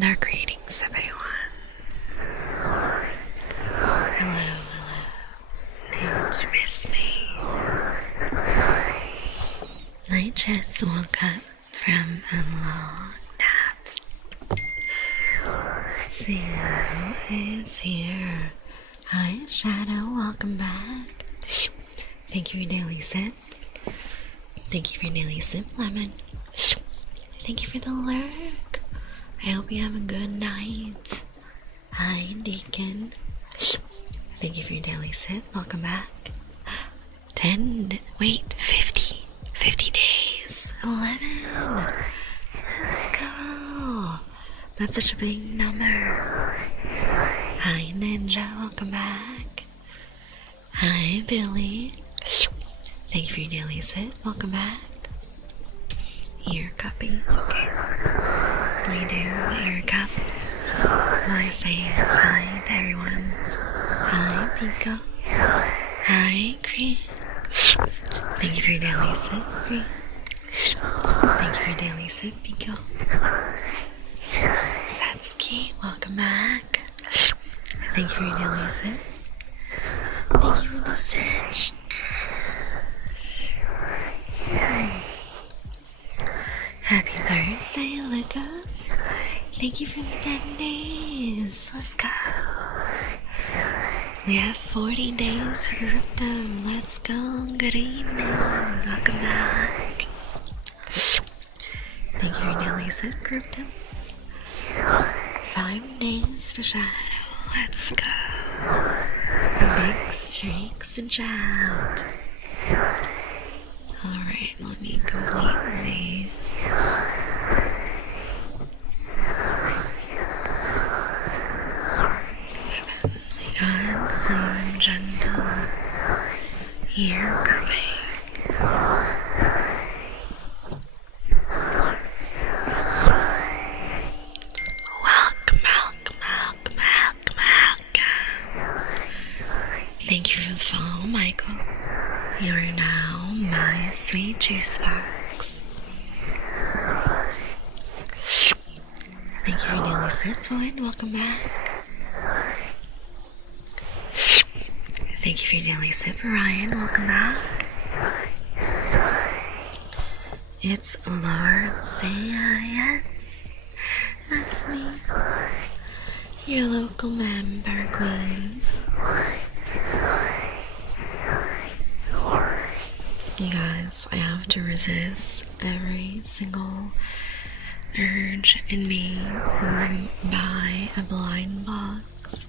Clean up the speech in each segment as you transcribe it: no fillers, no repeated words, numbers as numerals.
Dark greetings, everyone. Hello, hello. Did you miss me? I just woke up from a long nap. Zero is here. Hi, Shadow. Welcome back. Thank you for your daily sip. Thank you for your daily sip, Lemon. Thank you for the lurk. I hope you have a good night. Hi, Deacon. Thank you for your daily sip. Welcome back. 50 days. 11. Let's go. That's such a big number. Hi, Ninja. Welcome back. Hi, Billy. Thank you for your daily sip. Welcome back. Ear cuppies, okay. We do the ear cups. I say hi to everyone. Hi, Pico. Hi, Cree. Thank you for your daily sip, Cree. Thank you for your daily sip, Pico. Satsuki, welcome back. Thank you for your daily sip. Thank you for the search. Happy Thursday, Lucas. Thank you for the 10 days. Let's go. We have 40 days for them. Let's go. Good evening. Welcome back. Thank you your daily set group down. 5 days for shadow. Let's go. Big streaks and shout. Alright, let me complete these. We got some gentle ear cupping. Thank you for the follow, Michael. You are now my sweet juice box. Thank you for daily sip, Floyd. Welcome back. Thank you for your daily sip, Ryan. Welcome back. It's Lord Saya, yes. That's me. Your local member, Queen. You guys, I have to resist every single urge in me to buy a blind box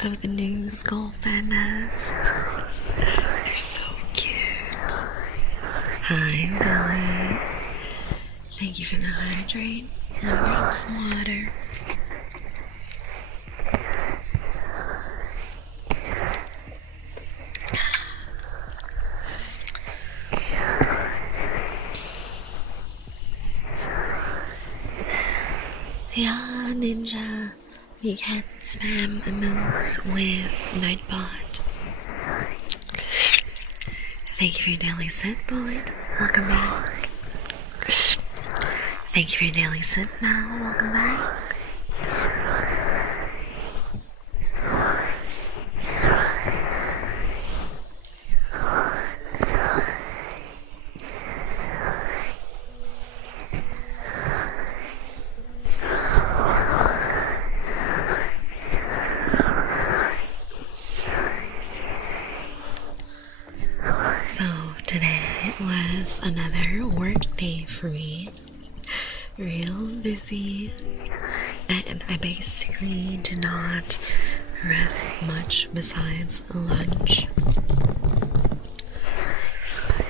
of the new skull pandas. They're so cute. Hi, Billy. Thank you for the hydrate. Let me drink some water. Yeah, Ninja, you can spam emotes with Nightbot. Thank you for your daily sit, Boyd. Welcome back. Thank you for your daily sit, Mal. Welcome back. Today was another work day for me. Real busy. And I basically did not rest much besides lunch.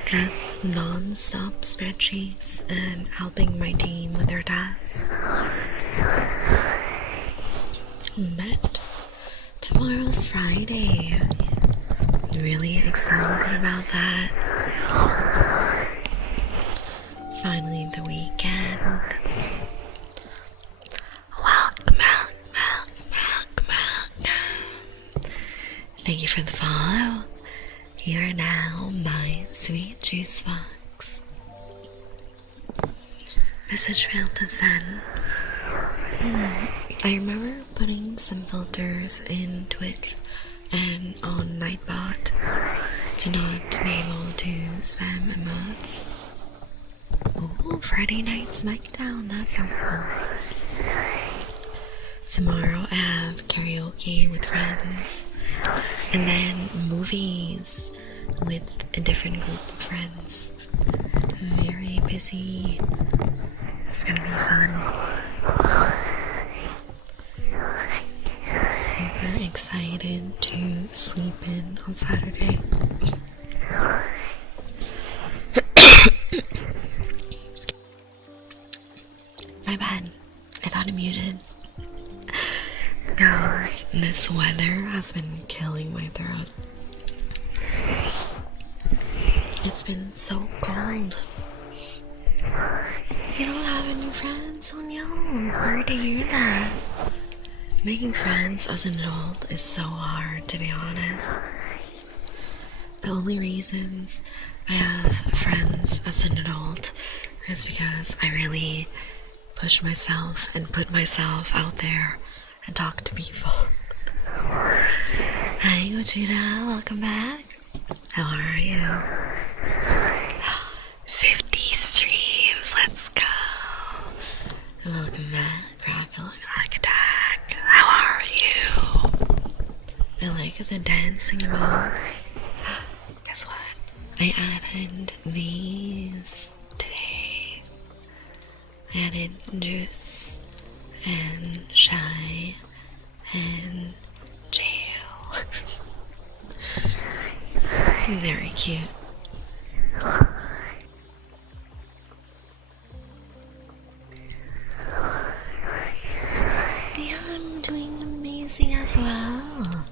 Just non-stop spreadsheets and helping my team with their tasks. But tomorrow's Friday. Really excited about that. Finally the weekend. Welcome. Thank you for the follow. You are now my sweet juice box. Message failed to send. I remember putting some filters in Twitch and on Nightbot to not be able to spam emotes. Ooh, Friday night SmackDown, that sounds fun. Tomorrow I have karaoke with friends, and then movies with a different group of friends. Very busy. It's gonna be fun. Super excited to sleep in on Saturday. My bad. I thought I muted. Guys, this weather has been killing my throat. It's been so cold. You don't have any friends on you? I'm sorry to hear that. Making friends as an adult is so hard, to be honest. The only reasons I have friends as an adult is because I really push myself and put myself out there and talk to people. Hi, Gogeta, welcome back. How are you? 50 streams, let's go. Welcome back, Crackle like Attack. How are you? I like the dancing emotes. Guess what? I added these today. added juice and shy and jail. Very cute. Yeah, I'm doing amazing as well.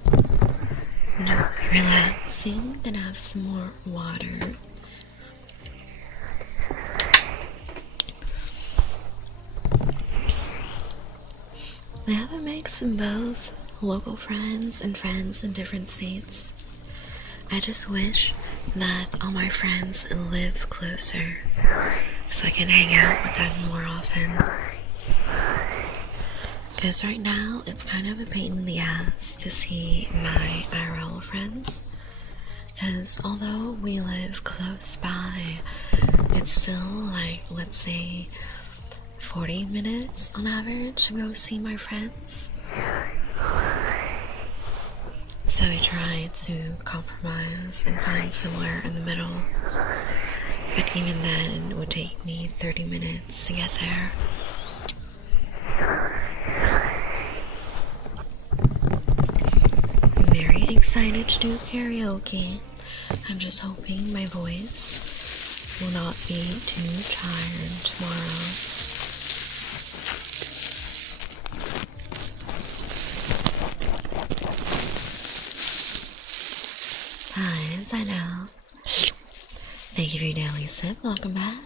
Just relaxing. Gonna have some more water. I have a mix of both local friends and friends in different states. I just wish that all my friends live closer so I can hang out with them more often. Because right now, it's kind of a pain in the ass to see my IRL friends. Because although we live close by, it's still like, let's say, 40 minutes on average to go see my friends. So I try to compromise and find somewhere in the middle. But even then, it would take me 30 minutes to get there. I'm very excited to do karaoke. I'm just hoping my voice will not be too tired tomorrow. Hi, I know. Thank you for your daily sip. Welcome back.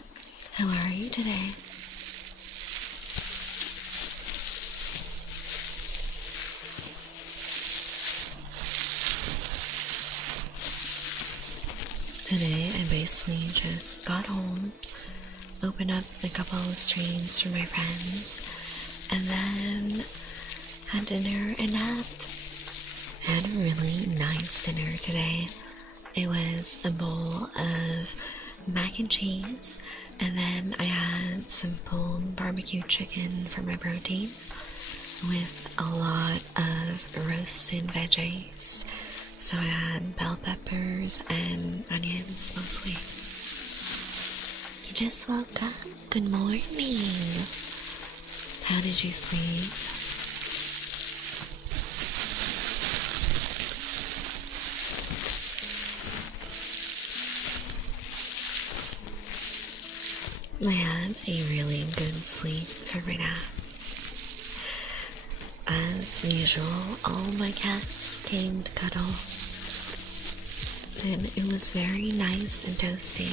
How are you today? Today I basically just got home, opened up a couple of streams for my friends, and then had dinner and napped. I had a really nice dinner today. It was a bowl of mac and cheese, and then I had some pulled barbecue chicken for my protein with a lot of roasted veggies. So I had bell peppers and onions mostly. You just woke up. Good morning. How did you sleep? I had a really good sleep every night. As usual, all my cats came to cuddle, and it was very nice and toasty.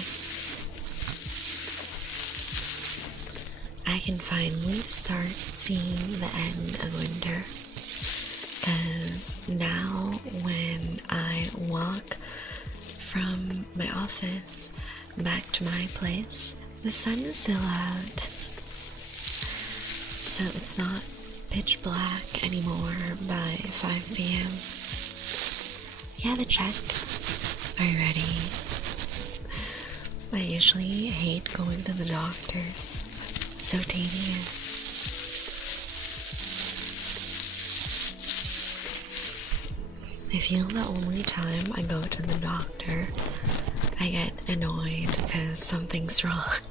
I can finally start seeing the end of winter, because now when I walk from my office back to my place, the sun is still out, so it's not pitch black anymore by 5 p.m. You have a check? Are you ready? I usually hate going to the doctors. It's so tedious. I feel the only time I go to the doctor, I get annoyed because something's wrong.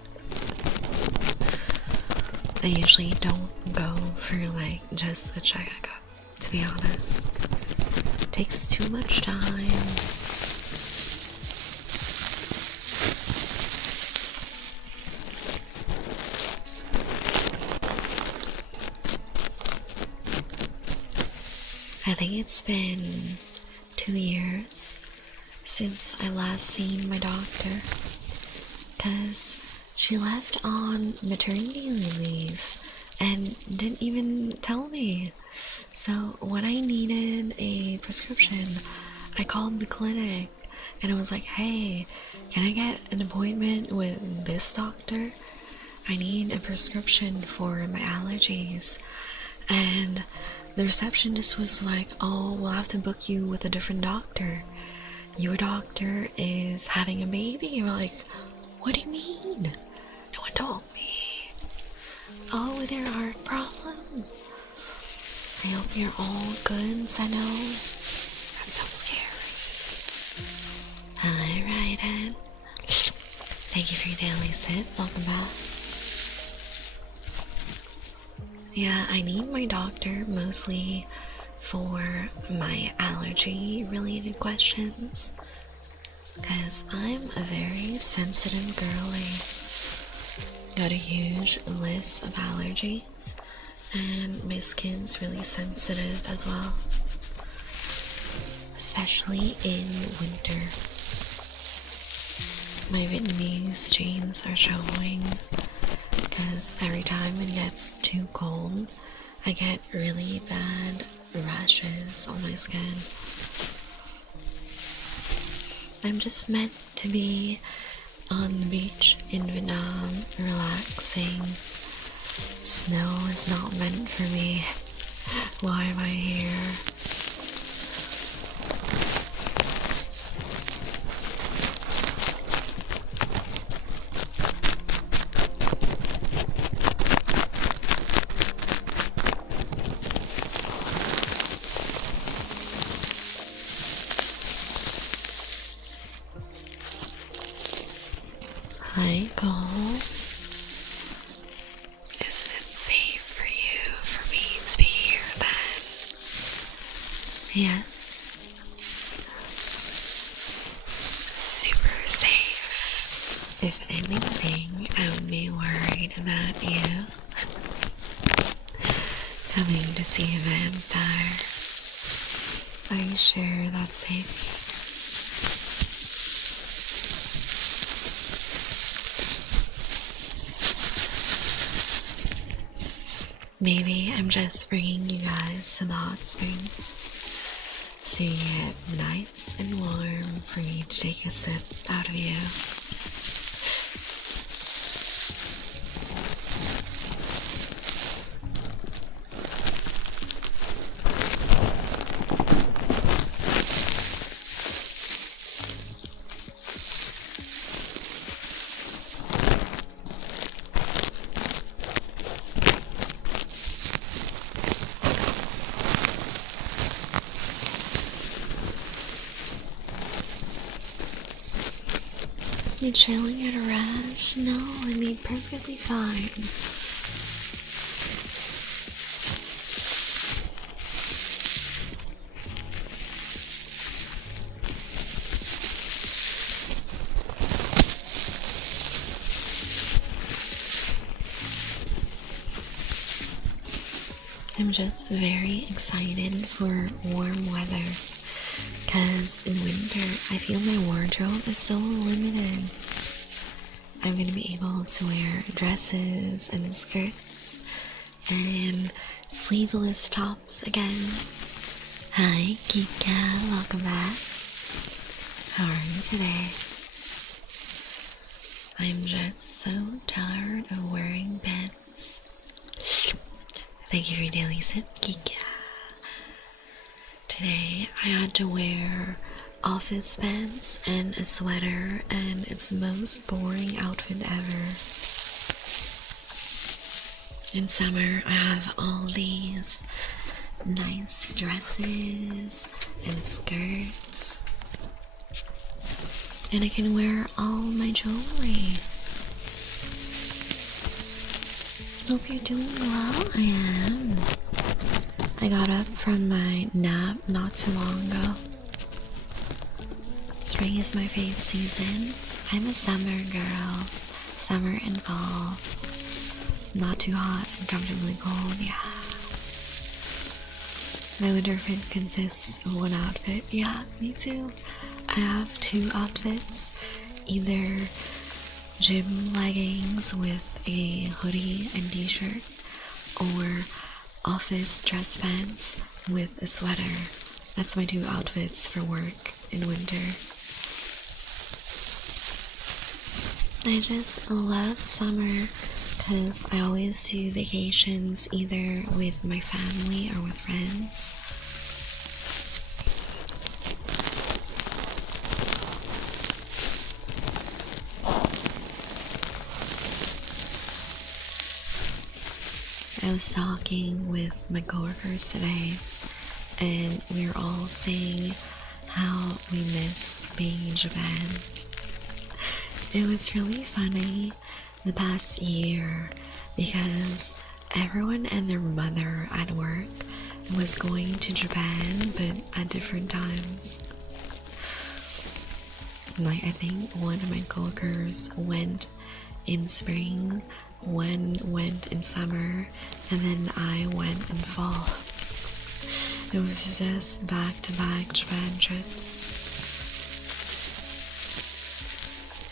I usually don't go for like just a checkup, to be honest. It takes too much time. I think it's been 2 years since I last seen my doctor, because she left on maternity leave and didn't even tell me. So when I needed a prescription, I called the clinic and I was like, hey, can I get an appointment with this doctor? I need a prescription for my allergies. And the receptionist was like, oh, we'll have to book you with a different doctor. Your doctor is having a baby. And we're like, what do you mean? No one told me. Oh, with your heart problem? I hope you're all good, I know. That's so scary. Hi, Ryden. Thank you for your daily sip. Welcome back. Yeah, I need my doctor mostly for my allergy related questions because I'm a very sensitive girly. Got a huge list of allergies, and my skin's really sensitive as well, especially in winter. My Vietnamese genes are showing because every time it gets too cold, I get really bad rashes on my skin. I'm just meant to be on the beach in Vietnam, relaxing. Snow is not meant for me. Why am I here? Hi, Cole. Is it safe for you for me to be here then? Yes. Super safe. If anything, I would be worried about you coming to see a vampire. Are you sure that's safe? Maybe I'm just bringing you guys to the hot springs so you get nice and warm for me to take a sip out of you. You chilling at a rash? No, I mean perfectly fine. I'm just very excited for warm weather. Because in winter, I feel my wardrobe is so limited. I'm going to be able to wear dresses and skirts and sleeveless tops again. Hi, Kika, welcome back. How are you today? I'm just so tired of wearing pants. Thank you for your daily sip, Kika. Today I had to wear office pants and a sweater, and it's the most boring outfit ever. In summer I have all these nice dresses and skirts, and I can wear all my jewelry. Hope you're doing well. I am. I got up from my nap not too long ago. Spring is my fave season. I'm a summer girl. Summer and fall. Not too hot and comfortably cold, yeah. My winter fit consists of one outfit. Yeah, me too. I have two outfits. Either gym leggings with a hoodie and t-shirt, or office dress pants with a sweater. That's my two outfits for work in winter. I just love summer because I always do vacations either with my family or with friends. I was talking with my coworkers today, and we were all saying how we miss being in Japan. It was really funny the past year because everyone and their mother at work was going to Japan, but at different times. Like, I think one of my coworkers went in spring, one went in summer, and then I went in fall. It was just back-to-back Japan trips.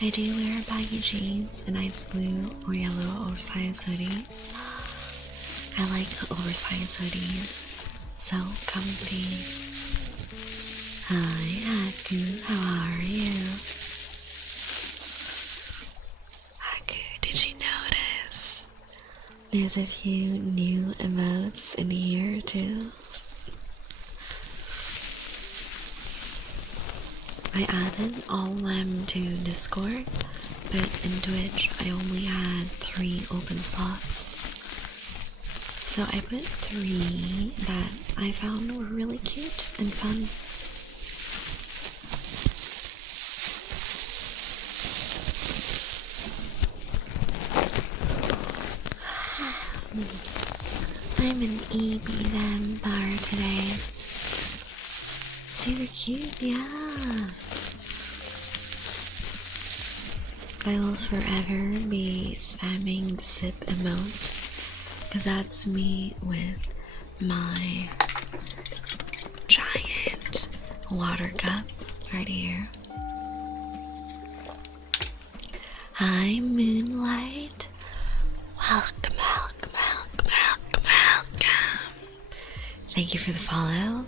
I do wear baggy jeans and ice blue or yellow oversized hoodies. I like the oversized hoodies. So comfy. Hi, Haku. How are you? Haku, did you notice? There's a few new emotes in here too. I added all of them to Discord, but in Twitch I only had 3 open slots. So I put 3 that I found were really cute and fun. I'm an EB vampire today. Super cute, yeah. I will forever be spamming the sip emote, because that's me with my giant water cup right here. Hi, Moonlight. Welcome, welcome, welcome, welcome, welcome. Thank you for the follow.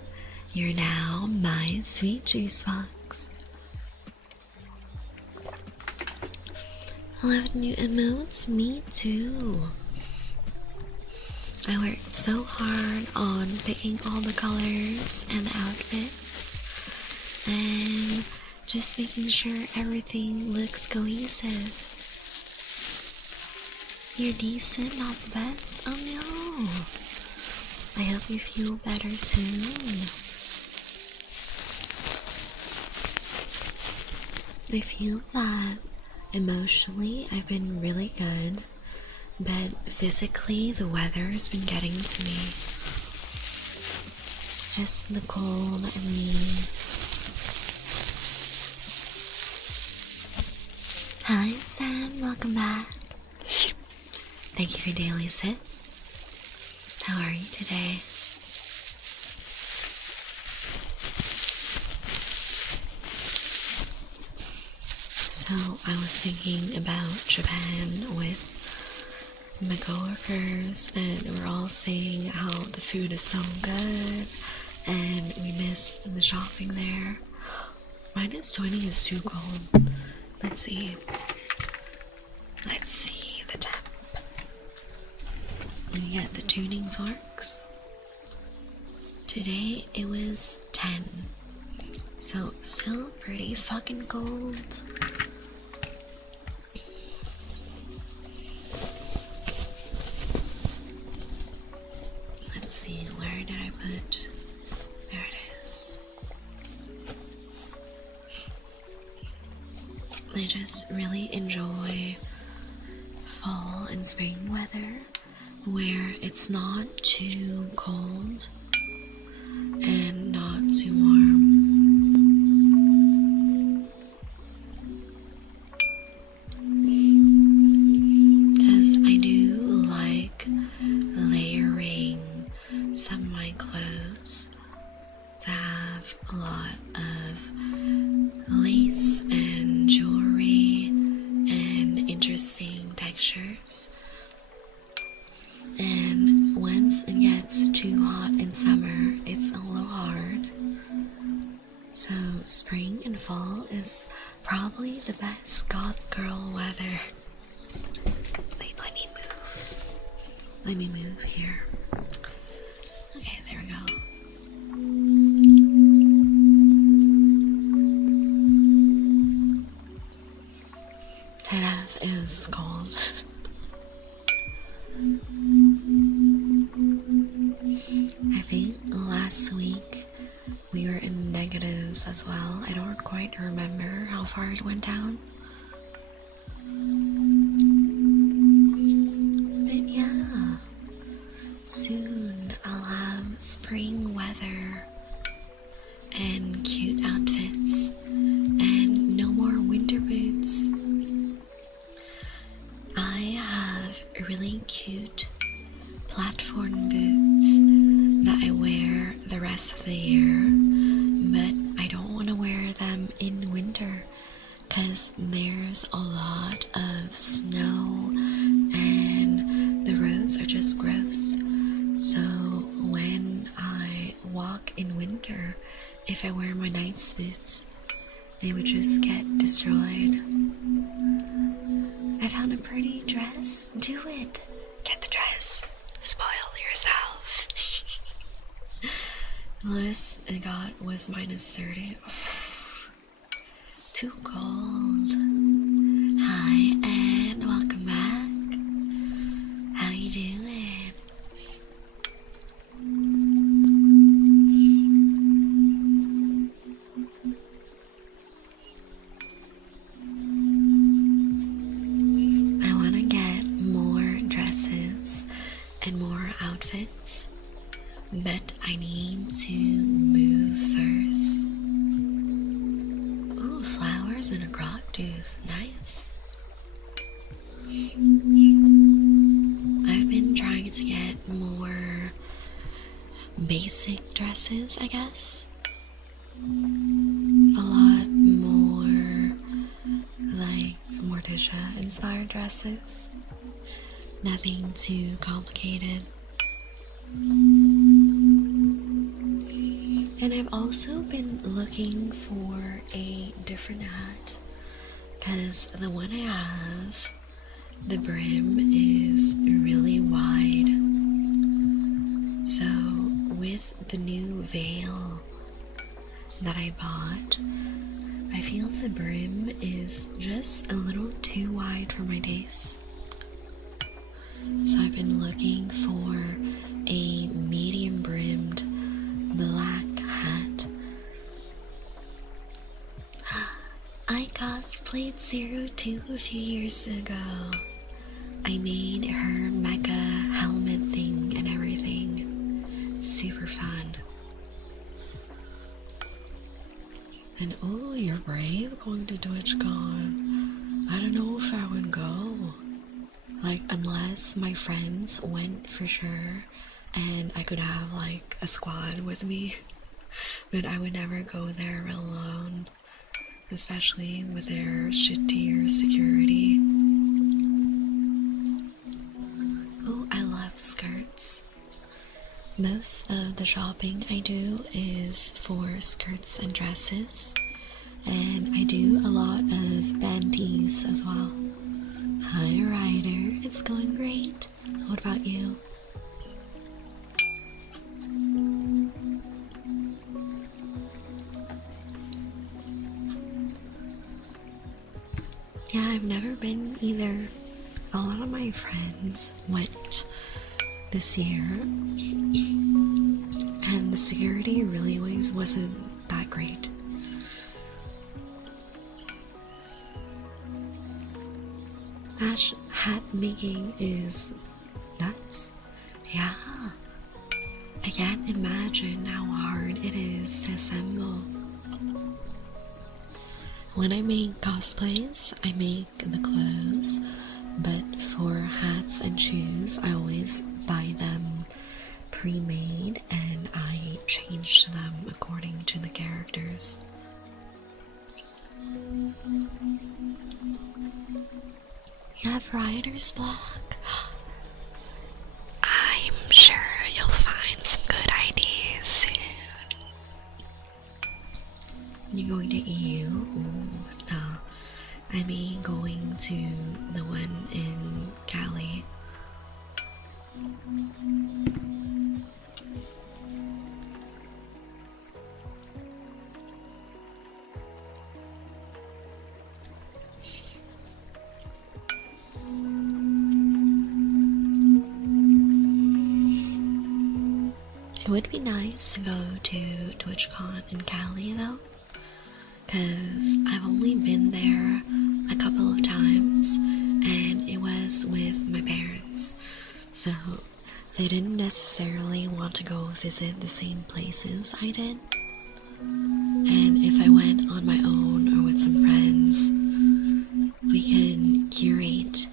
You're now my sweet juice box. I love new emotes. Me too. I worked so hard on picking all the colors and the outfits and just making sure everything looks cohesive. You're decent, not the best? Oh no. I hope you feel better soon. I feel that emotionally I've been really good, but physically the weather has been getting to me. Just the cold and me. Hi Sam, welcome back. Thank you for daily sip. How are you today? So I was thinking about Japan with my coworkers, and we're all saying how the food is so good and we miss the shopping there. -20 is too cold. Let's see. Let's see the temp. We get the tuning forks. Today it was 10. So still pretty fucking cold. Let's see, where did I put? There it is. I just really enjoy fall and spring weather where it's not too cold and not too warm. Because I do like layering some of my clothes to have a lot of lace and jewelry and interesting textures. And once it gets too hot in summer, it's a little hard. So spring and fall is probably the best goth girl weather. Wait, let me move. Let me move here. Okay, there we go. Tenaf is cold. I think last week we were in negatives as well. I don't quite remember how far it went down. But yeah, soon I'll have spring weather and cute outfits and no more winter boots. I have really cute platform boots that I wear the rest of the year, but I don't want to wear them in winter because there's a lot of snow and the roads are just gross. So when I walk in winter, if I wear my nice boots, they would just get destroyed. I found a pretty dress. Do it. Get the dress. Spoil yourself. Lowest I got was -30. Too cold. Hi, and welcome back. How you doing? I want to get more dresses and more outfits, but I need to move first. Ooh, flowers and a croc tooth. Nice. I've been trying to get more basic dresses, I guess. A lot more like Morticia inspired dresses. Nothing too complicated. And I've also been looking for a different hat because the one I have, the brim is really wide. So with the new veil that I bought, I feel the brim is just a little too wide for my taste. So I've been looking for a medium brimmed black hat. I cosplayed 02 a few years ago. I made her mecha helmet thing and everything. Super fun. And oh, you're brave going to TwitchCon. I don't know if I would go. Like, unless my friends went for sure and I could have like a squad with me. But I would never go there alone, especially with their shittier security. Oh, I love skirts. Most of the shopping I do is for skirts and dresses, and I do a lot of band tees as well. Hi Ryder, it's going great. What about you? Yeah, I've never been either. A lot of my friends went this year, and the security really wasn't that great. Hat making is nuts. Yeah, I can't imagine how hard it is to assemble. When I make cosplays, I make the clothes, but for hats and shoes, I always buy them pre-made and I change them according to the characters. You have writer's block? I'm sure you'll find some good ideas soon. You're going to EU? Ooh, no. I mean going to the one in Cali. It would be nice to go to TwitchCon in Cali though, because I've only been there a couple of times and it was with my parents. So they didn't necessarily want to go visit the same places I did. And if I went on my own or with some friends, we could curate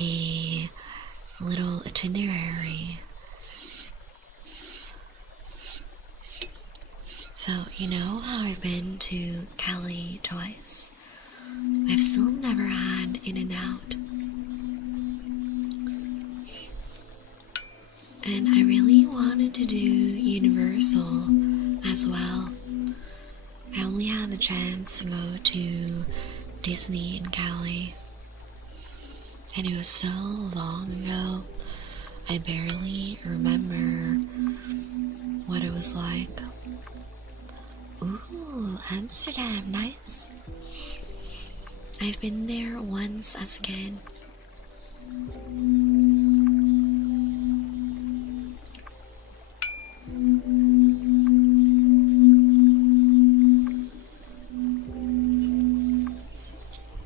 a little itinerary. So, you know how I've been to Cali twice? I've still never had In-N-Out. And I really wanted to do Universal as well. I only had the chance to go to Disney in Cali, and it was so long ago, I barely remember what it was like. Ooh, Amsterdam, nice. I've been there once as a kid.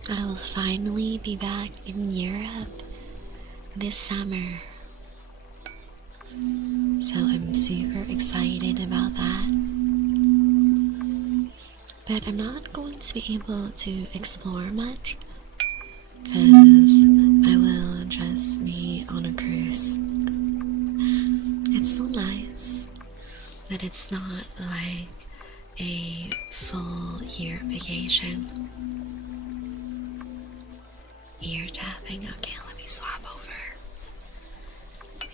I will finally be back in Europe this summer. So I'm super excited about that. But I'm not going to be able to explore much because I will just be on a cruise. It's so nice, but it's not like a full year vacation. Ear tapping. Okay, let me swap over.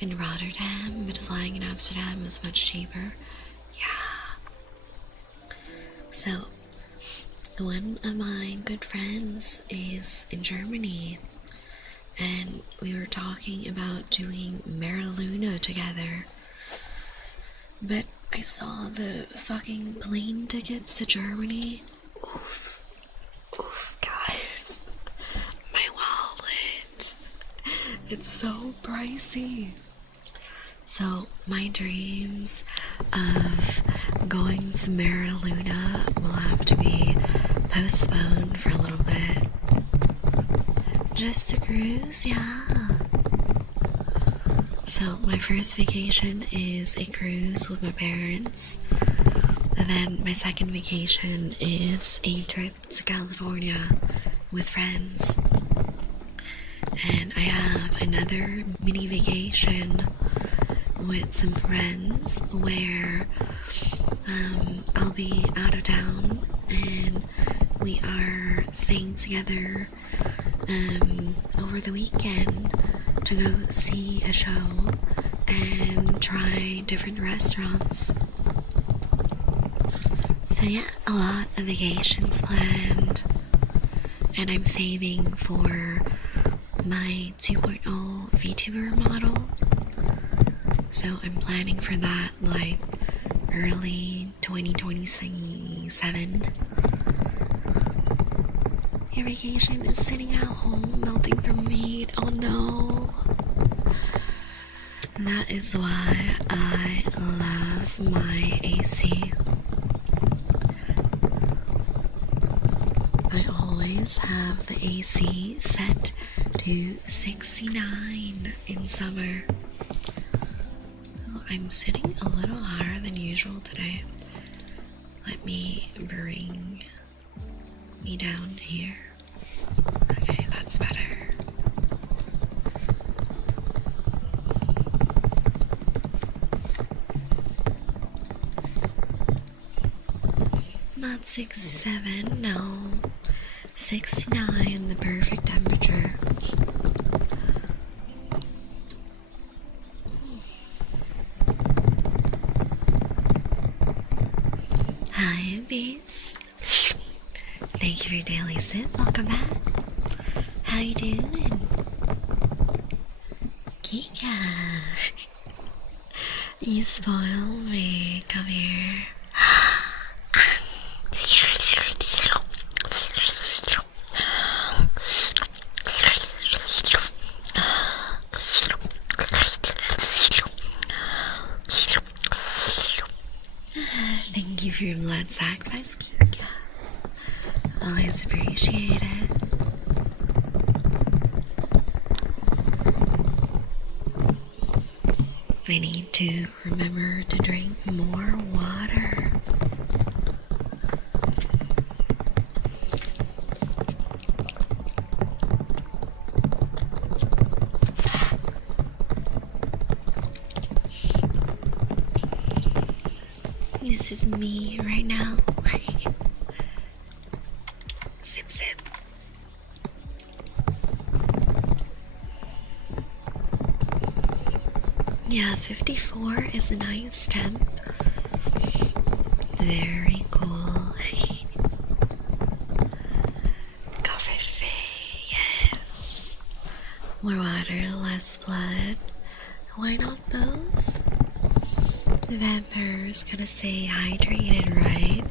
In Rotterdam, but flying in Amsterdam is much cheaper. Yeah. So, one of my good friends is in Germany, and we were talking about doing Mariluna together. But I saw the fucking plane tickets to Germany. Oof. Oof, guys. My wallet. It's so pricey. So, my dreams of going to Mariluna will have to be postponed for a little bit. Just a cruise, yeah. So, my first vacation is a cruise with my parents. And then my second vacation is a trip to California with friends. And I have another mini vacation with some friends where I'll be out of town and we are staying together over the weekend to go see a show and try different restaurants. So yeah, a lot of vacations planned, and I'm saving for my 2.0 VTuber model. So I'm planning for that like early 2027. Your vacation is sitting at home melting from heat. Oh no. And that is why I love my AC. I always have the AC set to 69 in summer. I'm sitting a little higher than usual today. Let me bring me down here. Okay, that's better. Not 67, no. 69, the perfect temperature. Hi, bees. Thank you for your daily sip. Welcome back. How you doing? Kika. You spoil me. Come here. Thank you for your blood sacrifice, Kika. Always appreciate it. I need to remember to drink more water. This is me right now. Sip, sip. Yeah, 54 is a nice temp. Very cool. Coffee, yes. More water, less blood. Why not both? The vampires gotta stay hydrated, right?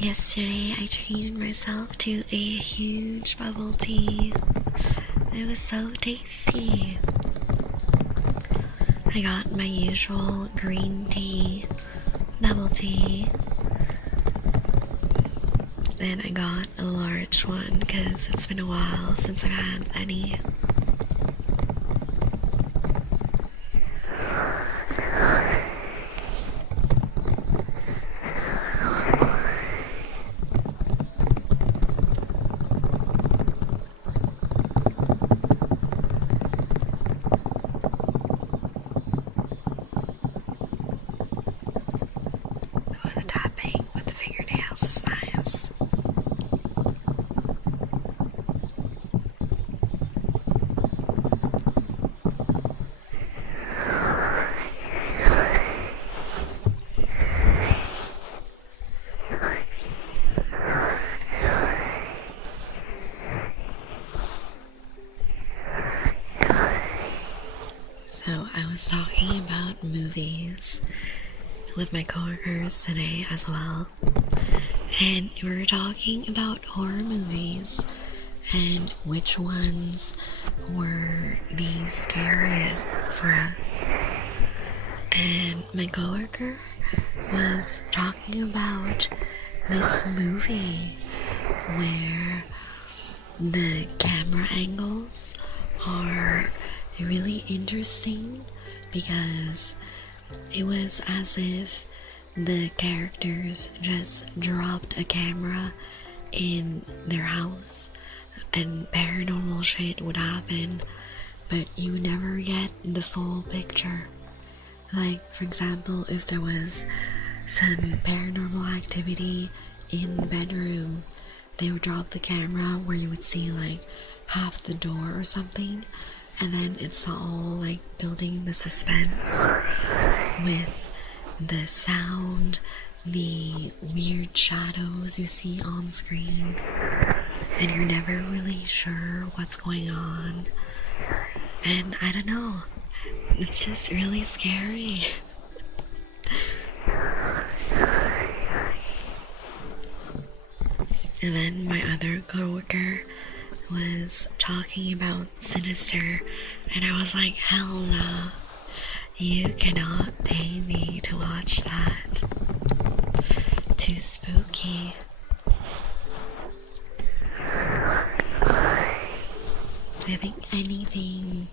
Yesterday I treated myself to a huge bubble tea. It was so tasty. I got my usual green tea, bubble tea, and I got a large one because it's been a while since I've had any. So I was talking about movies with my coworkers today as well, and we were talking about horror movies and which ones were the scariest for us. And my coworker was talking about this movie where the camera angles are really interesting because it was as if the characters just dropped a camera in their house and paranormal shit would happen, but you never get the full picture. Like, for example, if there was some paranormal activity in the bedroom, they would drop the camera where you would see like half the door or something, and then it's all like building the suspense with the sound, the weird shadows you see on screen, and you're never really sure what's going on. And I don't know, it's just really scary. And then my other coworker was talking about Sinister, and I was like, hell no, you cannot pay me to watch that. Too spooky. I think anything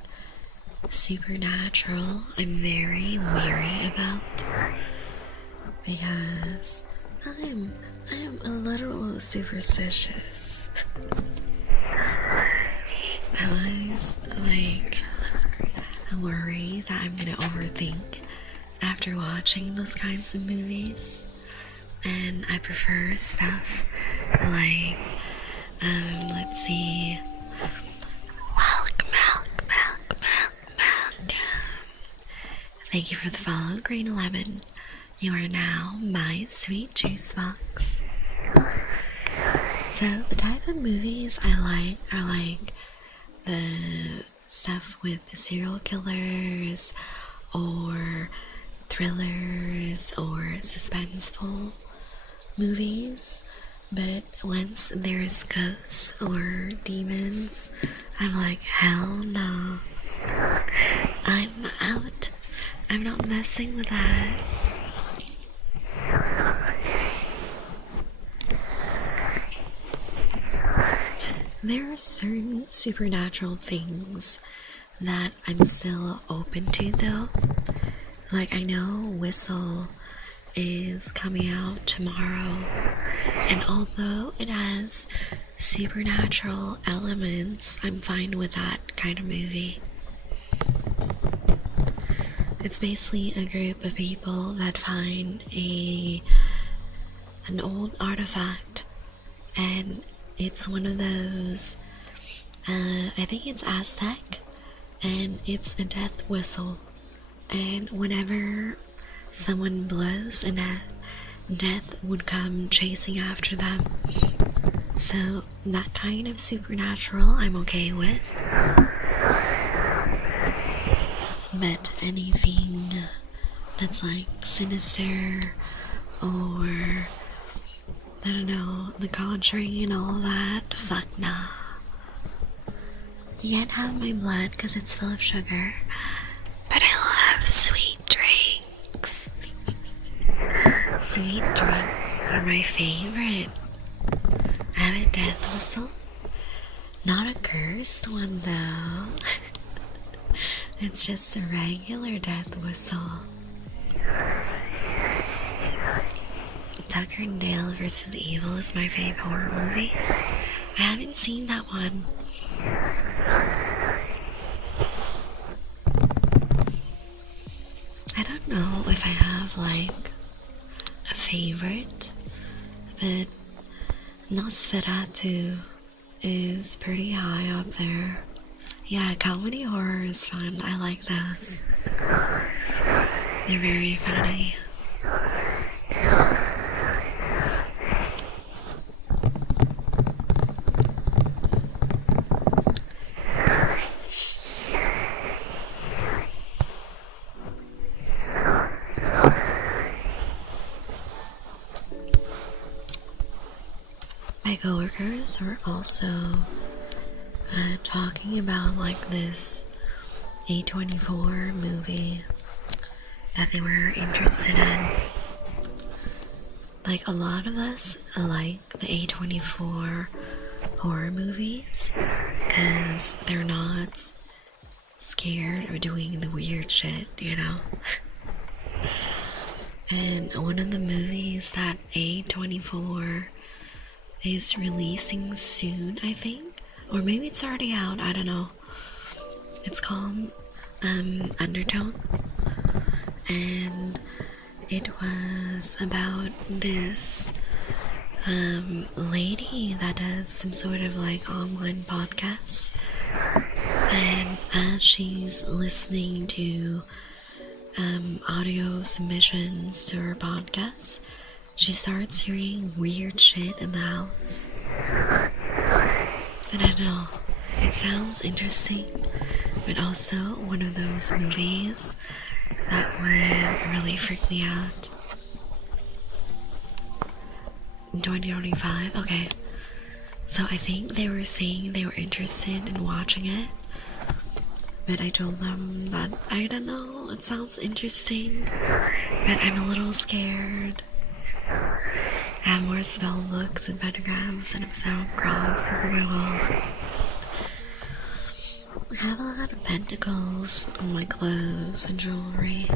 supernatural I'm very weary about, because I'm a little superstitious. I was like worried that I'm gonna overthink after watching those kinds of movies, and I prefer stuff like let's see, welcome. Thank you for the follow, Green Lemon. You are now my sweet juice box. So the type of movies I like are like the stuff with serial killers or thrillers or suspenseful movies. But once there's ghosts or demons, I'm like, hell no. I'm out. I'm not messing with that. There are certain supernatural things that I'm still open to though. Like, I know Whistle is coming out tomorrow, and although it has supernatural elements, I'm fine with that kind of movie. It's basically a group of people that find an old artifact, and it's one of those, I think it's Aztec, and it's a death whistle, and whenever someone blows a death would come chasing after them. So that kind of supernatural I'm okay with. But anything that's like sinister or, I don't know, The Conjuring and all that, fuck nah. You can't have my blood because it's full of sugar, but I love sweet drinks. Sweet drinks are my favorite. I have a death whistle. Not a cursed one though. It's just a regular death whistle. Tucker and Dale vs. Evil is my favorite horror movie. I haven't seen that one. I don't know if I have like a favorite, but Nosferatu is pretty high up there. Yeah, comedy horror is fun. I like those. They're very funny. My coworkers were also talking about like this A24 movie that they were interested in. Like, a lot of us like the A24 horror movies because they're not scared of doing the weird shit, you know? And one of the movies that A24 is releasing soon, I think, or maybe it's already out, I don't know. It's called Undertone, and it was about this lady that does some sort of like online podcast, and as she's listening to audio submissions to her podcast, she starts hearing weird shit in the house. And I don't know, it sounds interesting, but also one of those movies that would really freak me out. 2025? Okay. So I think they were saying they were interested in watching it, but I told them that, I don't know, it sounds interesting, but I'm a little scared. I have more spell books and pentagrams and upside crosses on my wall. I have a lot of pentacles on my clothes and jewelry.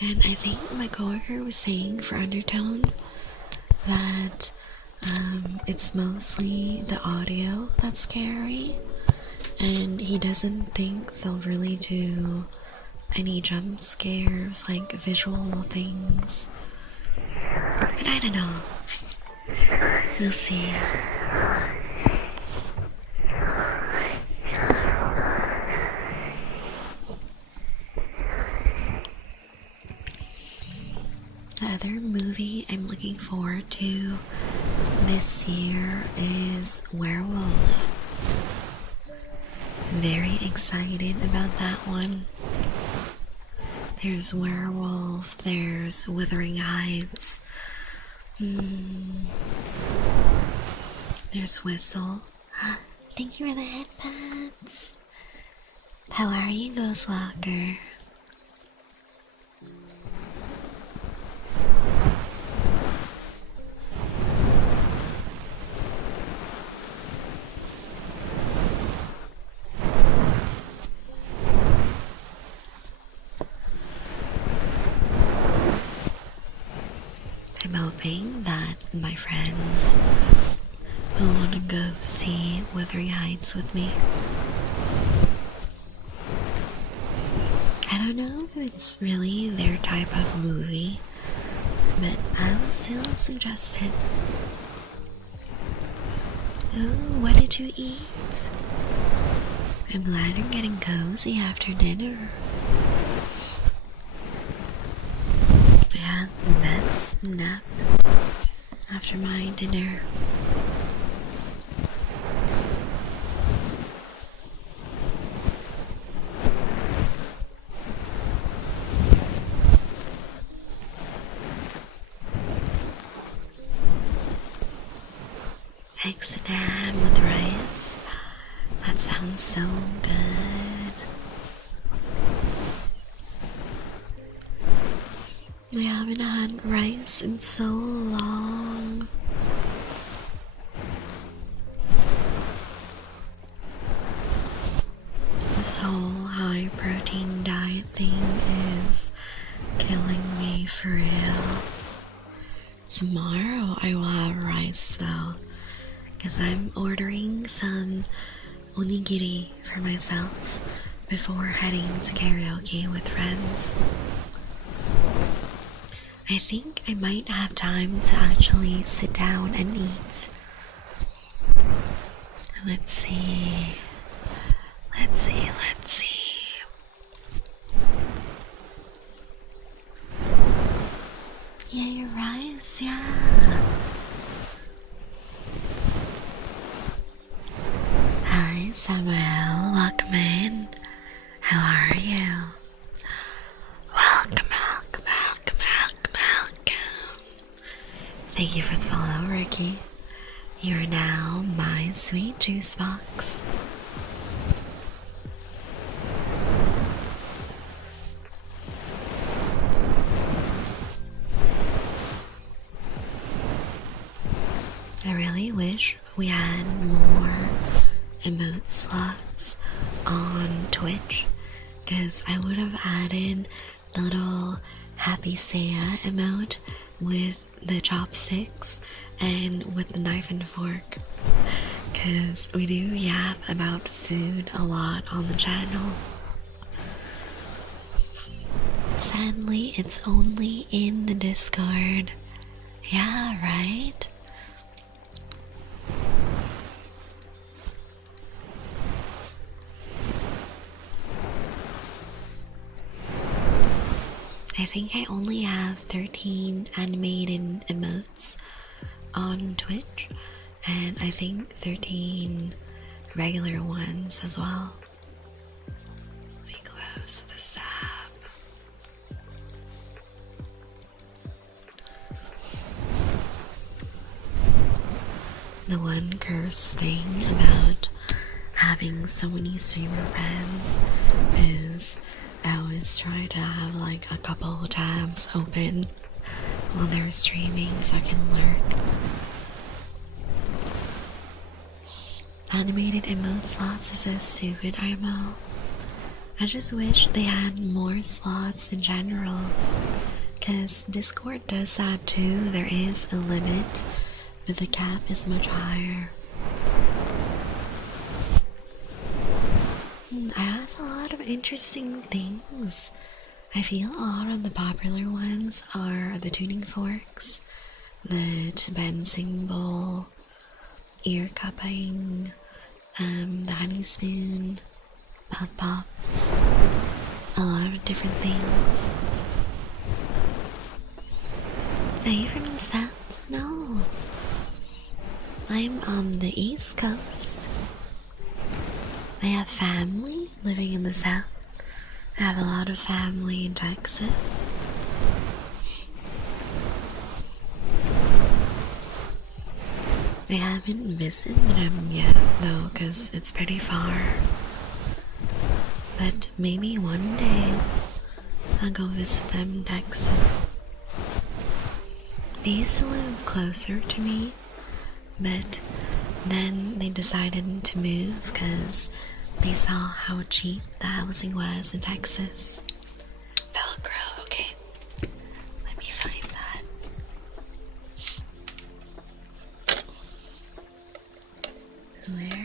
And I think my coworker was saying for Undertone that it's mostly the audio that's scary, and he doesn't think they'll really do any jump scares, like visual things. But I don't know. We'll see. The other movie I'm looking forward to this year is Werewolf. Very excited about that one. There's Werewolf, there's Wuthering Heights, there's Whistle. Thank you for the headphones. How are you, Ghost Walker? see Wuthering Heights with me. I don't know if it's really their type of movie, but I will still suggest it. Oh, what did you eat? I'm glad you're getting cozy after dinner. I had the best nap after my dinner. Eggs and ham with rice. That sounds so good. I haven't had rice in so long. This whole high protein diet thing is killing me for real. Tomorrow I will have rice though, because I'm ordering some onigiri for myself before heading to karaoke with friends. I think I might have time to actually sit down and eat. Let's see. Yeah, your rice, yeah. Hi, Samuel. Welcome in. How are you? Welcome. Thank you for the follow, Ricky. You are now my sweet juice box. I really wish we had more emote slots on Twitch, because I would have added the little Happy Saya emote with the chopsticks and with the knife and fork, because we do yap about food a lot on the channel. Sadly, it's only in the Discord. Yeah, right? I think I only have 13 animated emotes on Twitch, and I think 13 regular ones as well. Let me close this tab. The one curse thing about having so many streamer friends is I always try to have like a couple tabs open while they're streaming so I can lurk. Animated emote slots is so stupid, IMO. I just wish they had more slots in general, because Discord does that too. There is a limit, but the cap is much higher. I have a lot of interesting things. I feel a lot of the popular ones are the tuning forks, the Tibetan bowl, ear cupping, the honey spoon, mouth pops, a lot of different things. Are you from the south? No. I'm on the East Coast. I have family living in the south. I have a lot of family in Texas. I haven't visited them yet though, because it's pretty far. But maybe one day I'll go visit them in Texas. They used to live closer to me, but then they decided to move because they saw how cheap the housing was in Texas. Velcro, okay. Let me find that. Where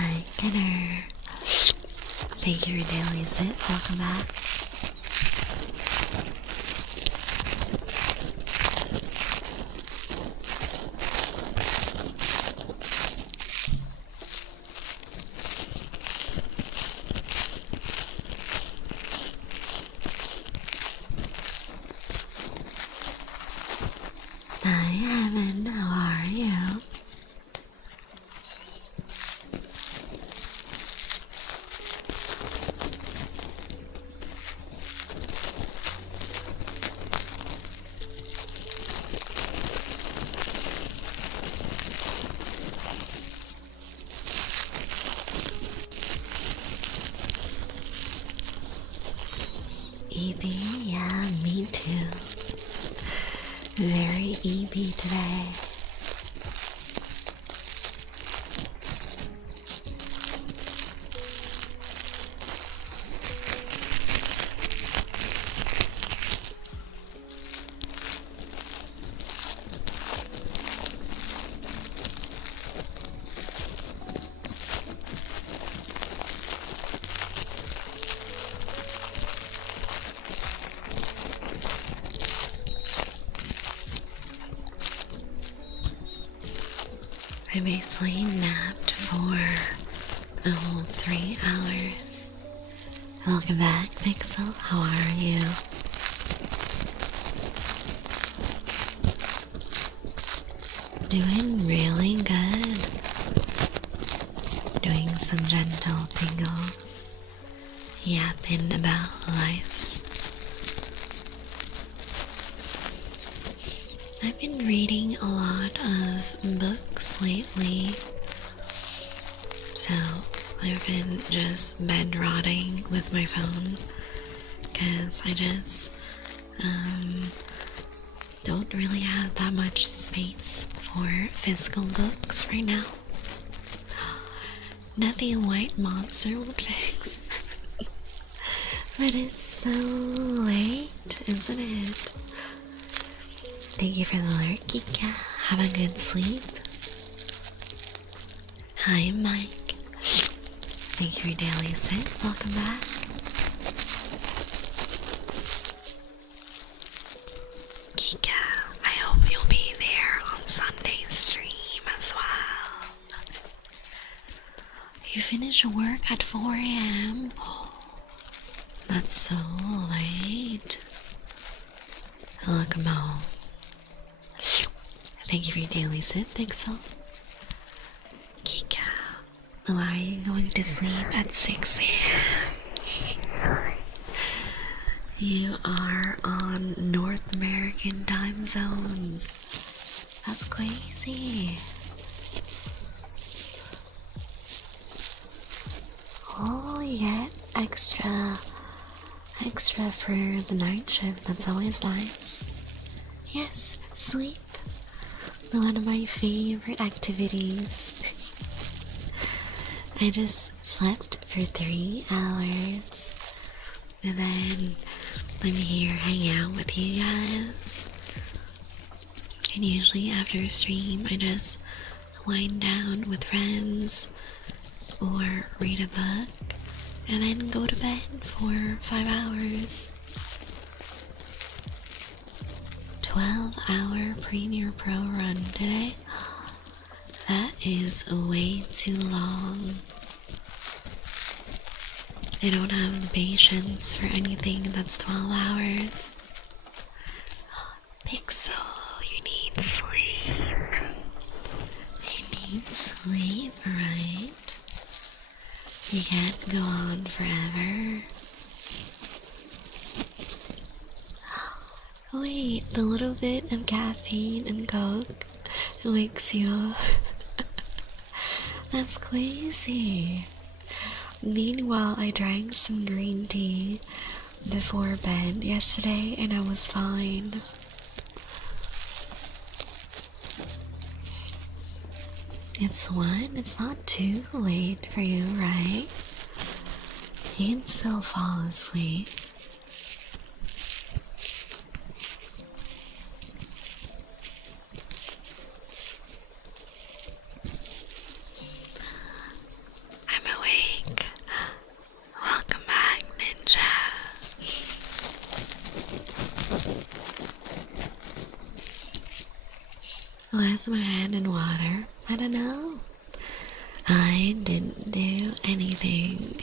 Hi, Kenner. Thank you for daily sit. Welcome back. Hi, Evan. How are you? EB, yeah, me too. Very EB today. I basically napped for a whole 3 hours. Welcome back, Pixel. How are you? Doing really good. Doing some gentle tingles. Yapping about life. I've been reading a lot of books lately, so I've been just bed rotting with my phone because I just don't really have that much space for physical books right now. Nothing a white monster would fix. But it's so late, isn't it? Thank you for the alert, Kika. Have a good sleep. Hi, Mike. Thank you for your daily sit. Welcome back. Kika, I hope you'll be there on Sunday's stream as well. You finish work at 4 a.m.? That's so late. Welcome home. Thank you for your daily sit, Pixel. Kika, why are you going to sleep at 6 a.m.? You are on North American time zones. That's crazy. Oh, you get extra for the night shift. That's always nice. Yes, sleep. One of my favorite activities. I just slept for 3 hours. And then I'm here hanging out with you guys. And usually after a stream, I just wind down with friends or read a book and then go to bed for 5 hours. 12-hour Premier Pro run today. That is way too long. I don't have the patience for anything that's 12 hours. Pixel, you need sleep. You need sleep, right? You can't go on forever. Wait, the little bit of caffeine and Coke wakes you up. That's crazy. Meanwhile, I drank some green tea before bed yesterday and I was fine. It's 1. It's not too late for you, right? You can still fall asleep. Was my hand in water? I don't know. I didn't do anything.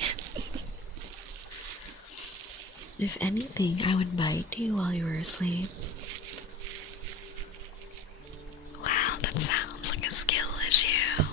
If anything, I would bite you while you were asleep. Wow, that sounds like a skill issue.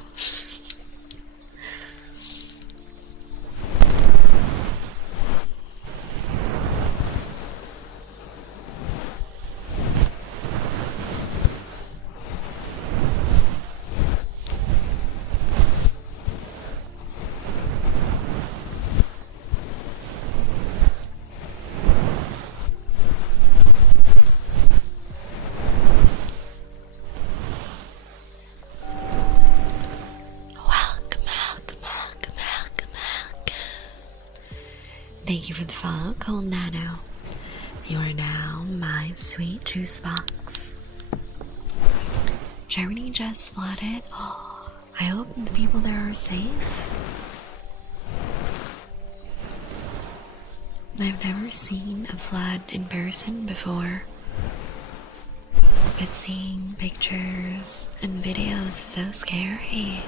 Thank you for the follow, Cold Nano. You are now my sweet juice box. Germany just flooded. Oh, I hope the people there are safe. I've never seen a flood in person before, but seeing pictures and videos is so scary.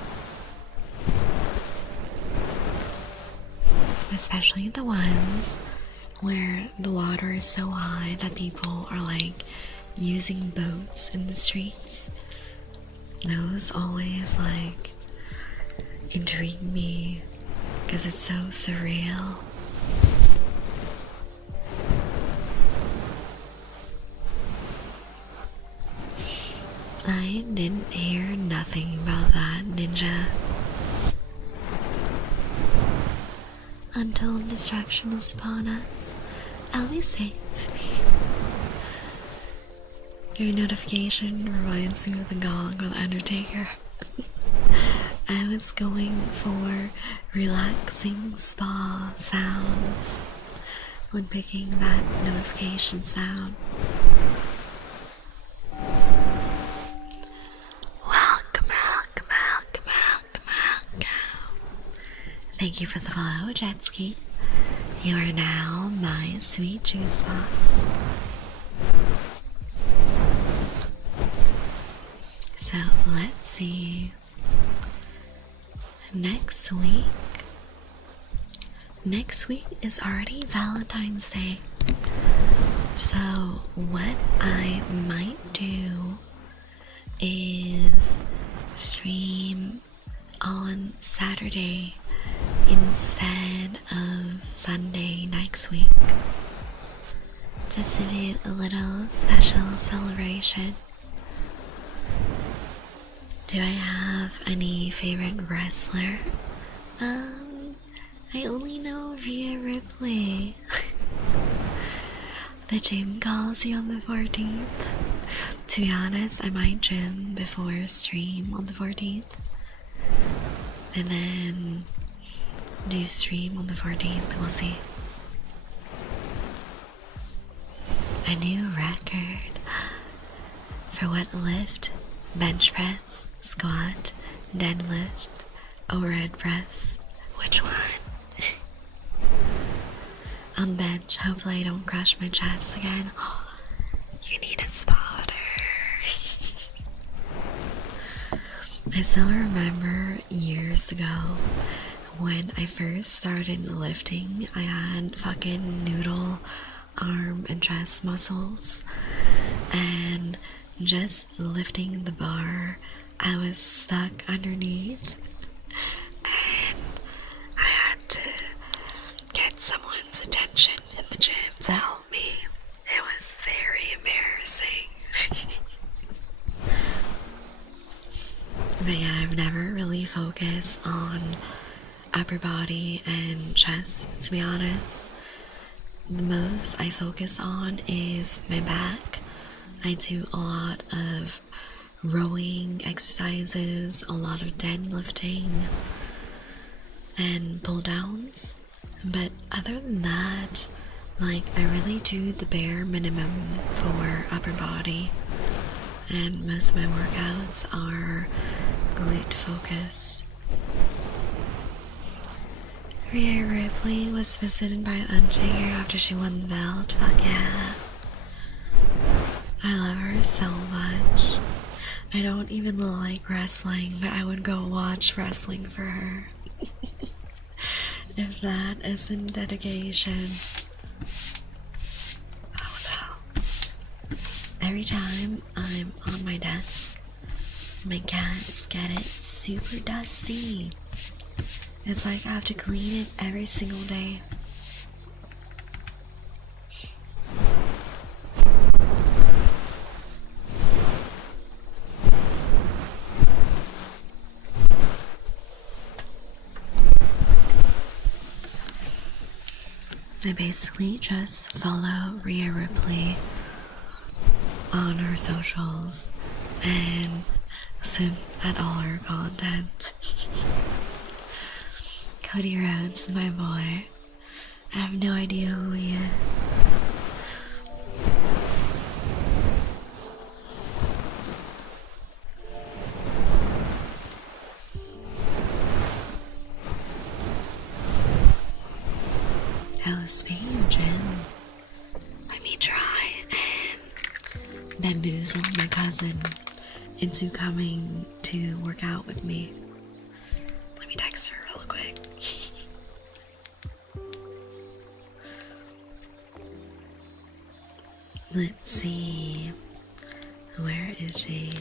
Especially the ones where the water is so high that people are like using boats in the streets. Those always like intrigue me because it's so surreal. I didn't hear nothing about that, Ninja. Until destruction is upon us, I'll be safe. Your notification reminds me of the gong of the Undertaker. I was going for relaxing spa sounds when picking that notification sound. Thank you for the follow, Jetski. You are now my sweet juice box. So let's see. Next week is already Valentine's Day. So what I might do is stream on Saturday instead of Sunday next week, just to do a little special celebration. Do I have any favorite wrestler? I only know Rhea Ripley. The gym calls you on the 14th. To be honest, I might gym before stream on the 14th, and then do stream on the 14th. We'll see. A new record for what lift, bench press, squat, deadlift, overhead press. Which one? On bench, hopefully I don't crush my chest again. Oh, you need a spotter. I still remember years ago when I first started lifting, I had fucking noodle arm and chest muscles, and just lifting the bar, I was stuck underneath, and I had to get someone's attention in the gym to help me. It was very embarrassing. But yeah, I've never really focused on upper body and chest, to be honest. The most I focus on is my back. I do a lot of rowing exercises, a lot of deadlifting, and pull downs. But other than that, like, I really do the bare minimum for upper body, and most of my workouts are glute focused. Rhea Ripley was visited by the Undertaker after she won the belt. Fuck yeah. I love her so much. I don't even like wrestling, but I would go watch wrestling for her. If that isn't dedication. Oh no. Every time I'm on my desk, my cats get it super dusty. It's like I have to clean it every single day. I basically just follow Rhea Ripley on her socials and simp at all her content. Cody Rhodes is my boy. I have no idea who he is. Oh, speaking of gym, let me try and bamboozle my cousin into coming to work out with me. Let me text her real quick. Let's see. Where is she?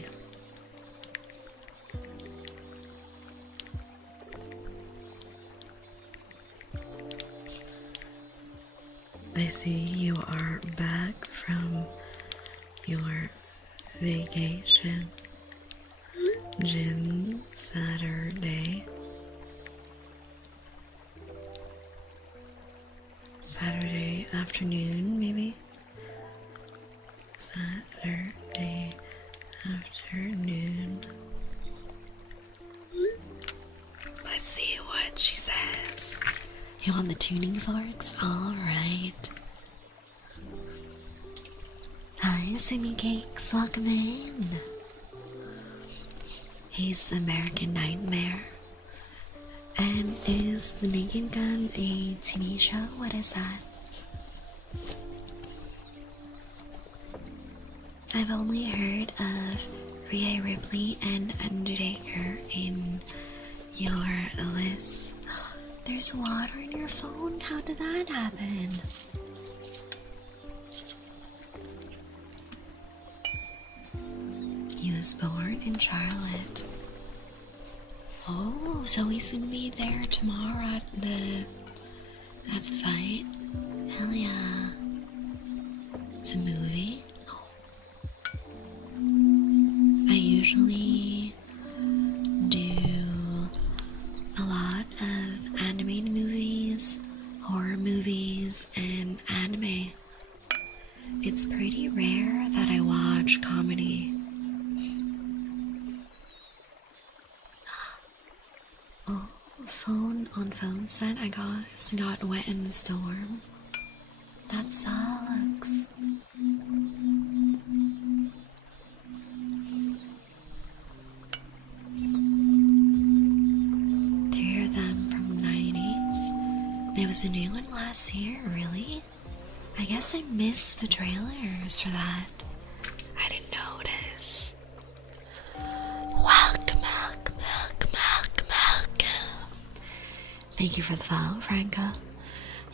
I see you are back from your vacation. Gym Saturday. Saturday afternoon, maybe? Saturday afternoon. Let's see what she says. You want the tuning forks? Alright. Hi, Simi Cakes. Welcome in. He's American Nightmare. And is The Naked Gun a TV show? What is that? I've only heard of Rhea Ripley and Undertaker in your list. There's water in your phone? How did that happen? He was born in Charlotte. Oh, so he's gonna be there tomorrow at the fight? Hell yeah. It's a movie? I usually do a lot of animated movies, horror movies, and anime. It's pretty rare that I watch comedy. Oh, phone set I got wet in the storm. That sucks. Three of them from the 90s. There was a new one last year, really? I guess I missed the trailers for that. I didn't notice. Welcome. Thank you for the follow, Franco.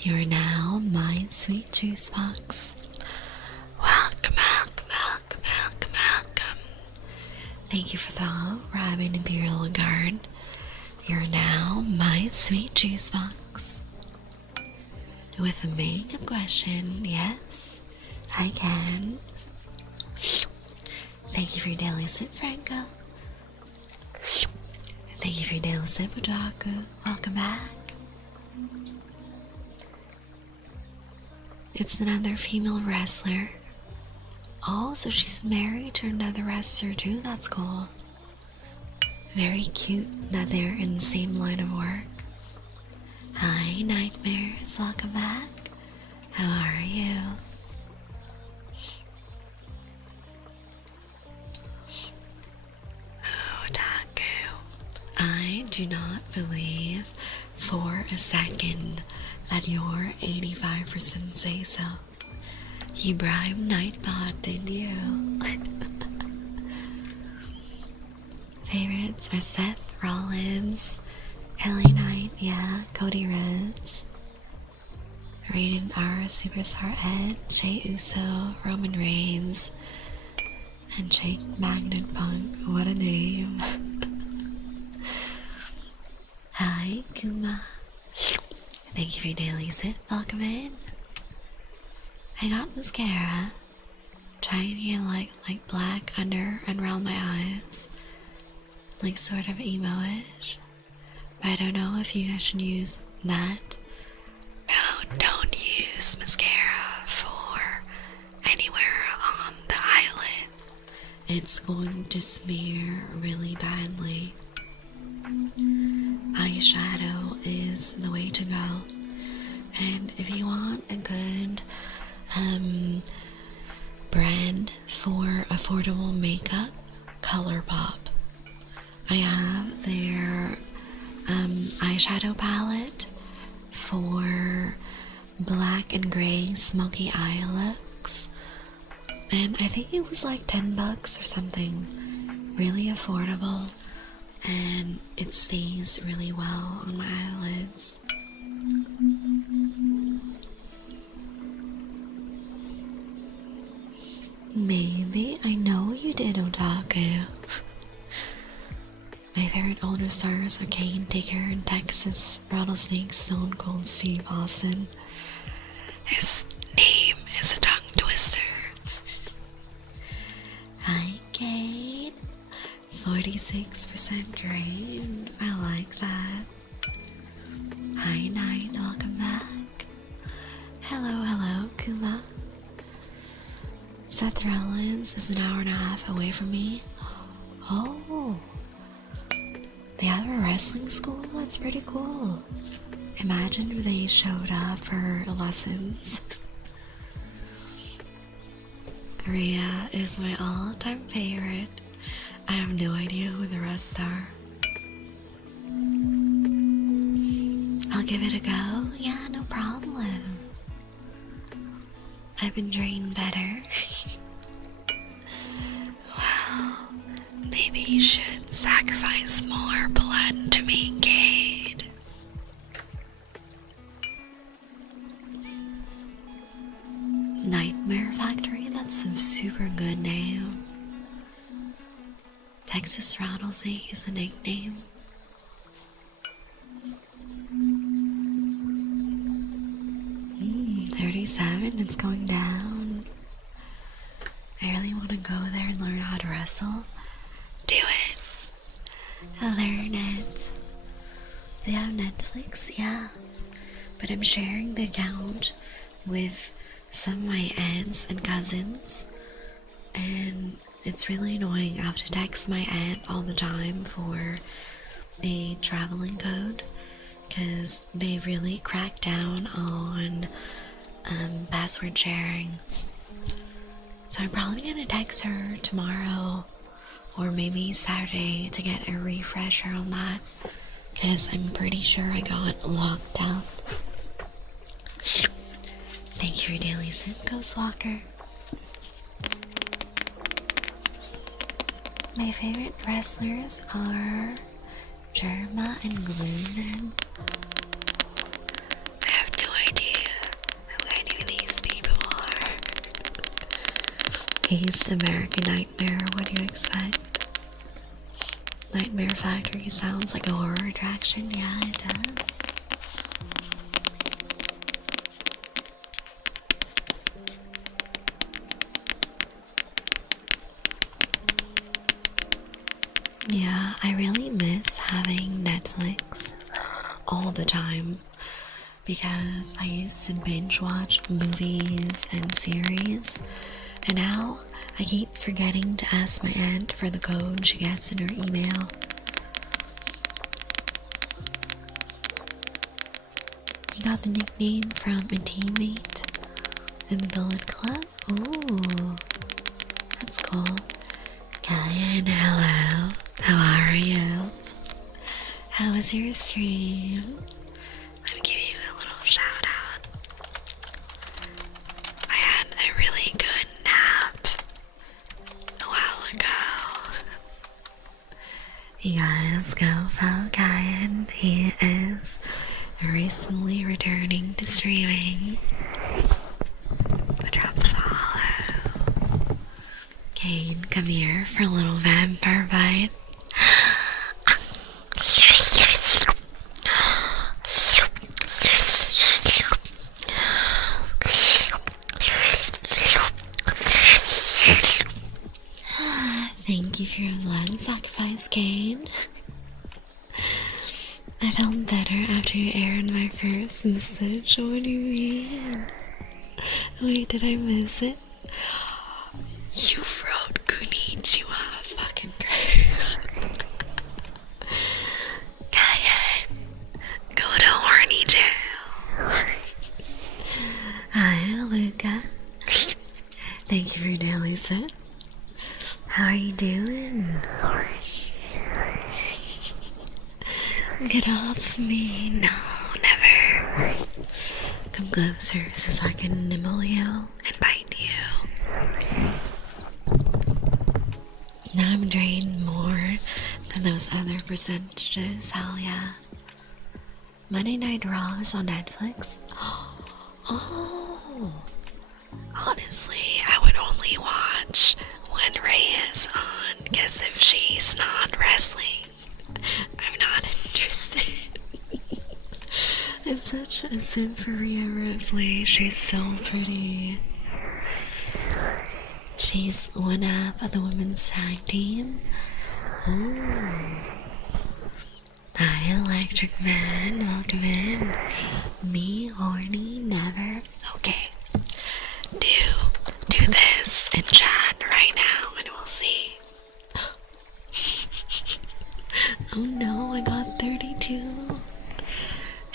You are now my sweet juice box. Welcome. Thank you for the follow, Robin Imperial Guard. You're now my sweet juice box. With a makeup question, yes, I can. Thank you for your daily sip, Franco. Thank you for your daily sip, Otaku. Welcome back. It's another female wrestler. Oh, so she's married to another wrestler too. That's cool. Very cute that they're in the same line of work. Hi, Nightmares. Welcome back. How are you? Oh, Otaku. I do not believe for a second that you're 85% say so. You bribed Nightbot, didn't you? favorites are Seth Rollins, LA Knight, yeah, Cody Rhodes, Rated R Superstar Ed, Jey Uso, Roman Reigns, and Jake Magnet Punk. What a name. Hi, Kuma. Thank you for your daily sit. Welcome in. I got mascara. Trying to get like black under and around my eyes. Like sort of emo-ish. But I don't know if you guys should use that. No, don't use mascara for anywhere on the eyelid. It's going to smear really badly. Eyeshadow is the way to go. And if you want a good brand for affordable makeup, ColourPop. I have their eyeshadow palette for black and gray smoky eye looks, and I think it was like $10 or something. Really affordable, and it stays really well on my eyelids. Maybe. I know you did, Otaku. My favorite older stars are Kane, Taker, and Texas Rattlesnake, Stone Cold Steve Austin. His name is a tongue twister. Hi, Kate. 46% drained. I like that. Hi, Night. Welcome back. Hello, Kuma. Seth Rollins is an hour and a half away from me. Oh, they have a wrestling school? That's pretty cool. Imagine if they showed up for lessons. Rhea is my all-time favorite. I have no idea who the rest are. I'll give it a go. Yeah, no problem. I've been drained better. Well, maybe you should sacrifice more blood to meet Cade. Nightmare Factory? That's a super good name. Texas Rattlesnake is a nickname. 37, it's going down. I really want to go there and learn how to wrestle. Do it. Learn it. They have Netflix, yeah. But I'm sharing the account with some of my aunts and cousins. And it's really annoying. I have to text my aunt all the time for a traveling code. Because they really cracked down on password sharing. So I'm probably gonna text her tomorrow or maybe Saturday to get a refresher on that, because I'm pretty sure I got locked out. Thank you for your daily sip, Ghost Walker. My favorite wrestlers are Jerma and Glunan. I have no idea who any of these people are. He's American Nightmare, what do you expect? Nightmare Factory sounds like a horror attraction. Yeah, it does. Yeah, I really miss having Netflix all the time, because I used to binge watch movies and series, and now I keep forgetting to ask my aunt for the code she gets in her email. He got the nickname from a teammate in the Billet Club. Ooh, that's cool. Kellyanne, hello. How are you? How was your stream? Let me give you a little shout out. I had a really good nap a while ago. You guys go follow Kyan. He is recently returning to streaming. Drop a follow. Kane, come here for a little vampire bite. Thank you for your blood sacrifice, Kane. I felt better after you aired my first message. What do you mean? Wait, did I miss it? You wrote Konnichiwa, fucking great. Kyan, go to horny jail. Hi, Luca. Thank you for your daily set. How are you doing? Get off me. No, never. Come closer so I can nibble you and bite you. Now I'm drained more than those other percentages. Hell yeah. Monday Night Raw is on Netflix. Oh. Honestly, I would only watch when Ray is on, because if she's not wrestling, I'm not interested. I'm such a simp for Rhea Ripley. She's so pretty. She's one up of the women's tag team. Ooh. Hi, Electric Man. Welcome in. Me, horny, never. Okay. Do this in chat right now and we'll see. Oh no, I got 32.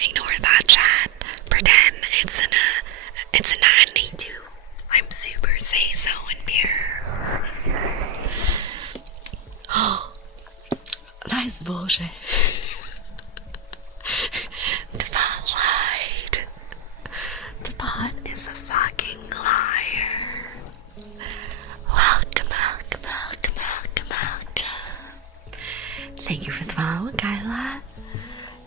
Ignore that, chat. Pretend it's a 92. I'm super say-so and pure. Oh, that is bullshit. The bot lied. The bot is a fucking liar. Welcome. Thank you for the follow, Kyla.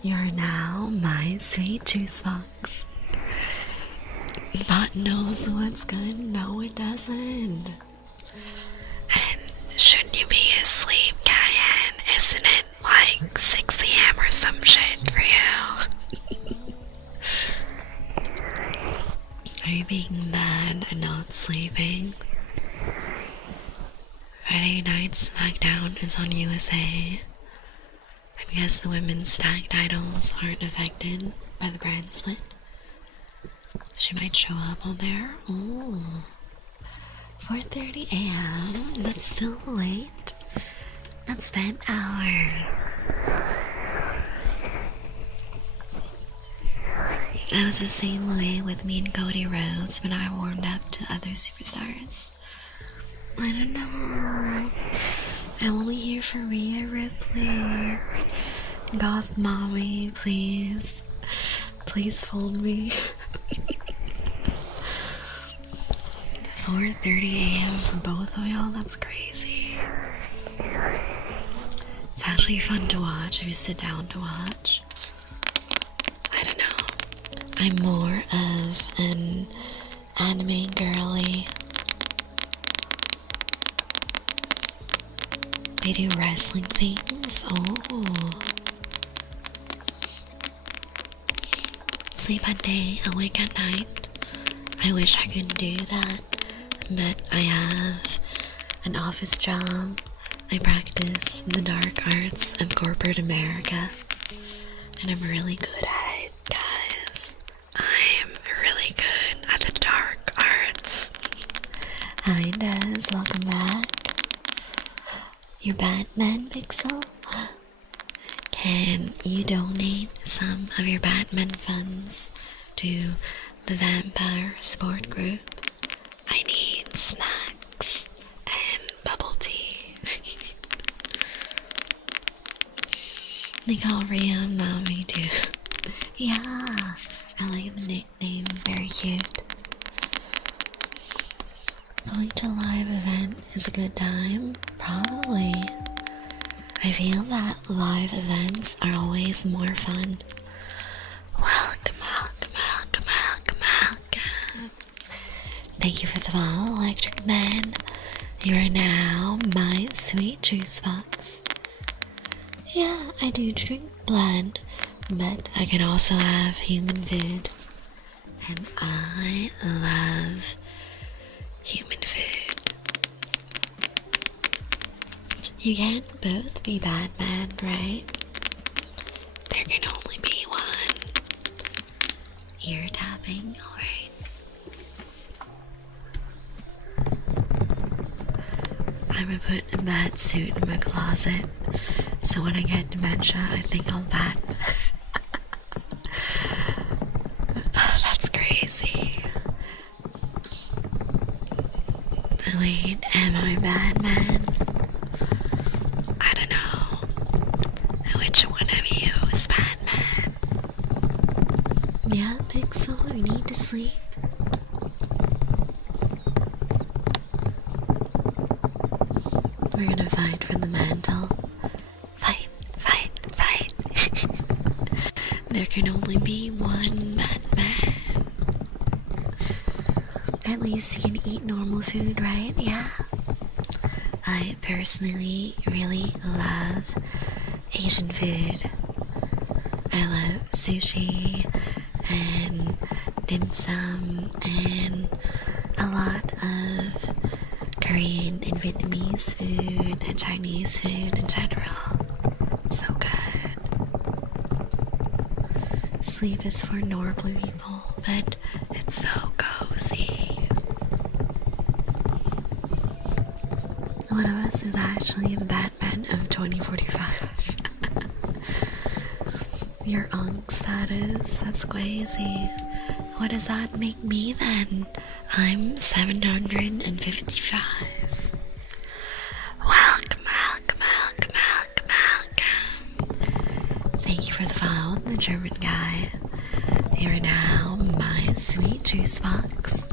You are now my sweet juice box. The bot knows what's good. No, it doesn't. And shouldn't you be asleep, Cayenne? Isn't it like 6 a.m. or some shit for you? Are you being bad and not sleeping? Friday night SmackDown is on USA. I guess the women's tag titles aren't affected by the brand split. She might show up on there. Ooh. 4:30 a.m. That's still late. That's been hours. I was the same way with me and Cody Rhodes when I warmed up to other superstars. I don't know. I'm only here for Rhea Ripley. Goth mommy, please. Please fold me. 4:30 a.m. for both of y'all? That's crazy. It's actually fun to watch if you sit down to watch. I don't know. I'm more of an anime girly. They do wrestling things. Oh. Sleep at day, awake at night. I wish I could do that, but I have an office job. I practice the dark arts of corporate America, and I'm really good at it, guys. I'm really good at the dark arts. Hi, Des. Welcome back. Your Batman pixel? Can you donate some of your Batman funds to the vampire support group? I need snacks and bubble tea. They call Rhea mommy too. Yeah, I like the nickname, very cute. Going to a live event is a good time? Probably. I I feel that live events are always more fun. Welcome, welcome, welcome, welcome, welcome. Thank you for the follow, Electric Man. You are now my sweet juice box. Yeah, I do drink blood, but I can also have human food. And I love human food. You can't both be Batman, right? There can only be one. Ear tapping, alright. I'm gonna put a bat suit in my closet, so when I get dementia, I think I'll bat. That's crazy. Wait, am I Batman? I don't know. Which one of you is Batman? Yeah, Pixel, you need to sleep. We're gonna fight for the mantle. Fight, fight, fight. There can only be one Batman. At least you can eat normal food, right? Yeah. I personally really love Asian food. I love sushi and dim sum and a lot of Korean and Vietnamese food and Chinese food in general. So good. Sleep is for normal people, but it's so cozy. One of us is actually the Batman of 2045. Your Unk status, that's crazy. What does that make me then? I'm 755. Welcome, welcome, welcome, welcome, welcome. Thank you for the follow, the German guy. You are now my sweet juice box.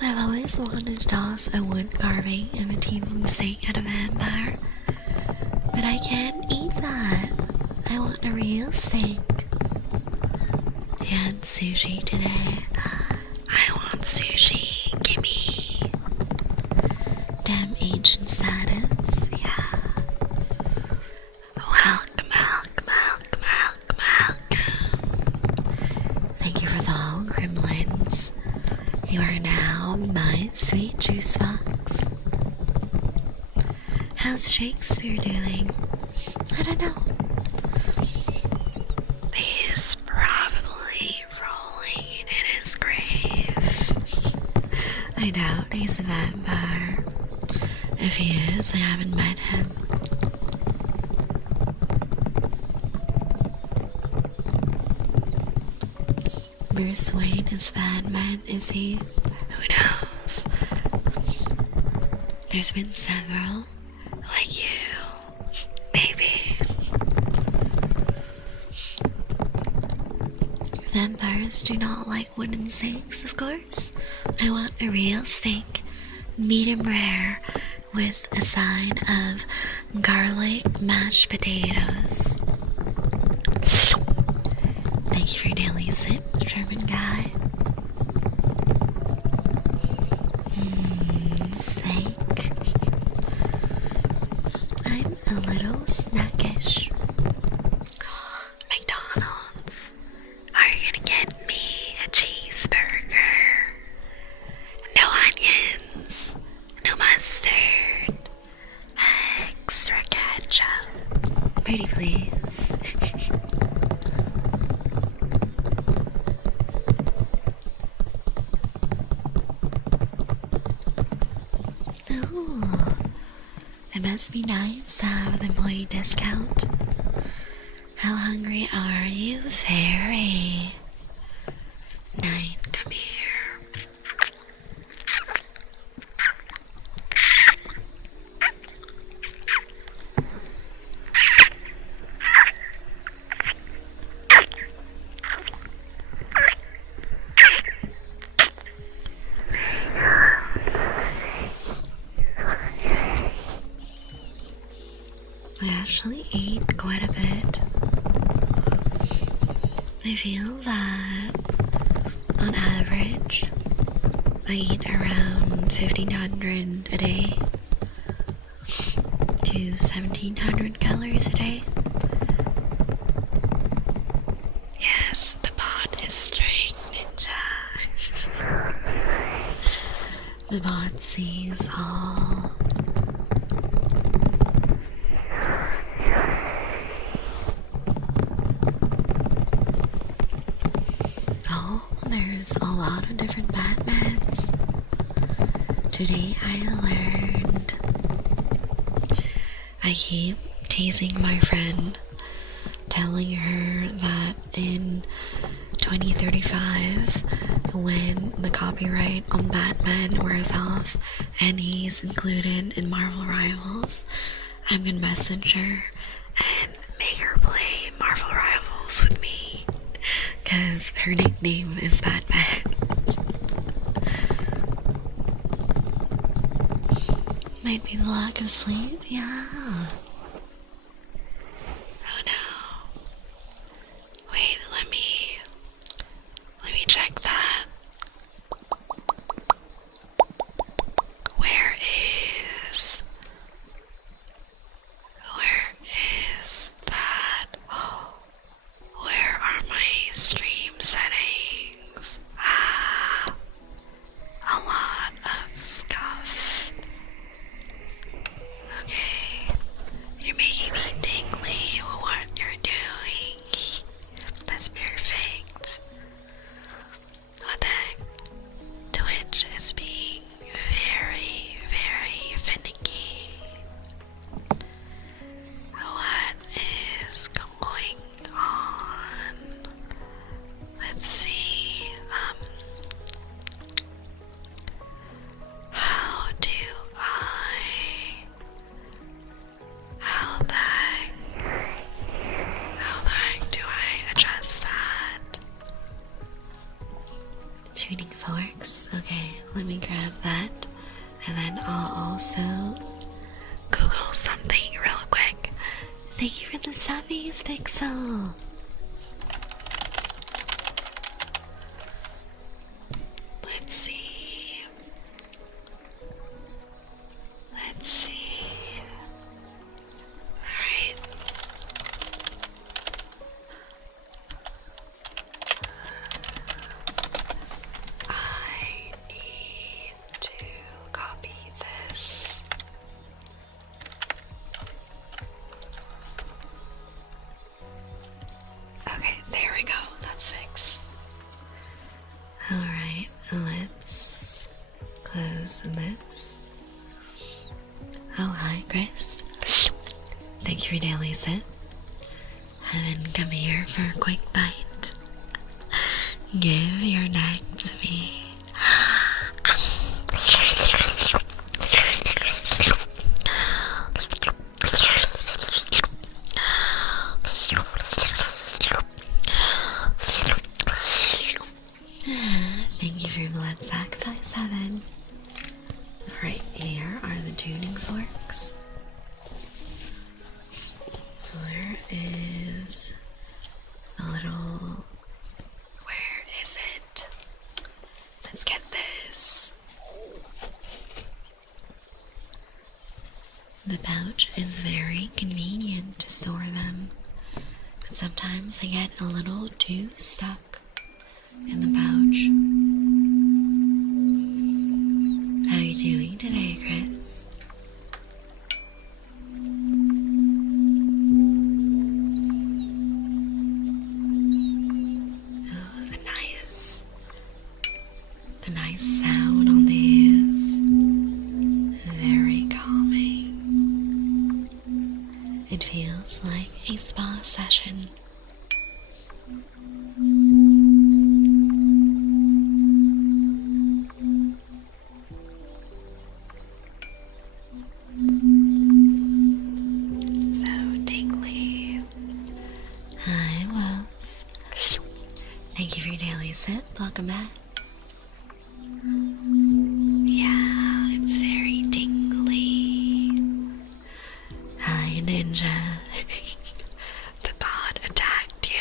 I've always wanted to toss a wood carving of a teeming steak at a vampire, but I can't eat that. I want a real steak. I had sushi today. I want sushi. Gimme. Damn ancient status. Yeah. Welcome, welcome, welcome, welcome, welcome. Thank you for the all gremlins. You are now my sweet juice box. How's Shakespeare doing? I don't know. He's probably rolling in his grave. I doubt he's a vampire. If he is, I haven't met him. Bruce Wayne is Batman, is he? Who knows? There's been several, like you, maybe. Vampires do not like wooden steaks, of course. I want a real steak, medium rare, with a side of garlic mashed potatoes. Thank you for your daily sip, German guy. Steak. I'm a little snackish. McDonald's. Are you gonna get me a cheeseburger? No onions. No mustard. Extra ketchup. Pretty please. It must be nice to have an employee discount. How hungry are you? Very. Nine, come here. actually eat quite a bit. I feel that on average I eat around 1,500 a day to 1,700 calories a day. Yes, the bot is straight ninja. The bot sees all. Oh, there's a lot of different Batmans. Today I learned I keep teasing my friend, telling her that in 2035, when the copyright on Batman wears off and he's included in Marvel Rivals, I'm gonna message her and make her play Marvel Rivals with me, cause her nickname is Batman. Might be the lack of sleep, yeah. Oh no. Wait, let me check that. Where is that? Oh, where are my stream settings? A lot of stuff. Okay, you're making me tingly with what you're doing. That's perfect. What the heck? Twitch is being very, very finicky. What is going on? Let's see. How the heck do I adjust that? Tuning forks. Okay, let me grab that, and then I'll also Google something real quick. Thank you for the subbies, Pixel. Let's see. Alright. I need to copy this. Okay, there we go. That's fixed. Alright, let's close this. Oh, hi, Chris. Thank you for daily sit. And come here for a quick bite. Give your neck to me. Thank you for your blood sacrifice, Heaven. Right here are the tuning forks. Where is a little... Where is it? Let's get this. The pouch is very convenient to store them, but sometimes I get a little too stuck in the pouch. How are you doing today, Chris? Oh, the nice sound on these. Very calming. It feels like a spa session. Thank you for your daily sip. Welcome back. Yeah, it's very tingly. Hi, Ninja. The bot attacked you.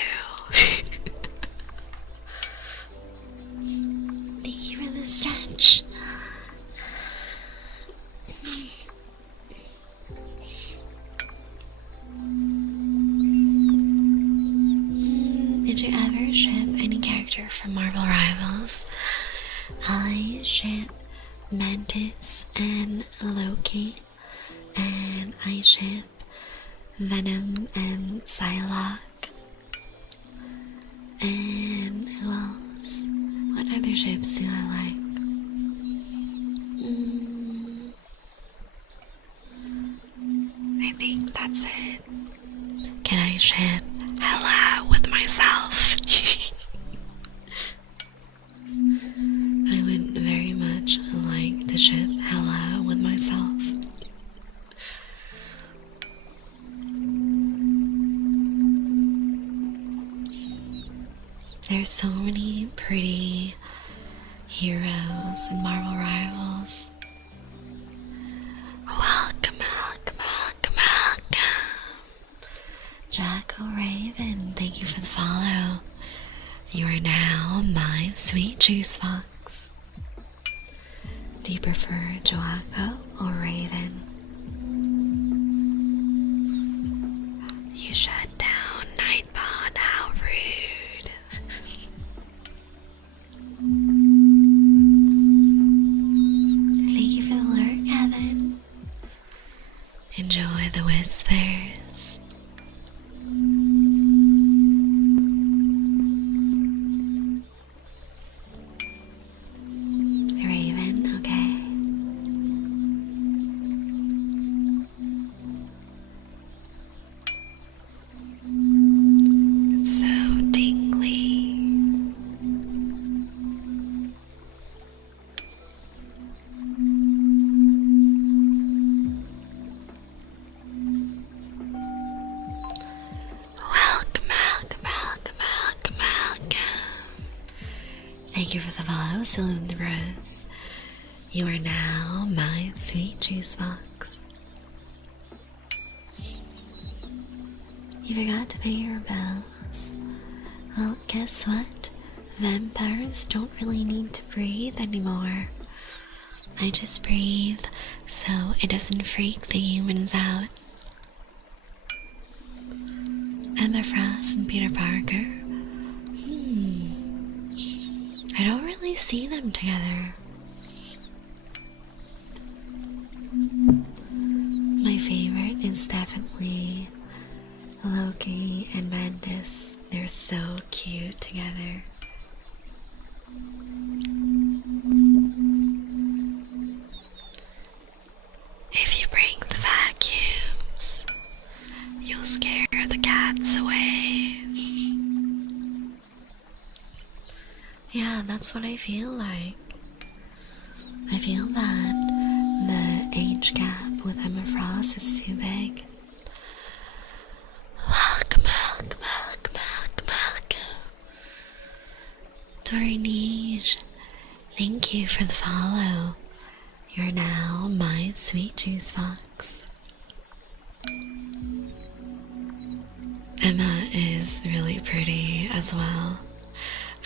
Thank you for the stretch. Did you ever ship any character from Marvel Rivals? I ship Mantis and Loki, and I ship Venom and Psylocke. And who else? What other ships do I like? I think that's it. Can I ship Hella with myself? I would very much like to ship Hella with myself. There's so many pretty heroes in Marvel Rivals. Welcome, welcome, welcome, welcome. Jack O'Raven, thank you for the follow. You are now my sweet juice fox. Do you prefer Joaco or Raven? You shut down Nightbot, how rude. Thank you for the lurk, Evan. Enjoy the whispers. Raven, okay. It's so tingly. Welcome, welcome, welcome, welcome, welcome. Thank you for the follow, Saloon the Rose. You are now my sweet juice box. You forgot to pay your bills. Well, guess what? Vampires don't really need to breathe anymore. I just breathe so it doesn't freak the humans out. Emma Frost and Peter Parker. I don't really see them together. My favorite is definitely Loki and Mantis. They're so cute together. If you bring the vacuums, you'll scare the cats away. Yeah, that's what I feel like. I feel that the age gap with Emma Frost is too big. Welcome, welcome, welcome, welcome, welcome. Dorniche, thank you for the follow. You're now my sweet juice fox. Emma is really pretty as well.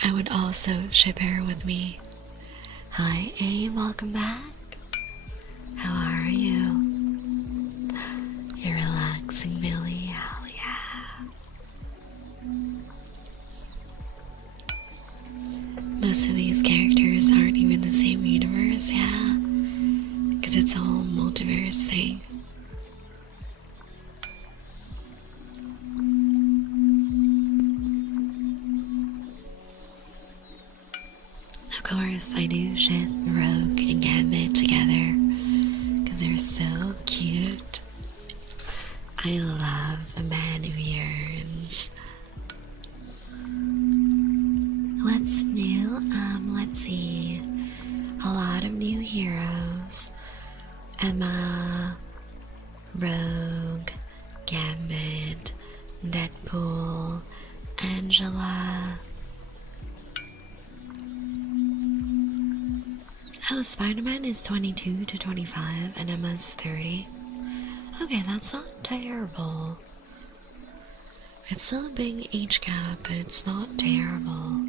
I would also ship her with me. Hi, A, welcome back. How are you? You're relaxing, Billy. Hell yeah. Most of these characters aren't even the same universe, yeah. Because it's a whole multiverse thing. Of course, I do ship Rogue and Gambit together because they're so cute. I love a man who yearns. What's new? Let's see. A lot of new heroes. Emma, Rogue, Gambit, Deadpool, Angela. Oh, Spider-Man is 22 to 25 and Emma's 30. Okay, that's not terrible. It's still a big age gap, but it's not terrible.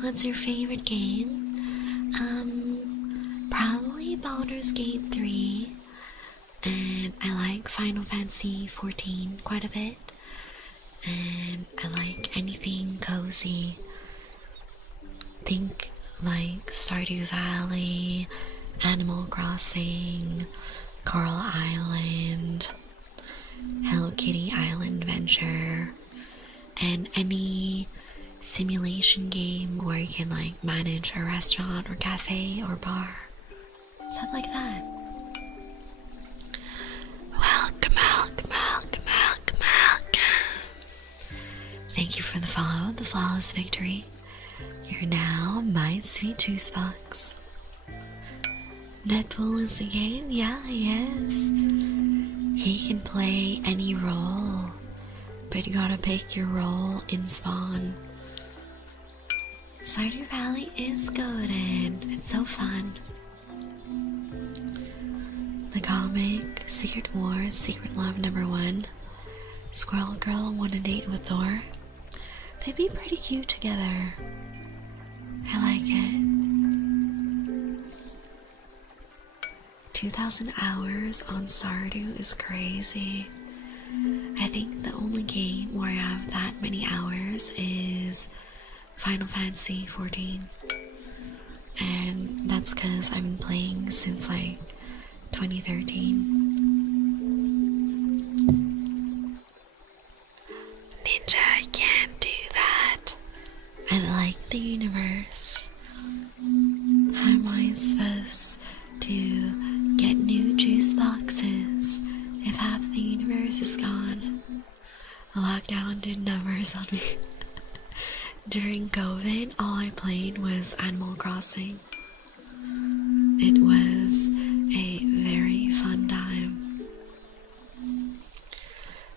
What's your favorite game? Probably Baldur's Gate 3. And I like Final Fantasy 14 quite a bit. And I like anything cozy. Think like Stardew Valley, Animal Crossing, Coral Island, Hello Kitty Island Adventure, and any simulation game where you can like manage a restaurant or cafe or bar. Stuff like that. Welcome, welcome, welcome, welcome, welcome. Thank you for the follow, the flawless victory. You're now my sweet juice box. Deadpool is the game? Yeah, he is. He can play any role, but you gotta pick your role in Spawn. Stardew Valley is good and it's so fun. The comic, Secret Wars, Secret Love #1, Squirrel Girl Want a Date with Thor. They'd be pretty cute together. I like it. 2,000 hours on Stardew is crazy. I think the only game where I have that many hours is Final Fantasy 14. And that's because I've been playing since like 2013. Ninja, I can't do that. I like the universe. How am I supposed to get new juice boxes if half the universe is gone? The lockdown did numbers on me. During COVID, all I played was Animal Crossing. It was a very fun time.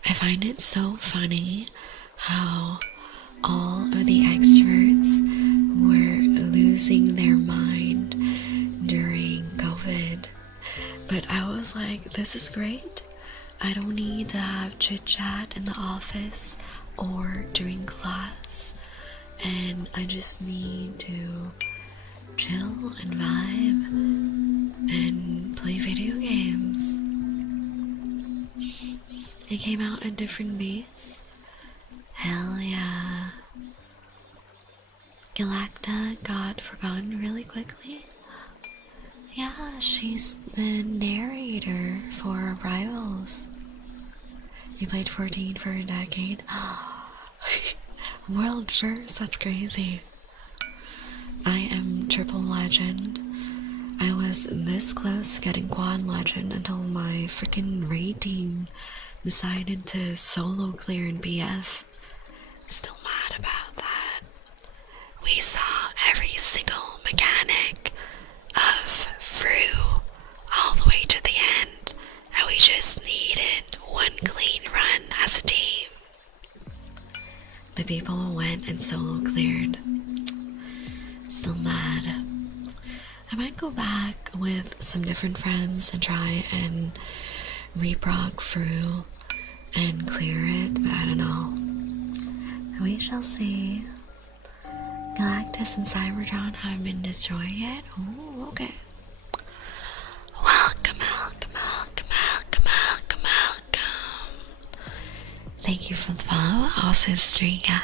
I find it so funny how all of the experts were losing their mind during COVID. But I was like, this is great. I don't need to have chit chat in the office or during class. And I just need to chill and vibe and play video games. It came out at different beats. Hell yeah. Galacta got forgotten really quickly. Yeah, she's the narrator for Rivals. You played 14 for a decade. World first, that's crazy. I am triple legend. I was this close to getting quad legend until my freaking raid team decided to solo clear in BF. Still mad about that. We saw every single mechanic of Fru all the way to the end, and we just needed one clean run as a team. But people went and solo cleared. Still mad. I might go back with some different friends and try and reproc Fru and clear it, but I don't know. We shall see. Galactus and Cybertron haven't been destroyed yet? Oh, okay. Welcome, welcome, welcome, welcome, welcome, welcome. Thank you for the follow, also Striga.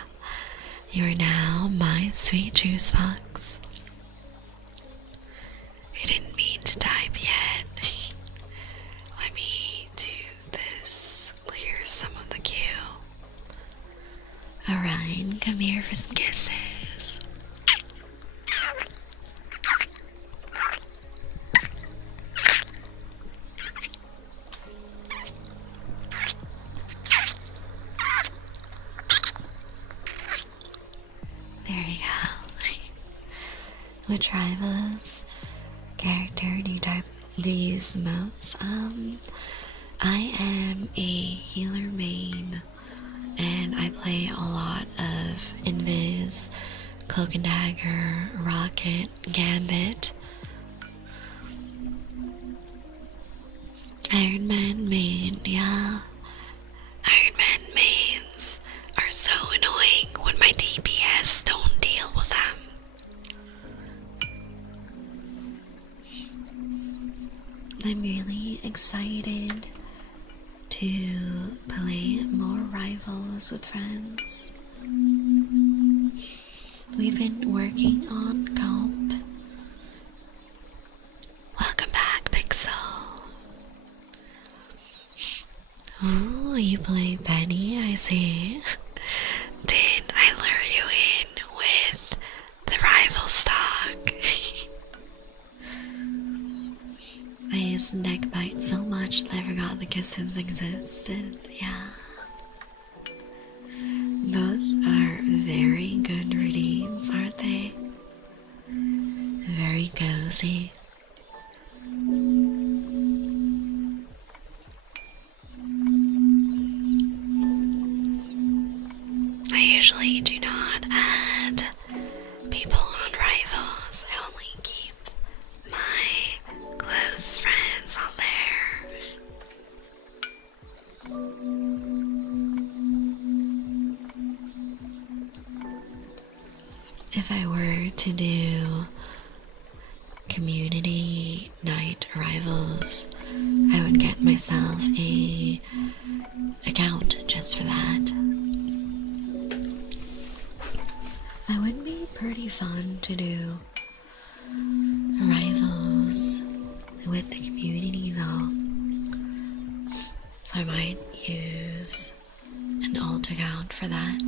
You are now my sweet juice box. I didn't mean to type yet. Let me do this, clear some of the queue. Orion, come here for some kisses. There you go. Which Rivals character do you use the most? I am a healer main, and I play a lot of Invis, Cloak and Dagger, Rocket, Gambit, Iron Man main, yeah. Iron Man mains are so annoying when my DPS don't deal with them. I'm really excited to play more Rivals with friends. We've been working on comp. Welcome back, Pixel. Oh, you play Penny, I see. Did I lure you in with the rival stock? I used neck bite so much that I forgot the kisses existed. Yeah. Both are very good redeems, aren't they? Very cozy. I usually do not add people on Rivals. I only keep my close friends on there. If I were to do community night Rivals, I would get myself a account just for that. That would be pretty fun to do Rivals with the community though. So I might use an alt account for that.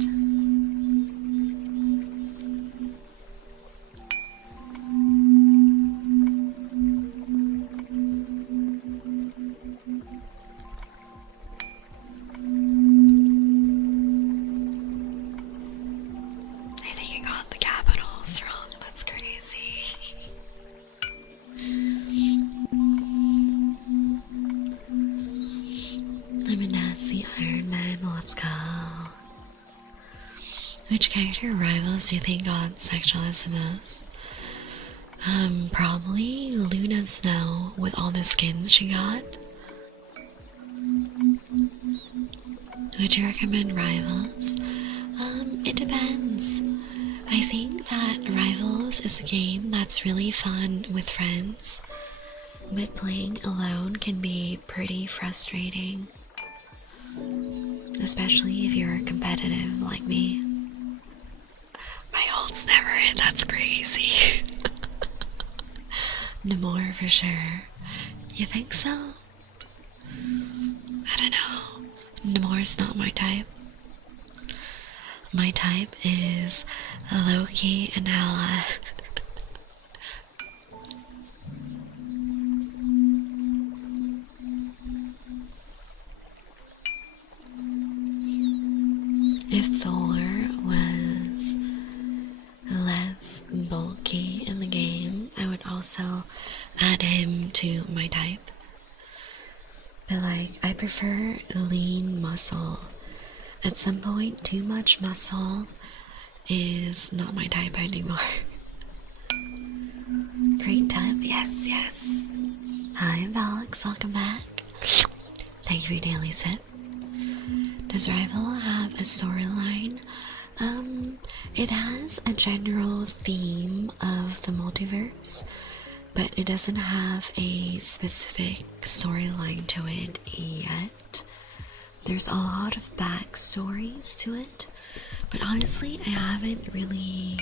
Which character Rivals do you think got sexualized the most? Probably Luna Snow with all the skins she got. Would you recommend Rivals? It depends. I think that Rivals is a game that's really fun with friends, but playing alone can be pretty frustrating. Especially if you're competitive like me. My ult's never hit, that's crazy. No more for sure. You think so? I don't know. Nemore's not my type. My type is Loki and Ella. If Thor was less bulky in the game, I would also add him to my type. But like, I prefer lean muscle. At some point, too much muscle is not my type anymore. Great type, yes, yes. Hi, I'm Alex, welcome back. Thank you for your daily sip. Does Rival have a storyline? It has a general theme of the multiverse, but it doesn't have a specific storyline to it yet. There's a lot of backstories to it, but honestly, I haven't really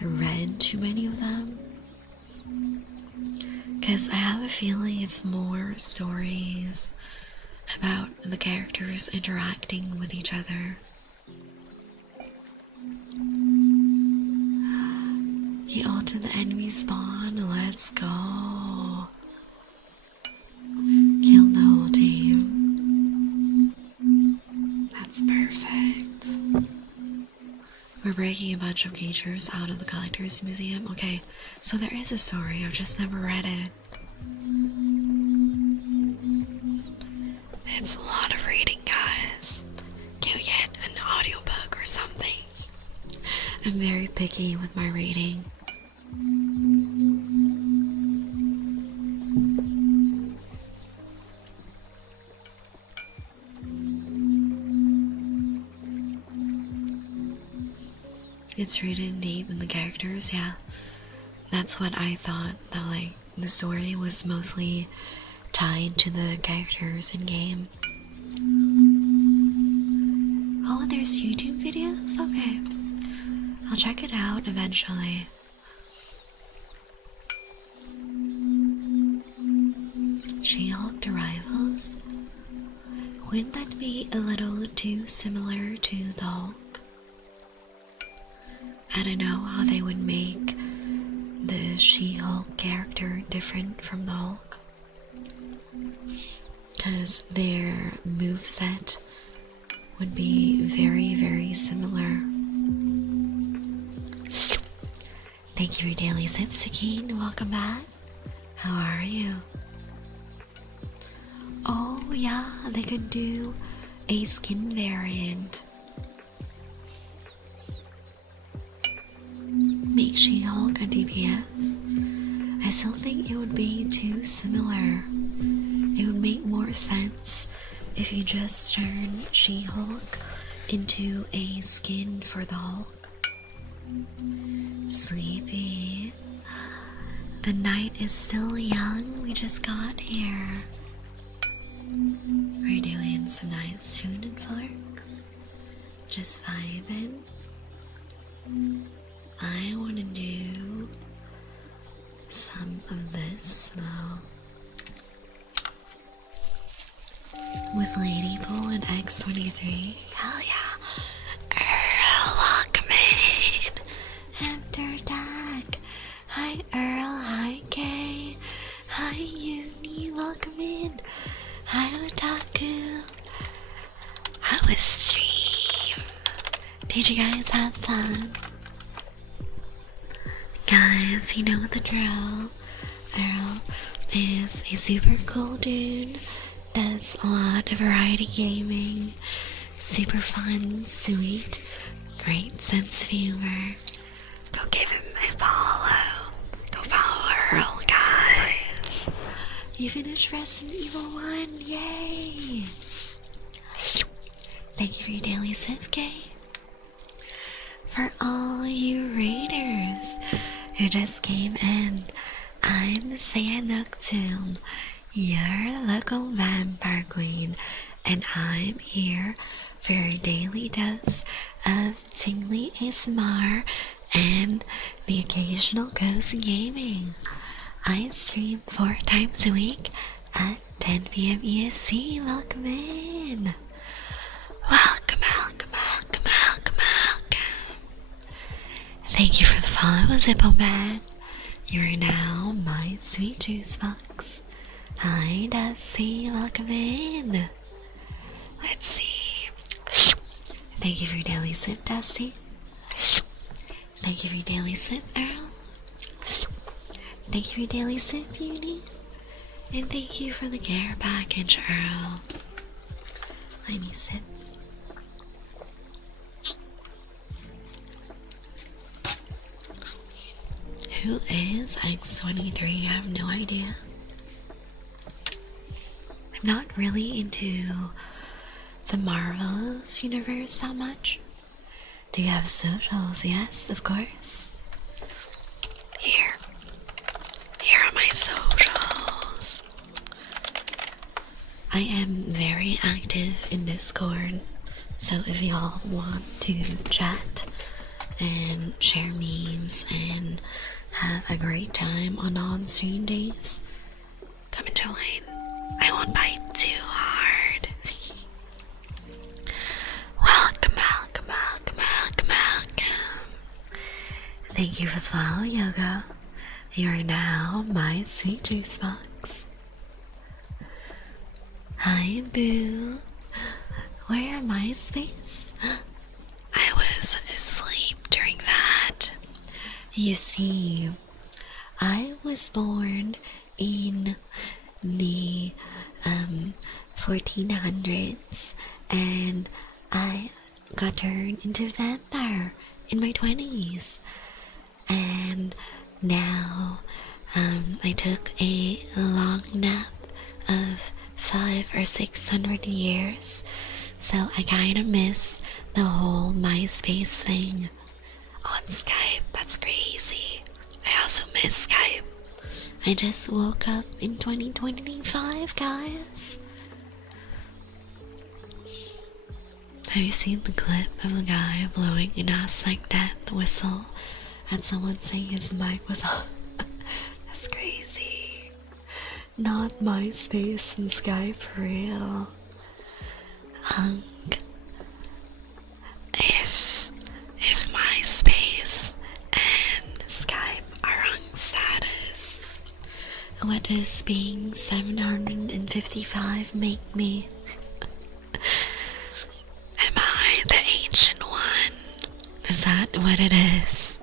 read too many of them, because I have a feeling it's more stories about the characters interacting with each other. You ulted the enemy spawn, let's go. Kill the whole team. That's perfect. We're breaking a bunch of creatures out of the Collector's Museum. Okay, so there is a story, I've just never read it. It's a lot of reading, guys. Can we get an audiobook or something? I'm very picky with my rating. It's rooted deep in the characters, yeah. That's what I thought, that like the story was mostly tied to the characters in game. Oh, there's YouTube videos? Okay. I'll check it out eventually. She-Hulk rivals? Wouldn't that be a little too similar to the Hulk? I don't know how they would make the She-Hulk character different from the Hulk. Because their moveset would be very, very similar. Thank you for daily sips, Sakine. Welcome back. How are you? Oh yeah, they could do a skin variant. Make She-Hulk a DPS. I still think it would be too similar. It would make more sense if you just turn She-Hulk into a skin for the Hulk. Sleepy. The night is still young. We just got here. We're doing some nice tuning forks. Just vibing. I want to do some of this though. With Ladypool and X23. Hell yeah. Earl, welcome in. After dark. Hi Earl, hi Kay. Hi Uni, welcome in. Hi Otaku. How was stream? Did you guys have fun? Guys, you know the drill. Earl is a super cool dude. Does a lot of variety gaming. Super fun, sweet, great sense of humor. Go give him a follow. Go follow Earl, guys. You finished Resident Evil 1, yay! Thank you for your daily sip, Kay. For all you raiders who just came in, I'm Saya Noctum, your local vampire queen, and I'm here for your daily dose of tingly ASMR and the occasional cozy gaming. I stream 4 times a week at 10 p.m. EST. Welcome in. Welcome, welcome, welcome, welcome, welcome. Thank you for the follow, Zippo Man. You're now my sweet juice box. Hi, Dusty. Welcome in. Let's see. Thank you for your daily sip, Dusty. Thank you for your daily sip, Earl. Thank you for your daily sip, Beauty. And thank you for the care package, Earl. Let me sip. Who is X23? I have no idea. I'm not really into the Marvels universe that much. Do you have socials? Yes, of course. Here are my socials. I am very active in Discord, so if y'all want to chat and share memes and have a great time on on-stream days, come and join. I won't bite too hard. Welcome, welcome, welcome, welcome, welcome. Thank you for the follow, Yoga. You are now my sweet juice box. Hi, Boo. Where am I, space? I was asleep during that. You see, I was born in the 1400s, and I got turned into a vampire in my 20s. And now I took a long nap of 500 or 600 years, so I kind of miss the whole MySpace thing on Skype. That's crazy. I also miss Skype. I just woke up in 2025, guys. Have you seen the clip of the guy blowing an like death whistle at someone saying his mic was on? That's crazy. Not MySpace and Skype for real. If MySpace and Skype are on status, what does being 755 make me? Am I the ancient one? Is that what it is?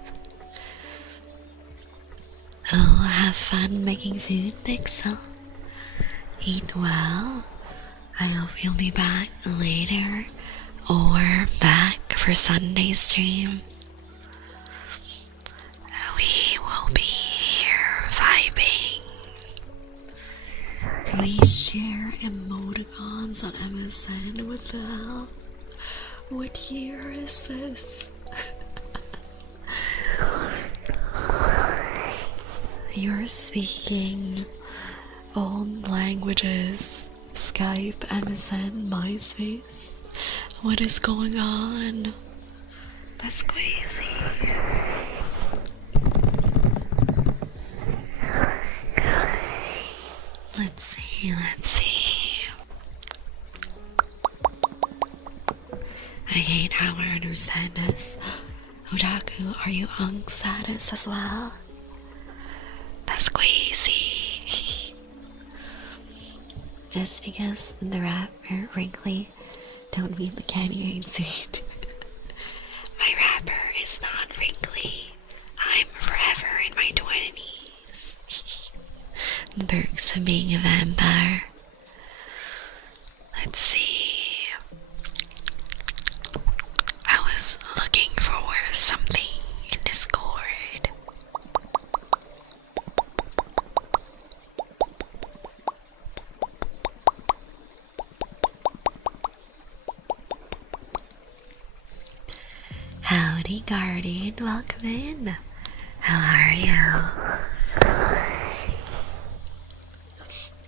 Oh, have fun making food, Pixel. Eat well. I hope you'll be back later or back for Sunday stream. We will be here vibing. Please share emoticons on MSN. What the hell? What year is this? You're speaking old languages. Skype, MSN, MySpace. What is going on? That's crazy. Let's see. I hate how I understand this. Otaku, are you on status as well? That's crazy. Just because the rapper wrinkly don't mean the candy ain't sweet. My rapper is not wrinkly. I'm forever in my 20s. The perks of being a vampire. Let's see. I was looking for something in Discord. Howdy, Guardian. Welcome in. How are you?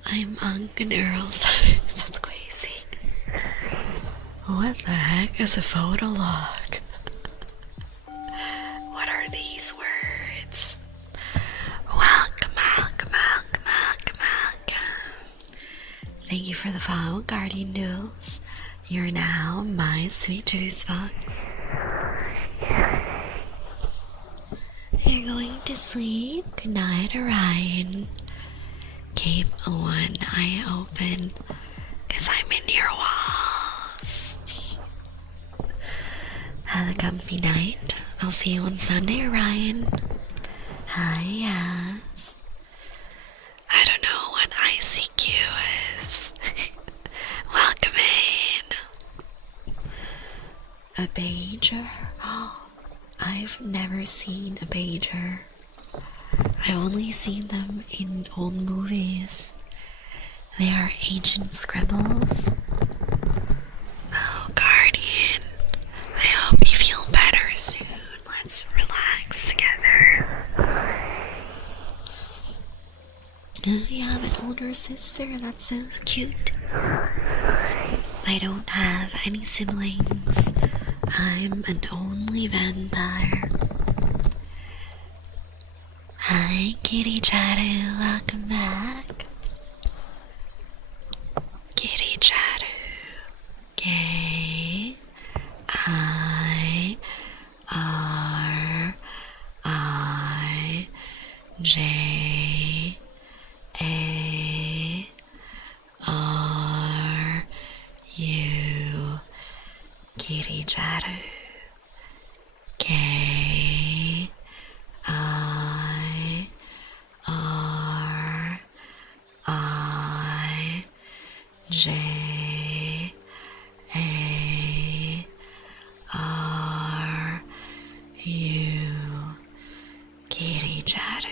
I'm on girls. That's crazy. What the heck is a photo log? What are these words? Welcome. Thank you for the follow, Guardian Duels. You're now my sweet juice box. You're going to sleep. Good night, Orion. Keep one eye open, cause I'm in your walls. Have a comfy night. I'll see you on Sunday, Orion. Hi, yes. I don't know what ICQ is. Welcome in. A pager? Oh, I've never seen a pager. I've only seen them in old movies. They are ancient scribbles. Oh, Guardian. I hope you feel better soon. Let's relax together. Oh, you have an older sister? That's so cute. I don't have any siblings. I'm an only vampire. Hi, Kitty Charu. Welcome back. Kitty Charu. K I R I J A R U. Kitty Charu. K I R I J A R Kitty chatter.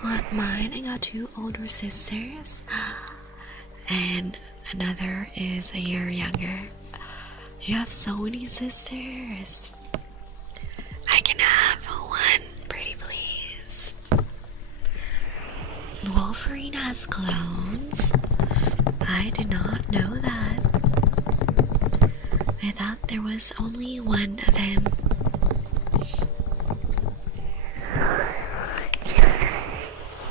What, mine? I got 2 older sisters, and another is a year younger. You have so many sisters. I can have 1, pretty please. Wolverine has clones. I did not know that. I thought there was only 1 of him.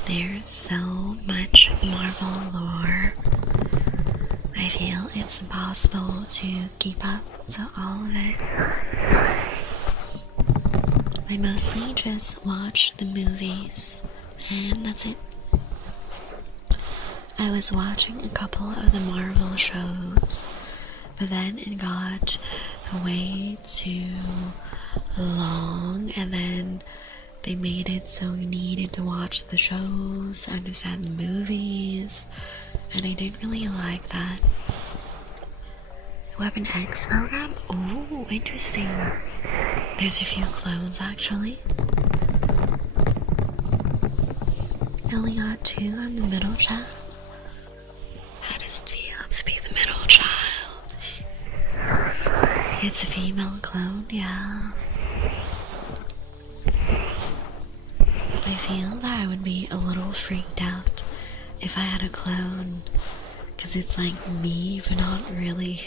There's so much Marvel lore. I feel it's impossible to keep up to all of it. I mostly just watch the movies, and that's it. I was watching a couple of the Marvel shows, but then it got way too long, and then they made it so you needed to watch the shows, understand the movies, and I didn't really like that. Weapon X program? Oh, interesting. There's a few clones actually. I only got 2 on the middle child. How does it feel to be the middle child? It's a female clone, yeah. I feel that I would be a little freaked out if I had a clone, because it's like me, but not really.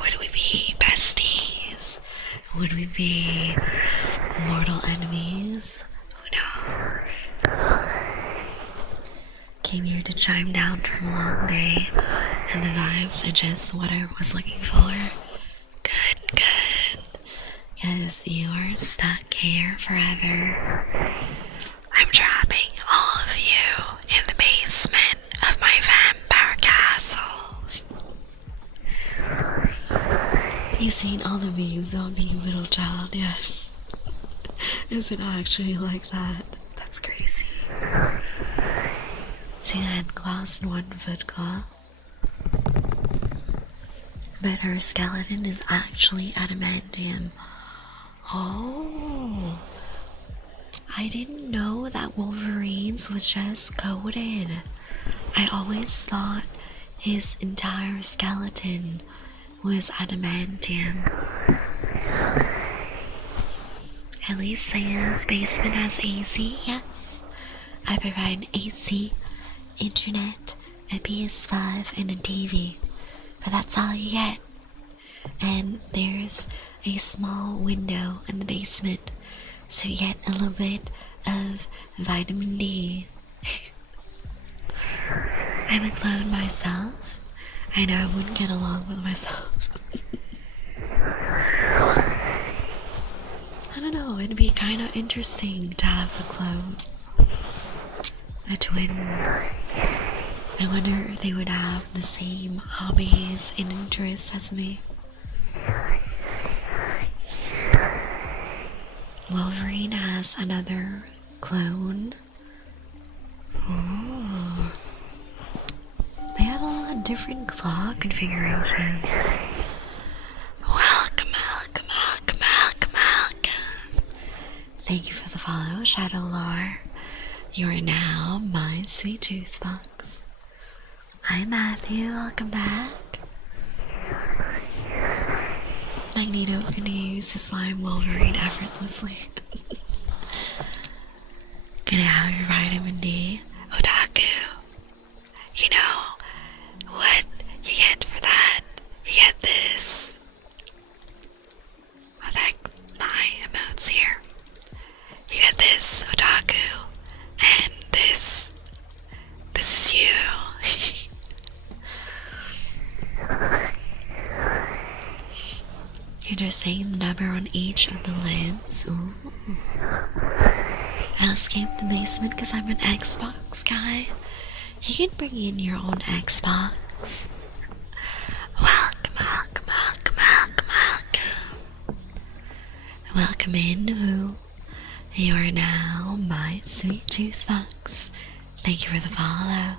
Would we be besties? Would we be mortal enemies? Who knows? Came here to chime down from a long day, and the vibes are just what I was looking for. Good, good. Because you are stuck here forever. I'm trapping all of you in the basement of my vampire castle. You've seen all the memes on being middle child, yes. Is it actually like that? That's crazy. 2 hand claws and 1 foot claw. But her skeleton is actually adamantium. Oh, I didn't know that Wolverine's was just coated. I always thought his entire skeleton was adamantium. At least Saya's basement has AC, yes. I provide AC, internet, a PS5, and a TV. But that's all you get. And there's a small window in the basement, so you get a little bit of vitamin D. I'm a clone myself. I know I wouldn't get along with myself. I don't know, it'd be kind of interesting to have a clone. A twin. I wonder if they would have the same hobbies and interests as me. Wolverine has another clone. Oh. They have a lot of different claw configurations. Welcome, welcome, welcome, welcome, welcome. Thank you for the follow, Shadow Lore. You are now my sweet juice box. Hi Matthew, welcome back. Magneto can use his slime Wolverine effortlessly. Gonna have your vitamin D. Otaku. You know what you get for that? You get this. I think my emotes here. You get this, Otaku. And this. This is you. You're just saying the number on each of the limbs. Ooh. I'll escape the basement because I'm an Xbox guy. You can bring in your own Xbox. Welcome, welcome, welcome, welcome, welcome. Welcome in, who? You are now my sweet juice box. Thank you for the follow.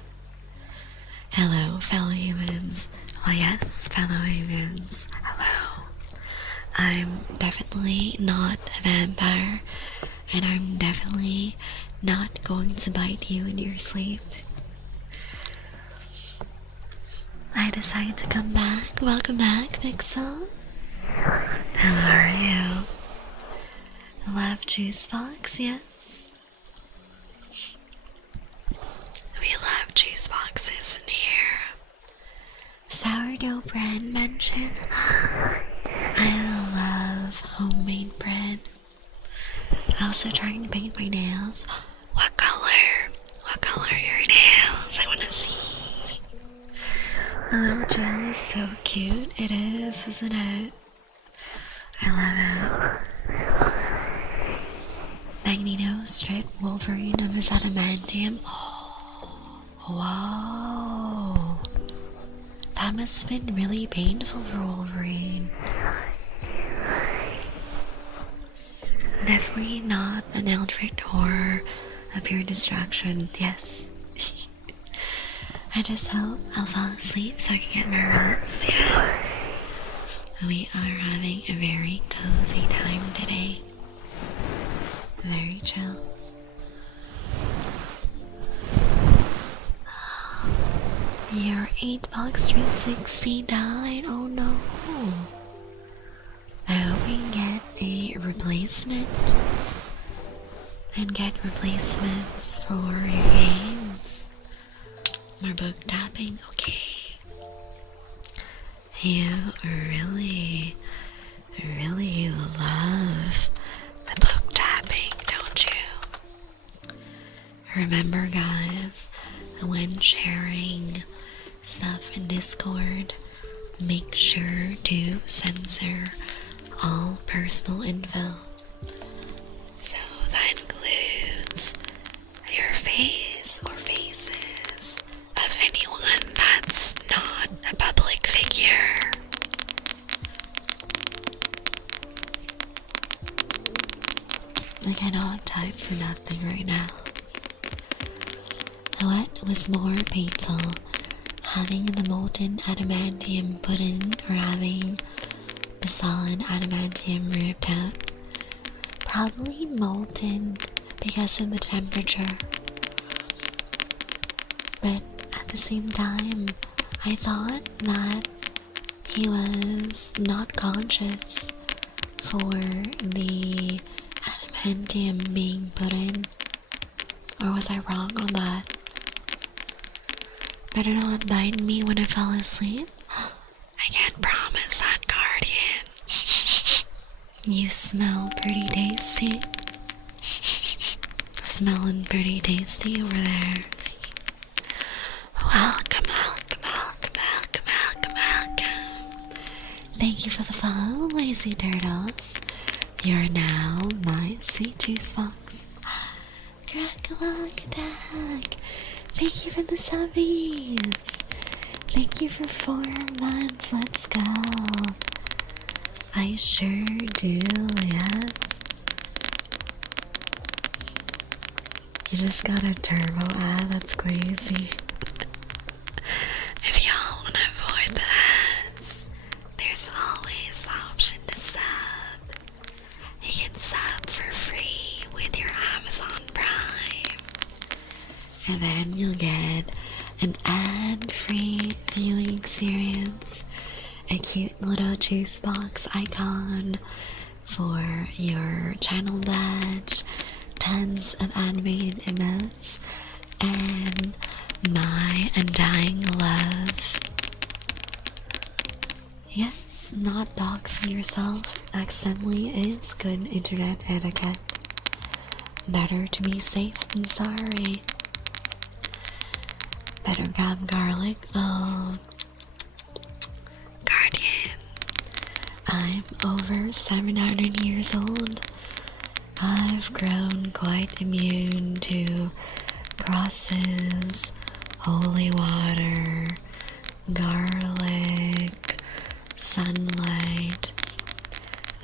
Hello, fellow humans. Oh yes, fellow humans. Hello. I'm definitely not a vampire, and I'm definitely not going to bite you in your sleep. I decided to come back. Welcome back, Pixel. How are you? Love juice box, yes? We love juice boxes in here. Sourdough bread mentioned. I love homemade bread. Also trying to paint my nails. What color? What color are your nails? I want to see. The little gel is so cute. It is, isn't it? I love it. Magneto, Strip, Wolverine, and his adamantium. Whoa. That must have been really painful for Wolverine. Definitely not an Eldritch horror, a pure distraction, yes. I just hope I'll fall asleep so I can get my rest, yes. We are having a very cozy time today. Very chill. Your 8box 360 died, oh no. I hope we can get a replacement and get replacements for your games. More book tapping, okay. You really love the book tapping, don't you? Remember, guys, when sharing stuff in Discord, make sure to censor all personal info. So that includes your face or faces of anyone that's not a public figure. I cannot type for nothing right now. What was more painful, having the molten adamantium put in or having the solid adamantium ripped out? Probably molten because of the temperature. But at the same time, I thought that he was not conscious for the adamantium being put in. Or was I wrong on that? Better not bite me when I fall asleep. I can't promise that, Guardian. You smell pretty tasty. Smelling pretty tasty over there. Welcome, welcome, welcome, welcome, welcome, welcome. Thank you for the follow, lazy turtles. You're now my sweet juice box. Crack-a-lock attack. Thank you for the subbies. Thank you for 4 months. Let's go. I sure do, yes. You just got a turbo ad, that's crazy. If y'all want to avoid the ads, there's always the option to sub. You can sub for free with your Amazon Prime. And then you'll get an ad-free viewing experience, a cute little juice box icon for your channel badge, tons of animated emotes, and my undying love. Yes, not doxing yourself accidentally is good internet etiquette. Better to be safe than sorry. Better grab garlic. Oh, Guardian. I'm over 700 years old. I've grown quite immune to crosses, holy water, garlic, sunlight.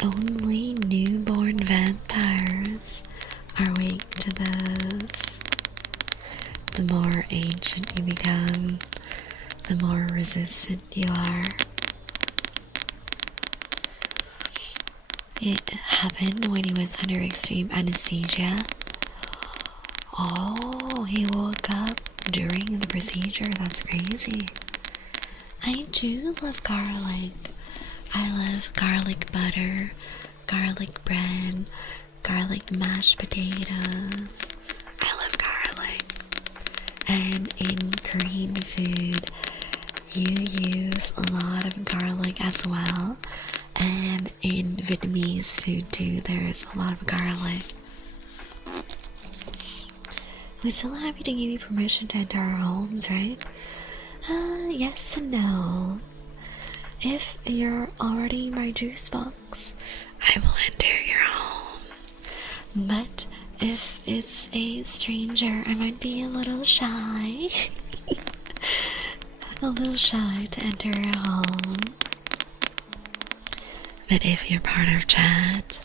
Only newborn vampires are weak to those. The more ancient you become, the more resistant you are. It happened when he was under extreme anesthesia. Oh, he woke up during the procedure. That's crazy. I do love garlic. I love garlic butter, garlic bread, garlic mashed potatoes. I love garlic. And in Korean food, you use a lot of garlic as well. And in Vietnamese food too, there's a lot of garlic. We're still happy to give you permission to enter our homes, right? Yes and no. If you're already my juice box, I will enter your home. But if it's a stranger, I might be a little shy. A little shy to enter your home. But if you're part of chat,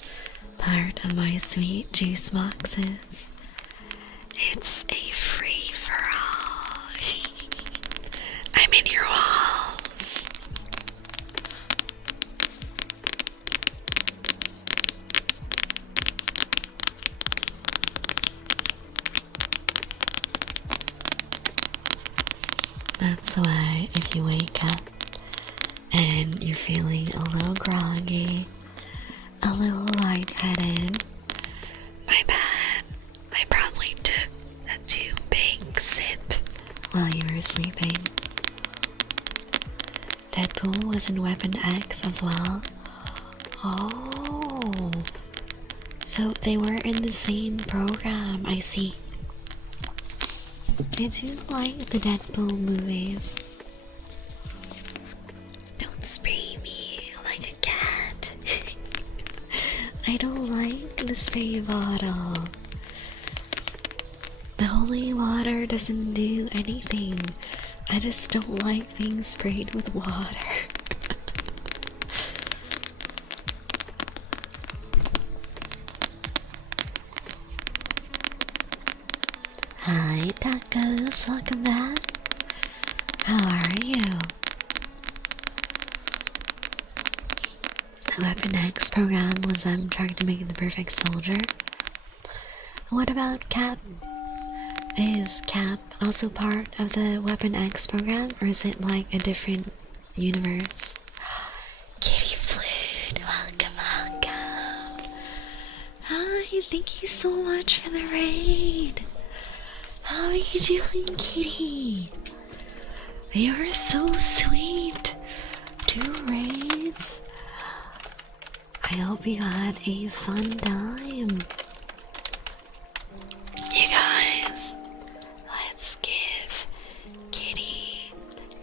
part of my sweet juice boxes, it's a free-for-all. I'm in your walls. That's why if you wake up and you're feeling a little groggy, a little lightheaded, my bad. I probably took a too big sip while you were sleeping. Deadpool was in Weapon X as well. Oh, so they were in the same program. I see. I do like the Deadpool movies. Don't spray me like a cat. I don't like the spray bottle. The holy water doesn't do anything. I just don't like being sprayed with water. Hi tacos, welcome back. How are you? The Weapon X program was trying to make the perfect soldier. What about Cap? Is Cap also part of the Weapon X program, or is it like a different universe? Kitty Flute, welcome, welcome. Hi, thank you so much for the raid. How are you doing, Kitty? You are so sweet. 2 raids. I hope you had a fun time. You guys, let's give Kitty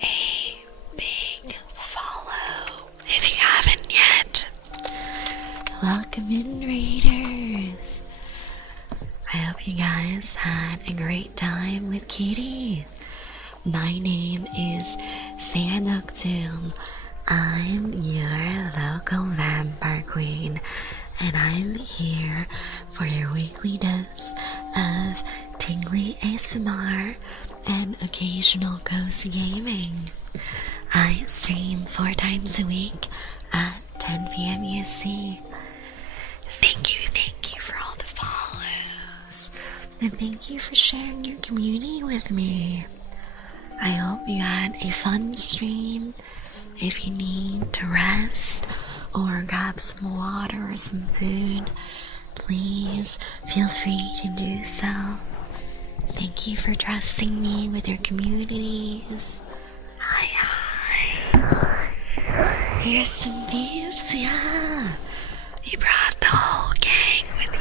a big follow if you haven't yet. Welcome in, Raiders. I hope you guys had a great time with Kitty. My name is Sarah Nocturne. I'm your local vampire queen, and I'm here for your weekly dose of tingly ASMR and occasional cozy gaming. I stream 4 times a week at 10 p.m. USC. Thank you for all the follows, and thank you for sharing your community with me. I hope you had a fun stream. If you need to rest or grab some water or some food, please feel free to do so. Thank you for trusting me with your communities. Hi. Here's some beefs, yeah. You brought the whole gang with you.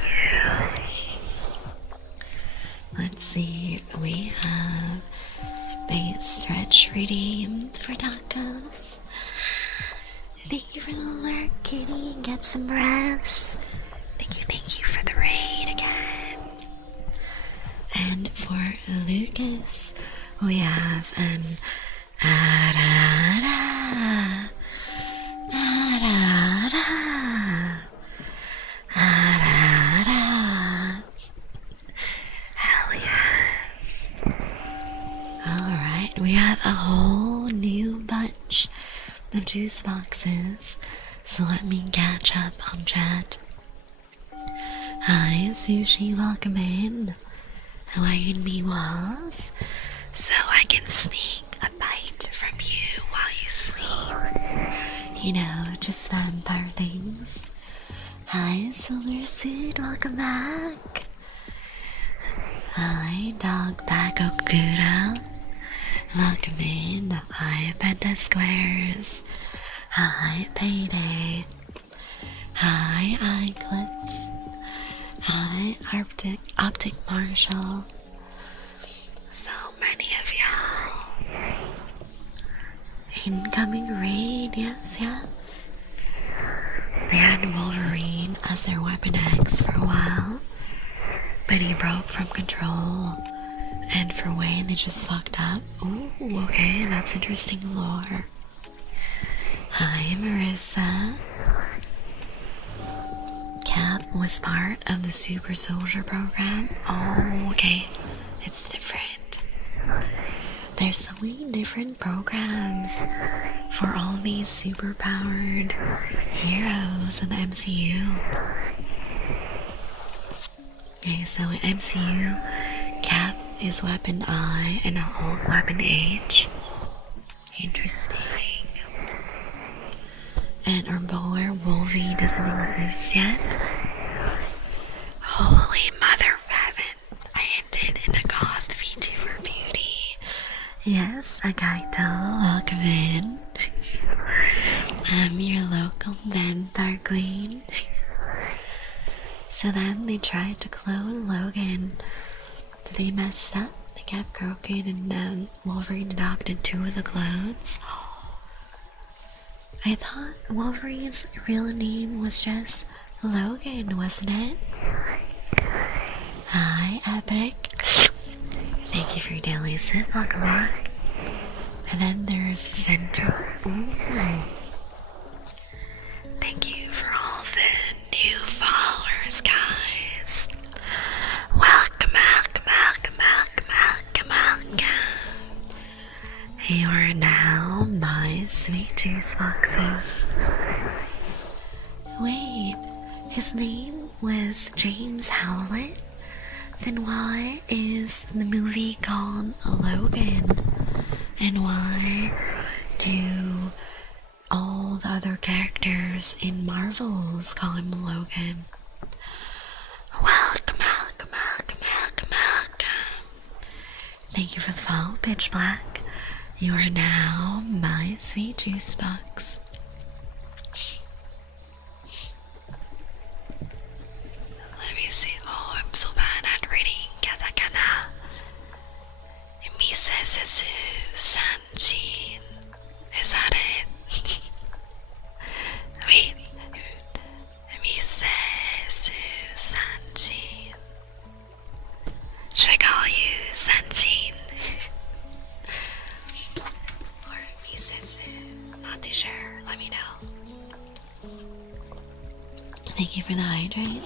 Let's see, we have a stretch redeemed for tacos. Thank you for the alert, Kitty. Get some rest. Thank you for the raid again. And for Lucas, we have an ah-da-da, ah-da-da, ah-da-da. Hell yes. Alright, we have a whole new bunch of juice boxes. so let me catch up on chat. Hi, Sushi, welcome in. Enlighten me was so I can sneak a bite from you while you sleep. You know, just vampire things. Hi, Silver Suit, welcome back. Hi, Dog Back Okuda. Welcome in. Hi, Penta Squares. Hi, Payday. Hi, Eclipse. Hi, Optic Marshall. So many of y'all. Incoming raid, yes. They had Wolverine as their Weapon X for a while, but he broke from control, and for Wayne they just fucked up. Ooh, okay, that's interesting lore. Hi, Marissa. Cap was part of the Super Soldier program. Oh, okay. It's different. There's so many different programs for all these super powered heroes in the MCU. Okay, so in MCU, Cap is Weapon I and Hulk Weapon H. Interesting. And our boy Wolvie doesn't exist yet. Holy mother of heaven, I ended in a goth VTuber beauty. Yes, Agaito, welcome in. I'm your local vampire queen. So then they tried to clone Logan, but they messed up. They kept croaking, and then Wolverine adopted 2 of the clones. I thought Wolverine's real name was just Logan, wasn't it? Hi, Epic. Thank you for your daily sit. Welcome back. And then there's Central. Ooh. Thank you for all the new followers, guys. Welcome. You are now my sweet juice boxes. Wait, his name was James Howlett? Then why is the movie called Logan? And why do all the other characters in Marvel's call him Logan? Welcome. Thank you for the follow, Pitch Black. You are now my sweet juice box. Let me see. Oh, I'm so bad at reading katakana. Misesesu Sanchin. Is that it? Wait. Misesu Sanchin. Should I call you Sanchin? Or Misesu? I'm not too sure. Let me know. Thank you for the hydrate.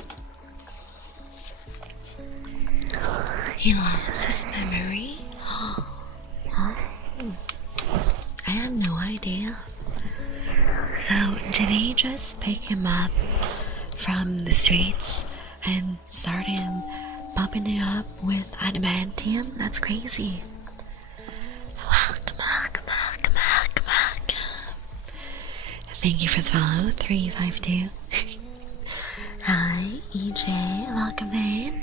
He lost his memory? Oh, I had no idea. So, did he just pick him up from the streets and started bumping it up with adamantium? That's crazy. Welcome. Thank you for the follow, 352. Hi, EJ, welcome in.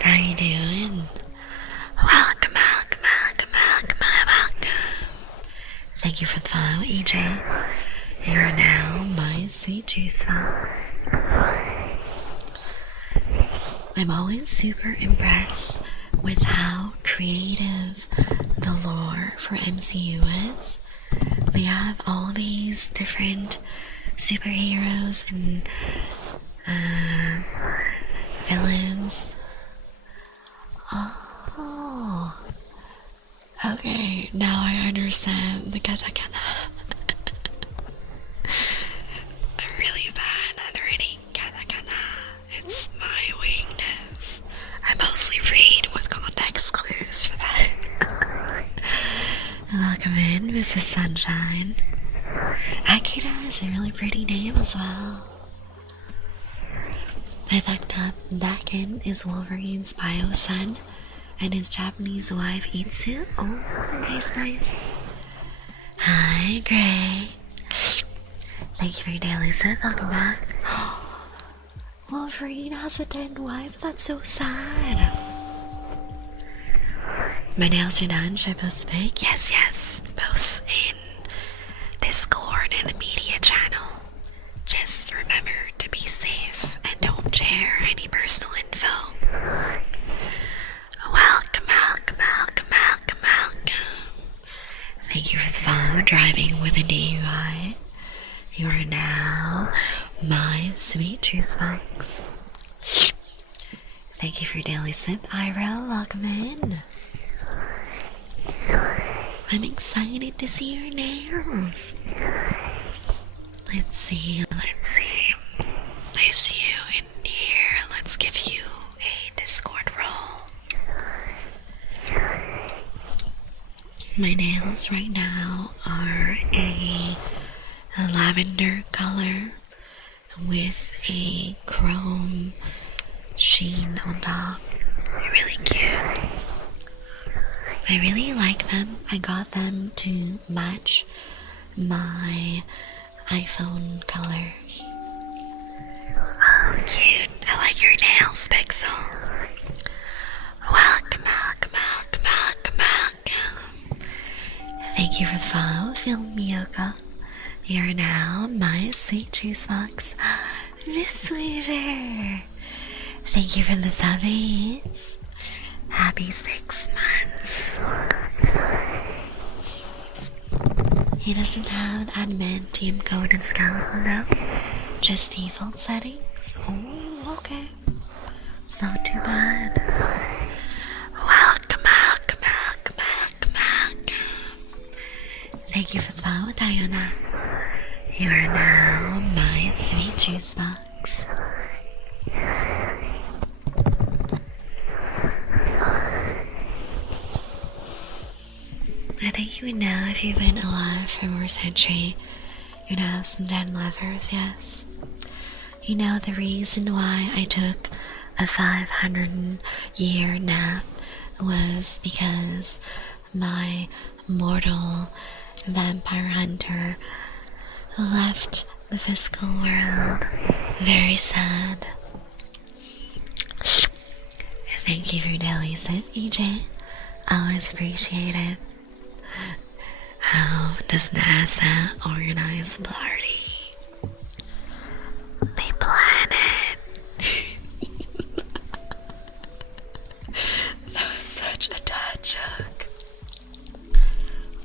How you doing? Welcome. Thank you for the follow, EJ. You are now my sweet juice box. I'm always super impressed with how creative the lore for MCU is. They have all these different superheroes and villains. Oh, okay, now I understand the katakana. I'm really bad at reading katakana. It's my weakness. I mostly read with context clues for that. Welcome in, Mrs. Sunshine. I Frida is a really pretty name as well. I looked up Daken is Wolverine's bio son, and his Japanese wife Itsu. Oh, nice. Hi, Gray. Thank you for your daily sip. Welcome back. Wolverine has a dead wife. That's so sad. My nails are done. Should I post a pic? Yes. Post in Discord and the media channel. Just remember to be safe and don't share any personal info. Welcome. Thank you for the follow. Driving with a DUI. You are now my sweet juice box. Thank you for your daily sip, Iro. Welcome in. I'm excited to see your nails. Let's see. I see you in here. Let's give you a Discord role. My nails right now are a lavender color with a chrome sheen on top. They're really cute. I really like them. I got them to match my iPhone color. Oh, cute. I like your nails, Pixel. Welcome. Thank you for the follow, Film Miyoko. You're now my sweet juice box, Miss Weaver. Thank you for the subbies. Happy 6 months. He doesn't have the admin team code and skeleton though. Just default settings. Oh, okay. It's not too bad. Welcome. Thank you for the follow, Diana. You are now my sweet juice box. I think you would know if you've been alive for more century. You'd have some dead lovers, yes. You know the reason why I took a 500-year nap was because my mortal vampire hunter left the physical world. Very sad. Thank you for your daily sip, EJ. Always appreciate it. How does NASA organize a party? They plan it. That was such a dad joke.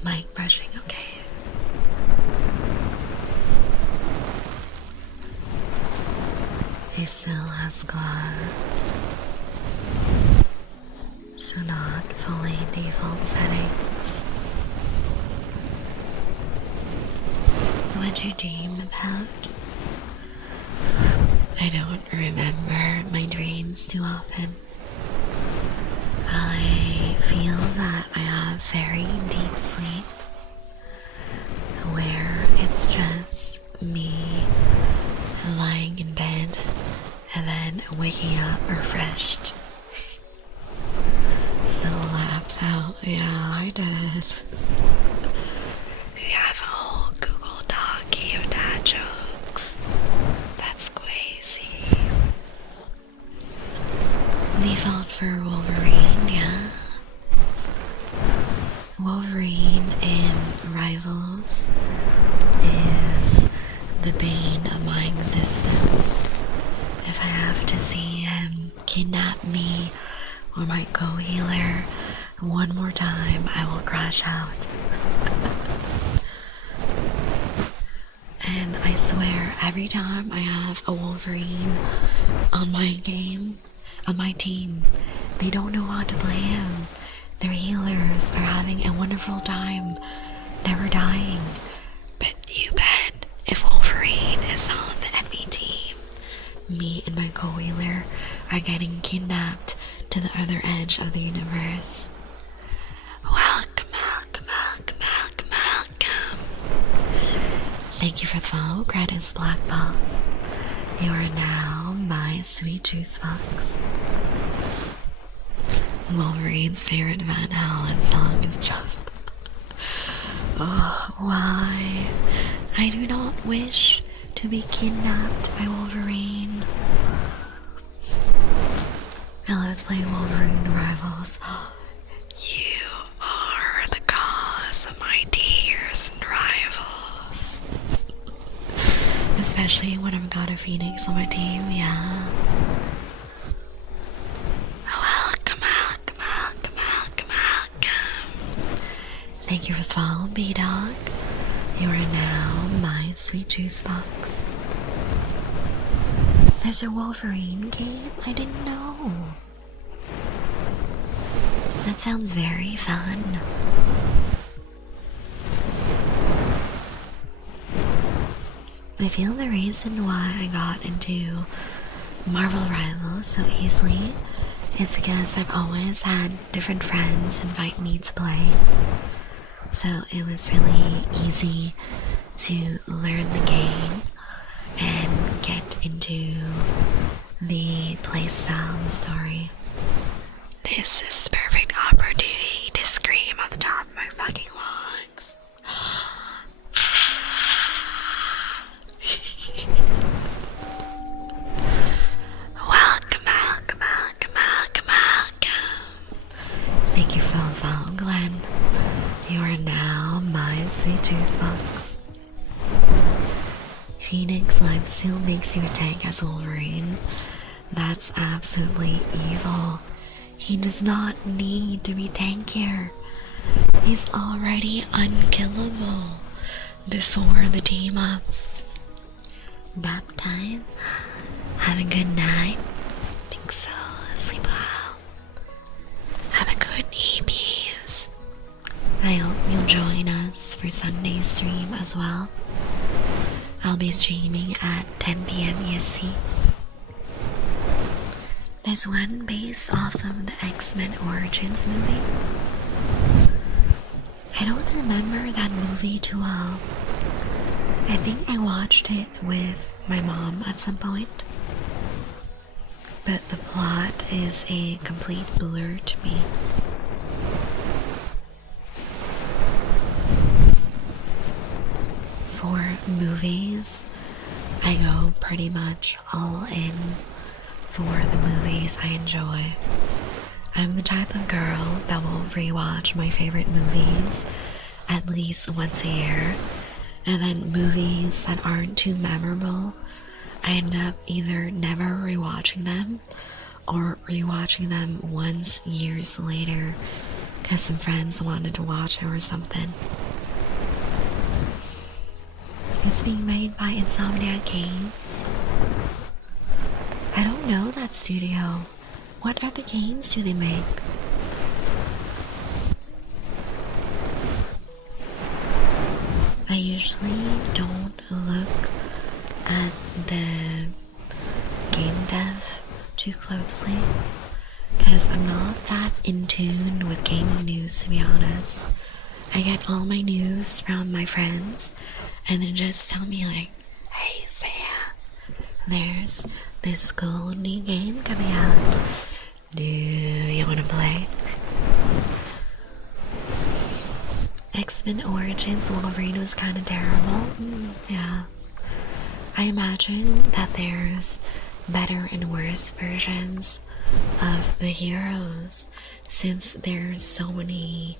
Mic brushing, okay. He still has gloves, so not fully default settings. What'd you dream about? I don't remember my dreams too often. I feel that I have very deep sleep where it's just me lying in bed and then waking up refreshed. So laughed out. Yeah, I did. We have a whole Google Doc of dad jokes. That's crazy. Default for Wolverine, yeah. Wolverine in Rivals is the bane of my existence. If I have to see him kidnap me or my co-healer one more time, I will crash out. And I swear, every time I have a Wolverine on my team, they don't know how to play him. Their healers are having a wonderful time, never dying. But you bet, if Wolverine is on the enemy team, me and my co-healer are getting kidnapped to the other edge of the universe. Welcome. Thank you for the follow, Gratis Black Ball. You are now my sweet juice box. Wolverine's favorite Van Halen song is just... Oh, why? I do not wish to be kidnapped by Wolverine. Now let's play Wolverine Rivals. You are the cause of my tears and rivals. Especially when I've got a Phoenix on my team, yeah. Welcome. Thank you for the follow, B-Dog. You are now my sweet juice box. There's a Wolverine game? I didn't know. That sounds very fun. I feel the reason why I got into Marvel Rivals so easily is because I've always had different friends invite me to play. So it was really easy to learn the game and get into the playstyle and the story. This is the perfect opportunity to scream at the top of my fucking lungs. Welcome. Thank you for the follow, Glenn. You are now my sweet juice box. Phoenix Life still makes you a tank as Wolverine. That's absolutely evil. He does not need to be tankier. He's already unkillable before the team up. Nap time? Have a good night? Think so. Sleep well. Have a good EPs. I hope you'll join us for Sunday's stream as well. I'll be streaming at 10 p.m. EST. There's one based off of the X-Men Origins movie. I don't remember that movie too well. I think I watched it with my mom at some point. But the plot is a complete blur to me. For movies, I go pretty much all in for the movies I enjoy. I'm the type of girl that will rewatch my favorite movies at least once a year, and then movies that aren't too memorable, I end up either never rewatching them or rewatching them once years later because some friends wanted to watch it or something. It's being made by Insomniac Games. I don't know that studio. What other games do they make? I usually don't look at the game dev too closely because I'm not that in tune with gaming news, to be honest. I get all my news from my friends and then just tell me like, hey Sam, there's this cool new game coming out. Do you want to play? X-Men Origins Wolverine was kind of terrible. Yeah. I imagine that there's better and worse versions of the heroes since there's so many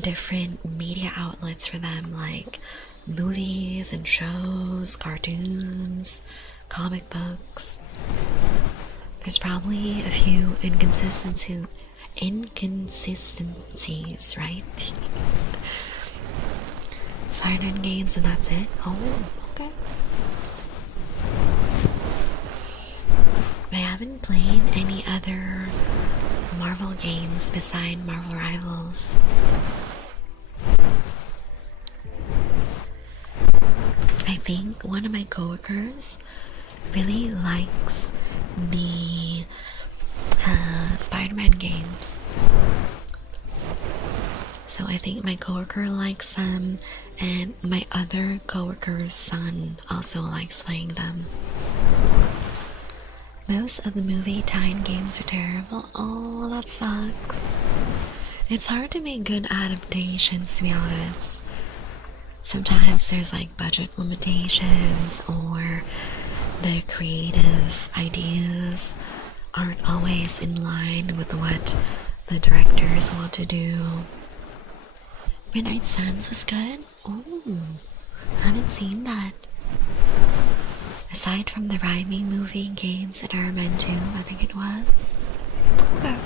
different media outlets for them, like movies and shows, cartoons, comic books. There's probably a few inconsistencies, right? Spider-Man games and that's it. Oh, okay. I haven't played any other Marvel games beside Marvel Rivals. I think one of my coworkers really likes the Spider-Man games. So I think my coworker likes them, and my other coworker's son also likes playing them. Most of the movie tie-in games are terrible. Oh, that sucks. It's hard to make good adaptations, to be honest. Sometimes there's like budget limitations, or the creative ideas aren't always in line with what the directors want to do. Midnight Suns was good. Oh, haven't seen that. Aside from the rhyming movie games in Iron Man 2, I think it was. Okay.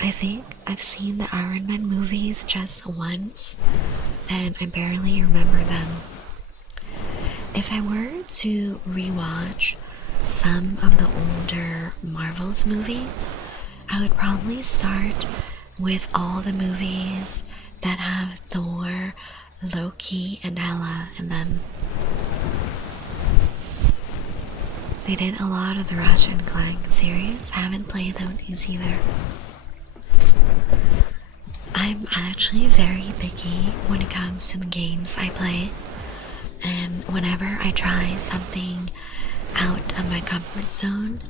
I think I've seen the Iron Man movies just once, and I barely remember them. If I were to rewatch some of the older Marvel's movies, I would probably start with all the movies that have Thor, Loki, and Hela in them. They did a lot of the Ratchet and Clank series. Haven't played those either. I'm actually very picky when it comes to the games I play, and whenever I try something out of my comfort zone,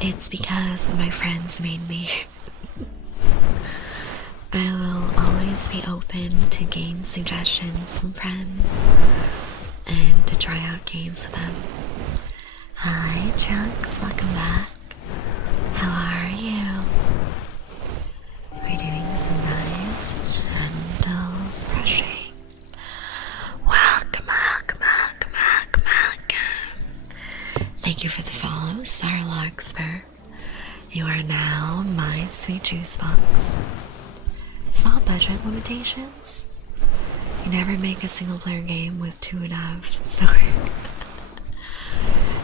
it's because my friends made me. I will always be open to game suggestions from friends and to try out games with them. Hi, Chunks, welcome back. How are you? We're doing some nice, gentle brushing. Welcome. Thank you for the follow, Starlarkspur. You are now my sweet juice box. It's not budget limitations. You never make a single player game with 2.5 stars.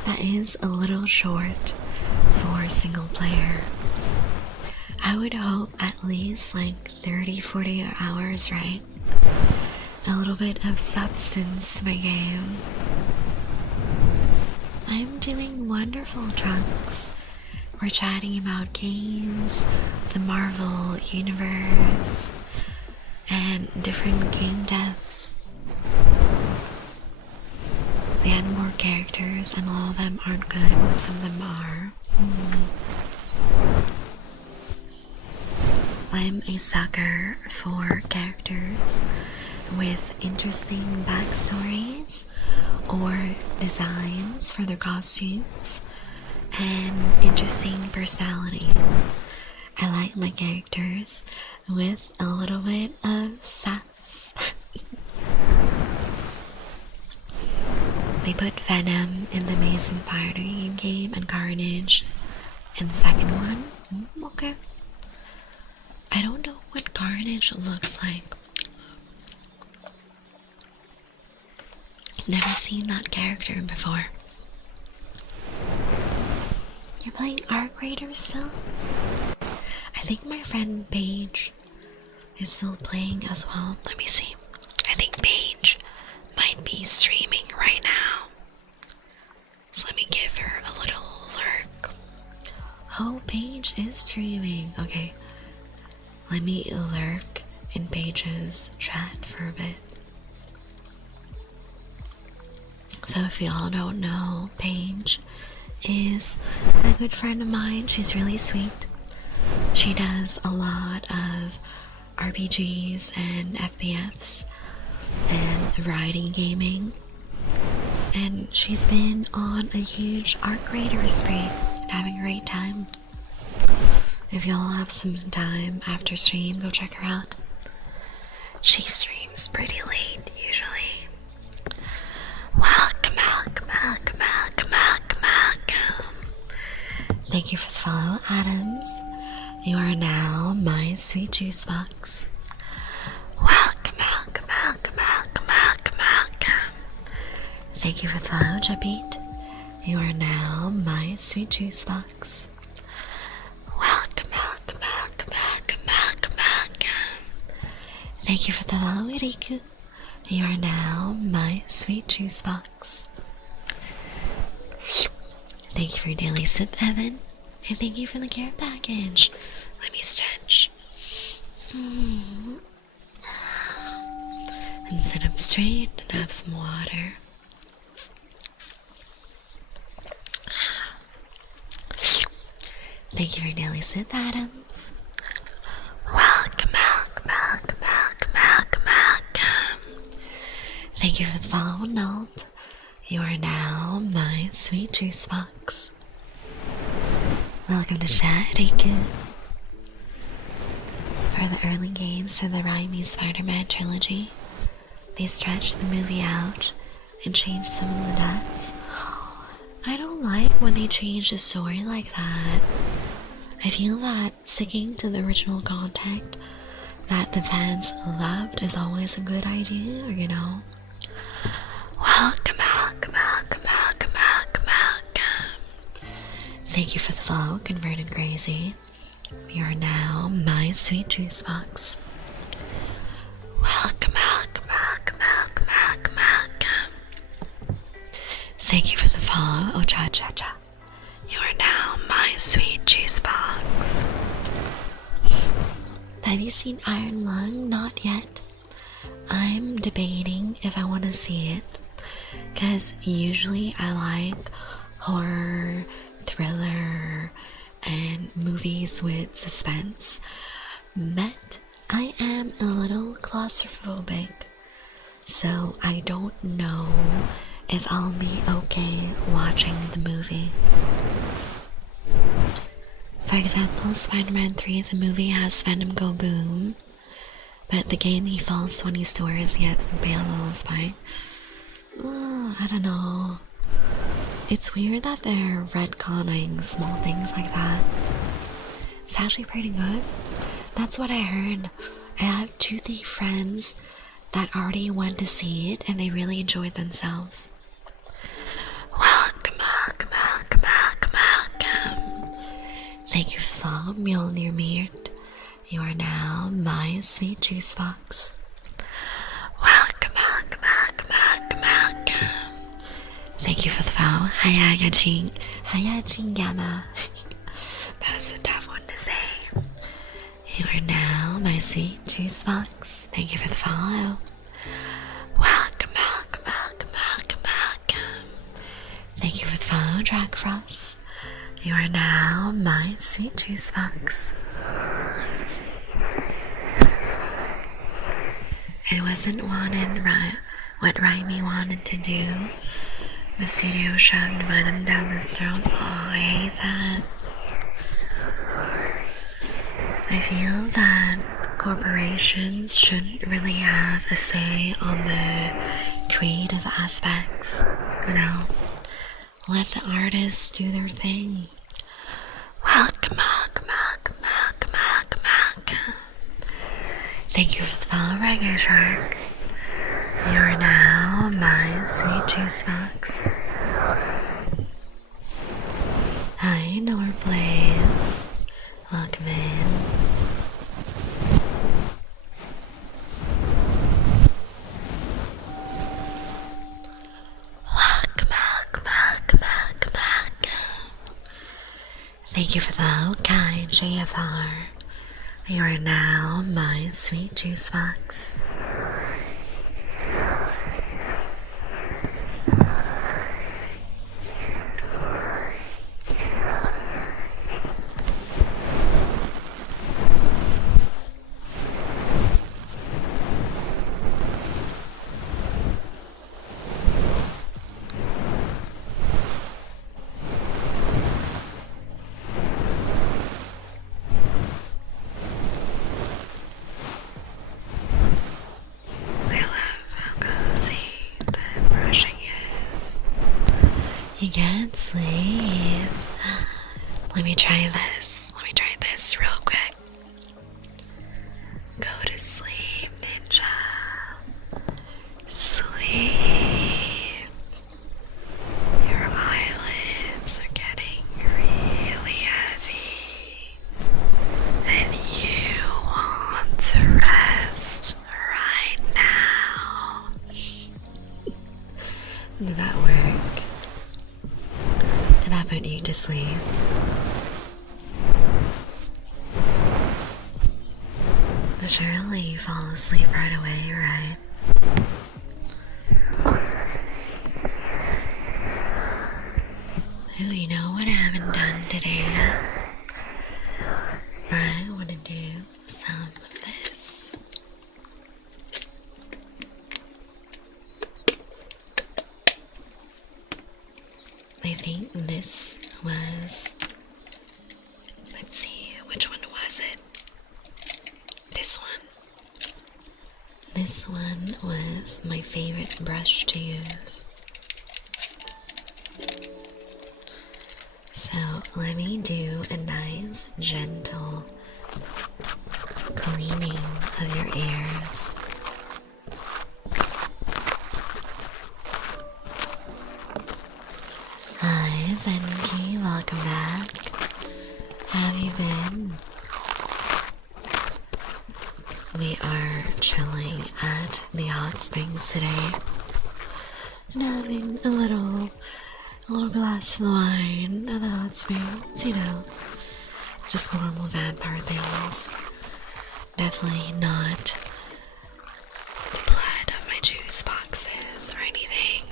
That is a little short for single player. I would hope at least like 30-40 hours, right? A little bit of substance to my game. I'm doing wonderful, Trunks. We're chatting about games, the Marvel universe, and different game devs. They had more characters, and all of them aren't good, but some of them are. I'm a sucker for characters with interesting backstories or designs for their costumes and interesting personalities. I like my characters with a little bit of sass. They put Venom in the Amazing Spider-Man game and Carnage in the second one. Okay. I don't know what Carnage looks like. Never seen that character before. You're playing Arc Raiders still? I think my friend Paige is still playing as well. Let me see. I think Paige might be streaming right now. So let me give her a little lurk. Oh, Paige is streaming. Okay. Let me lurk in Paige's chat for a bit. So if y'all don't know, Paige is a good friend of mine. She's really sweet. She does a lot of RPGs and FPFs and variety gaming. And she's been on a huge Arc Raider spree and having a great time. If y'all have some time after stream, go check her out. She streams pretty late usually. Welcome. Thank you for the follow, Adams. You are now my sweet juice box. Welcome. Thank you for the follow, Jabit. You are now my sweet juice box. Welcome. Thank you for the follow, Riku. You are now my sweet juice box. Thank you for your daily sip, Evan. And thank you for the care package. Let me stretch. And sit up straight and have some water. Thank you for daily Sith Adams. Welcome, welcome, welcome, welcome, welcome, welcome. Thank you for the follow note. You are now my sweet juice box. Welcome to chat, Riku. For the early games for the Raimi Spider-Man trilogy, they stretched the movie out and changed some of the deaths. I don't like when they change the story like that. I feel that sticking to the original content that the fans loved is always a good idea, you know? Welcome, welcome, welcome, welcome, welcome, welcome. Thank you for the follow, Converted Crazy. You are now my sweet juice box. Welcome, welcome, welcome, welcome, welcome, welcome. Thank you for the follow, oh cha cha cha. You are now my sweet juice box. Have you seen Iron Lung? Not yet. I'm debating if I want to see it, because usually I like horror, thriller, and movies with suspense, but I am a little claustrophobic, so I don't know if I'll be okay watching the movie. For example, Spider-Man 3, the movie has Venom go boom, but the game he falls when he stores yet the pale little spike. I don't know. It's weird that they're retconning small things like that. It's actually pretty good. That's what I heard. I have 2-3 friends that already went to see it and they really enjoyed themselves. Welcome, welcome, welcome, welcome, welcome. Thank you for the Mjolnir Meat. You are now my sweet juice box. Welcome, welcome, welcome, welcome, welcome. Thank you for the follow. Hayajin Gamma. That was a tough one to say. You are now my sweet juice box. Thank you for the follow. Welcome, welcome, welcome, welcome, welcome. Thank you for the follow, Dragfrost. You are now my sweet juice box. It wasn't what Raimi wanted to do. The studio shoved Venom down his throat. Oh, I hate that. I feel that corporations shouldn't really have a say on the creative aspects, you know. Let the artists do their thing. Welcome, welcome, welcome, welcome, welcome, welcome. Thank you for the follow, Reggae Shark. You are now my sweet juice box. Hi, Norplace. Welcome in. Welcome, welcome, welcome, welcome, welcome. Thank you for the kind JFR. You are now my sweet juice box. You can't sleep. Let me try this. Let me try this real quick. Go to sleep, ninja. Sleep. Your eyelids are getting really heavy. And you want to rest right now. Did that work? Did that put you to sleep? surely fall asleep right away, right? Oh, you know what I haven't done today yet? I want to do some of this. I think this was, let's see, which one was it? This one. This one was my favorite brush to use. So let me do a nice, gentle cleaning of your ears. Hi, Zenki, welcome back. How have you been? We are chilling at the hot springs today and having a little glass of wine at the hot springs, you know, just normal vampire things. Definitely not the blood of my juice boxes or anything.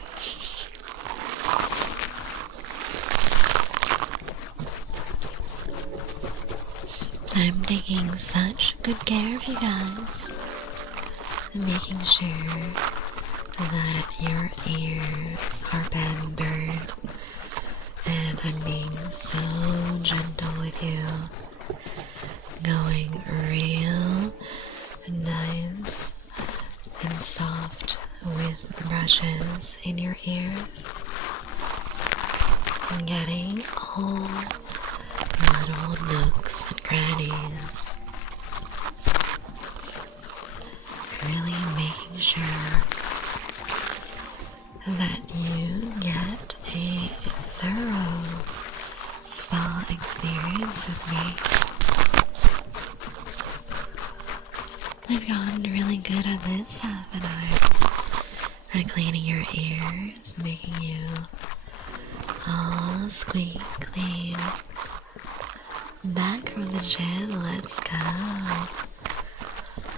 I'm taking such good care of you guys and making sure that your ears are pampered, and I'm being so gentle with you, going real nice and soft with brushes in your ears, and getting all little nooks and crannies, really making sure that you get a thorough spa experience with me. I've gotten really good at this, haven't I? At cleaning your ears, making you all squeak clean. Back from the gym, let's go.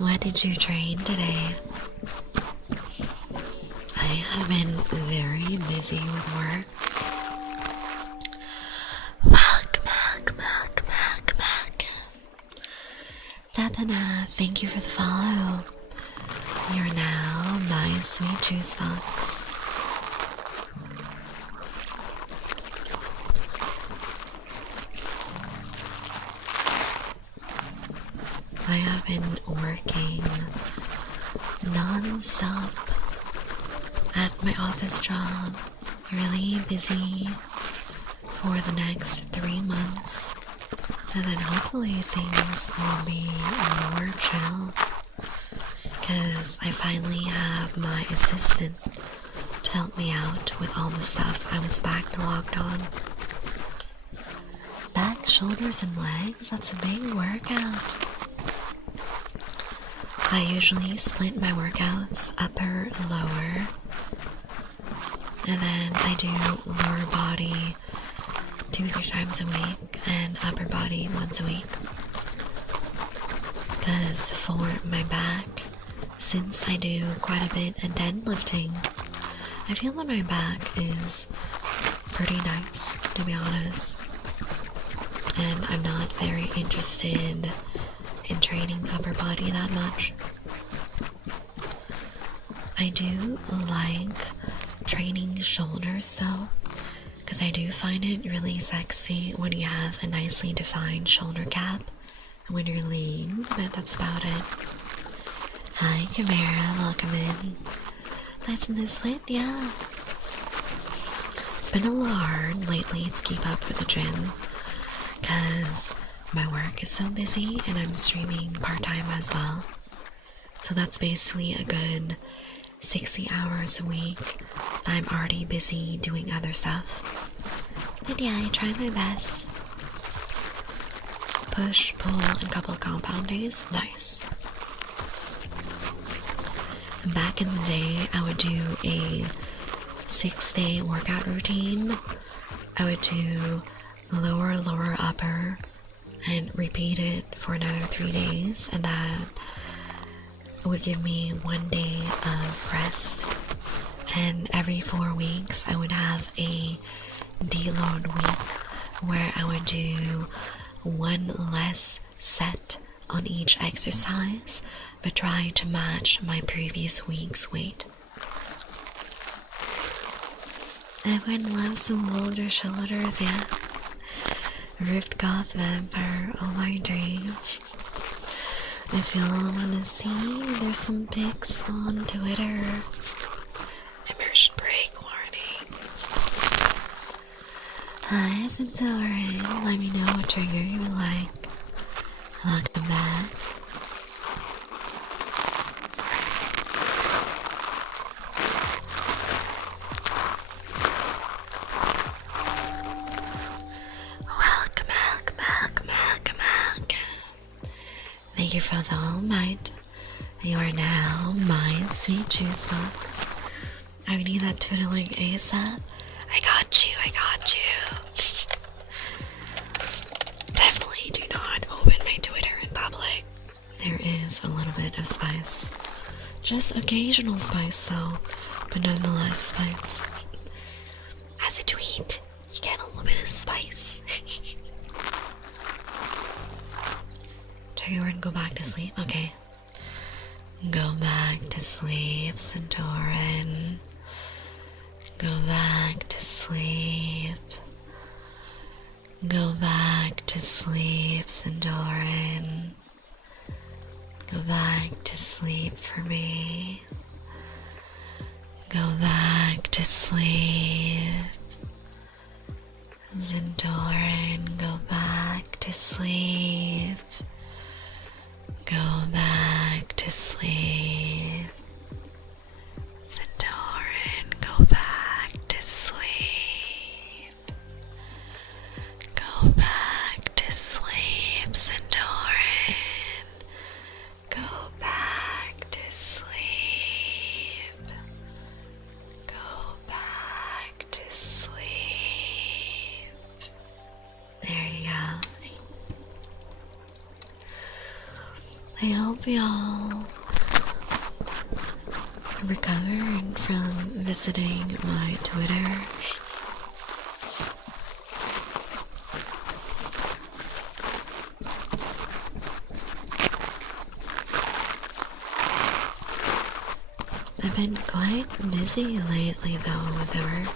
What did you train today? I have been very busy with work. Milk. Tatana, thank you for the follow. You're now my sweet juice box. I have been working non-stop at my office job, really busy for the next 3 months, and then hopefully things will be more chill, because I finally have my assistant to help me out with all the stuff I was backlogged on. Back, shoulders, and legs, that's a big workout. I usually split my workouts upper and lower, and then I do lower body 2-3 times a week and upper body once a week. Because for my back, since I do quite a bit of deadlifting, I feel that my back is pretty nice, to be honest. And I'm not very interested in training the upper body that much. I do like training shoulders though, because I do find it really sexy when you have a nicely defined shoulder cap and when you're lean, but that's about it. Hi Chimera, welcome in. That's in this way, yeah. It's been a little hard lately to keep up with the gym because my work is so busy and I'm streaming part-time as well. So that's basically a good 60 hours a week. I'm already busy doing other stuff. But yeah, I try my best. Push, pull, and a couple of compound days. Nice. Back in the day, I would do a 6-day workout routine. I would do lower, upper, and repeat it for another 3 days, and that would give me 1 day of rest, and every 4 weeks I would have a deload week where I would do one less set on each exercise, but try to match my previous week's weight. Everyone loves some bolder shoulders, yes. Ripped goth vampire, all my dreams. If y'all wanna see, there's some pics on Twitter. Immersion break warning. Hi, Centaurian. Let me know what trigger you like. Welcome back. Thank you for the All Might. You are now my sweet juice box. I need that twiddling ASAP. I got you, I got you. Definitely do not open my Twitter in public. There is a little bit of spice. Just occasional spice though, but nonetheless spice. As a tweet, you get a little bit of spice. Trigger word, go back to sleep. Okay. Go back to sleep, Centauran. Go back to sleep. Go back to sleep, Centauran. Go back to sleep for me. Go back to sleep. Centauran, go back to sleep. Go back to sleep. Centauran, go back to sleep. Go back to sleep, Centauran. Go back to sleep. Go back to sleep. There you go. I hope y'all recovered from visiting my Twitter. I've been quite busy lately though with work,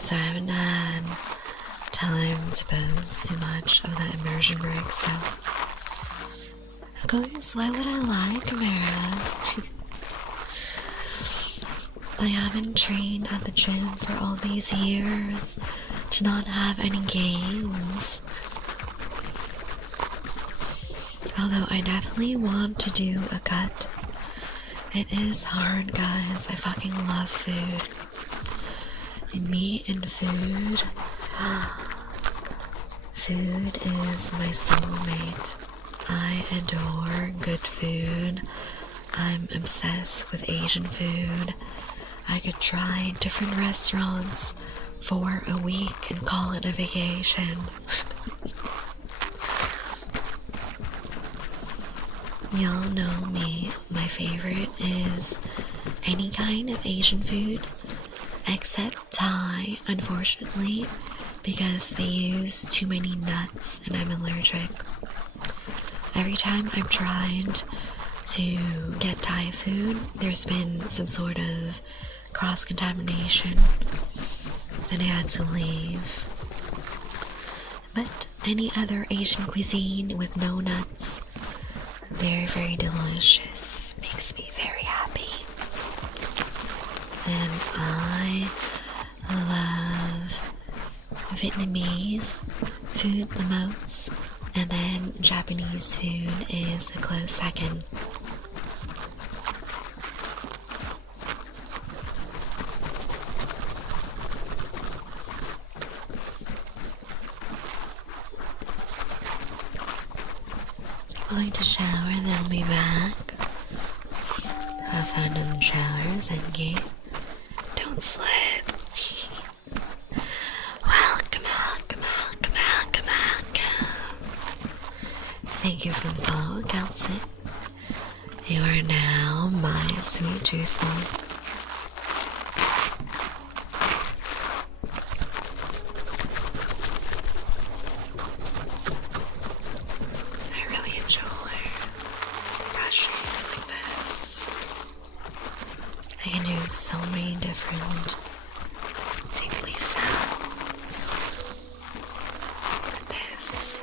so I haven't had time to post too much of the immersion break, so of course, why would I lie, Chimera? I haven't trained at the gym for all these years to not have any gains. Although I definitely want to do a cut. It is hard, guys. I fucking love food. Meat and food. Food is my soulmate. I adore good food. I'm obsessed with Asian food. I could try different restaurants for a week and call it a vacation. Y'all know me. My favorite is any kind of Asian food except Thai, unfortunately, because they use too many nuts and I'm allergic. Every time I've tried to get Thai food, there's been some sort of cross-contamination and I had to leave. But any other Asian cuisine with no nuts, very, very delicious. Makes me very happy. And I love Vietnamese food the most. And then Japanese food is a close second. I'm going to shower, then I'll be back. Have fun in the showers and get. Don't slip. Welcome. Thank you for the follow, Kelsey. You are now my sweet juice box. I really enjoy brushing like this. I can do so many different tingly sounds with this.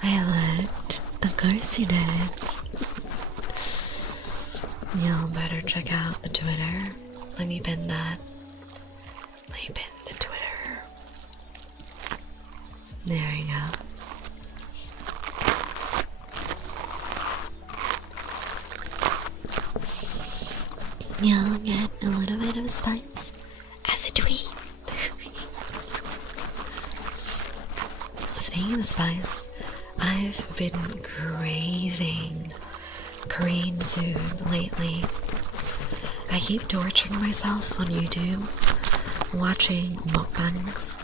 I looked. Of course you did. Y'all better check out the Twitter. Let me pin that. Let me pin the Twitter. There we go. Y'all get a little bit of spice as a tweet. Speaking of spice, I've been craving Korean food lately. I keep torturing myself on YouTube watching mukbangs,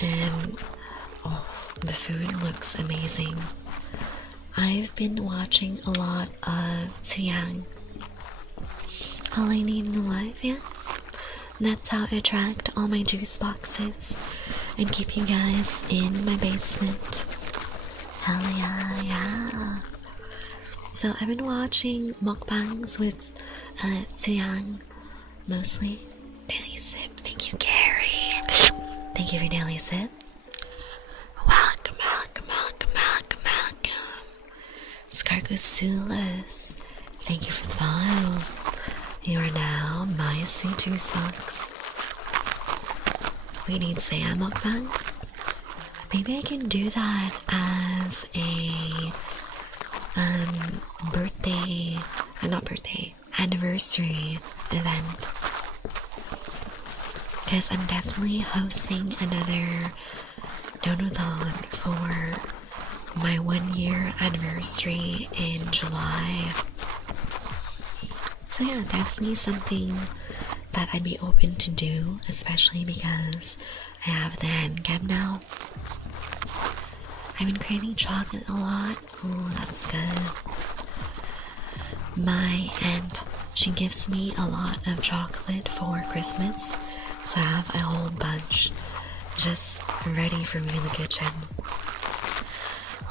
and the food looks amazing. I've been watching a lot of Tiyang. All I need in life, yes. That's how I attract all my juice boxes and keep you guys in my basement. Hell yeah, yeah. So I've been watching mukbangs with Tiyang mostly. Daily Sip, thank you, Gary. Thank you for Daily Sip. Welcome, welcome, welcome, welcome, welcome. Scargosulas, thank you for the follow. You are now my sweet juice box. We need say a mukbang. Maybe I can do that as a anniversary event. Because I'm definitely hosting another donathon for my 1 year anniversary in July. So yeah, definitely something that I'd be open to do, especially because I have the hand cam now. I've been craving chocolate a lot. Ooh, that's good. My aunt, she gives me a lot of chocolate for Christmas, so I have a whole bunch just ready for me in the kitchen.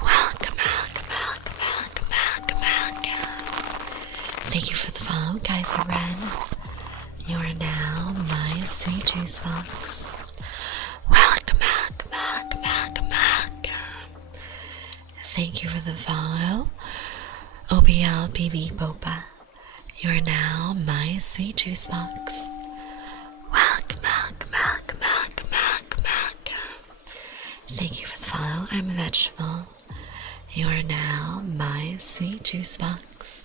Welcome, welcome, welcome, welcome, welcome, welcome. Thank you for the follow, Kaiser Red. You are now my sweet juice box. Welcome, welcome, welcome, welcome, welcome. Thank you for the follow, OBL BB Boba. You are now my sweet juice box. Welcome, welcome, welcome, welcome, welcome, welcome. Thank you for the follow, I'm a vegetable. You are now my sweet juice box.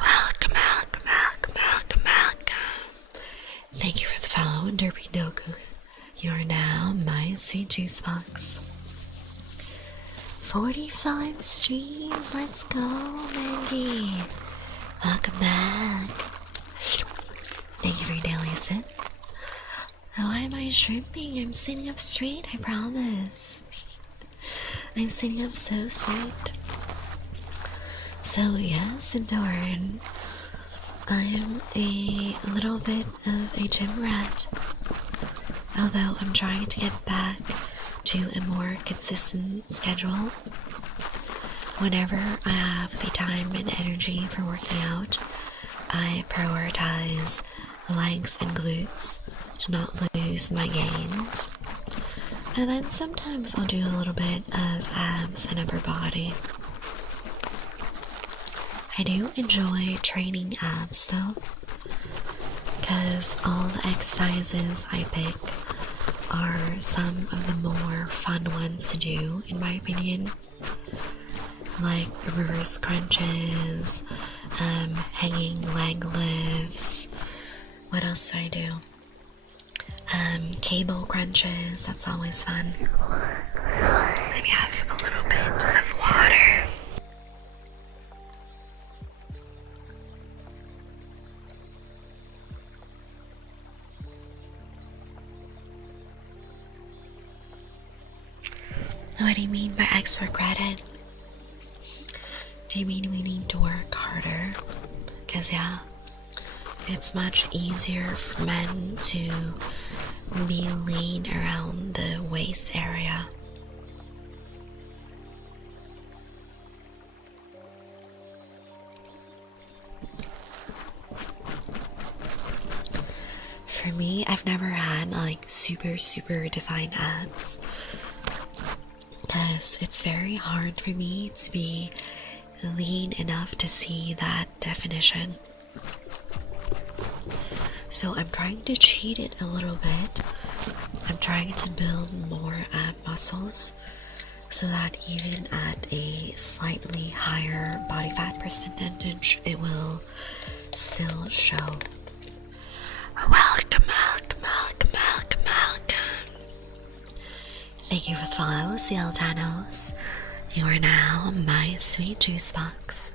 Welcome, welcome, welcome, welcome, welcome. Thank you for the follow, Derpy Doku. You are now my sweet juice box. 45 streams, let's go, Maggie. Welcome back. Thank you for your daily sip. Why am I shrimping? I'm sitting up straight, I promise. I'm sitting up so straight. So yes, Adoran, I am a little bit of a gym rat. Although I'm trying to get back to a more consistent schedule. Whenever I have the time and energy for working out, I prioritize legs and glutes to not lose my gains. And then sometimes I'll do a little bit of abs and upper body. I do enjoy training abs though, because all the exercises I pick are some of the more fun ones to do, in my opinion. Like reverse crunches, hanging leg lifts. What else do I do? Cable crunches, that's always fun. let me have a little bit of water. What do you mean by extra credit? Do you mean we need to work harder? Because yeah, it's much easier for men to be lean around the waist area. For me, I've never had like super defined abs, because it's very hard for me to be lean enough to see that definition. So I'm trying to cheat it a little bit. I'm trying to build more ab muscles so that even at a slightly higher body fat percentage, it will still show. Welcome. Thank you for the follow, Cieltanos. You are now my sweet juice box.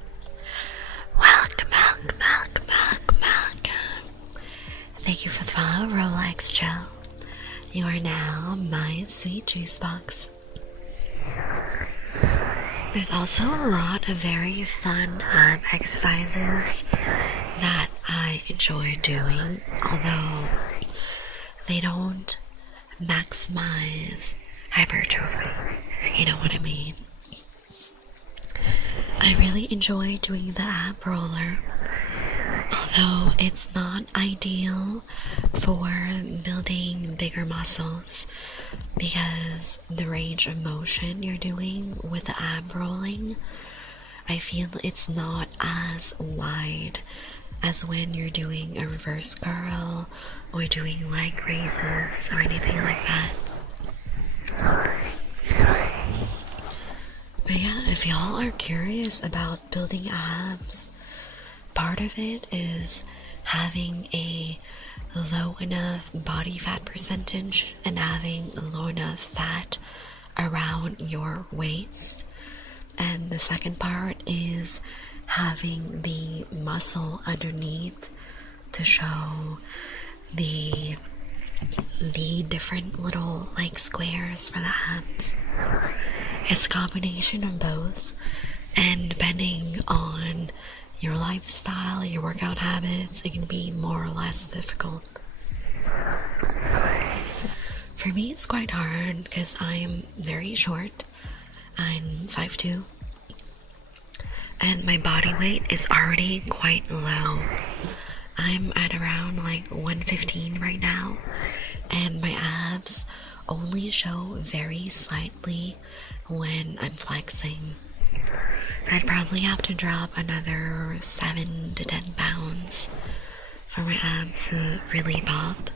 Welcome. Thank you for the follow, Rolex Joe. You are now my sweet juice box. There's also a lot of very fun exercises that I enjoy doing, although they don't maximize hypertrophy. You know what I mean? I really enjoy doing the ab roller, although it's not ideal for building bigger muscles because the range of motion you're doing with the ab rolling, I feel it's not as wide as when you're doing a reverse curl or doing leg raises or anything like that. But yeah, if y'all are curious about building abs, part of it is having a low enough body fat percentage and having low enough fat around your waist. And the second part is having the muscle underneath to show the different little like squares for the abs. It's a combination of both, and depending on your lifestyle, your workout habits, it can be more or less difficult. For me, it's quite hard because I'm very short. I'm 5'2", and my body weight is already quite low. I'm at around like 115 right now, and my abs only show very slightly when I'm flexing. I'd probably have to drop another 7 to 10 pounds for my abs to really pop.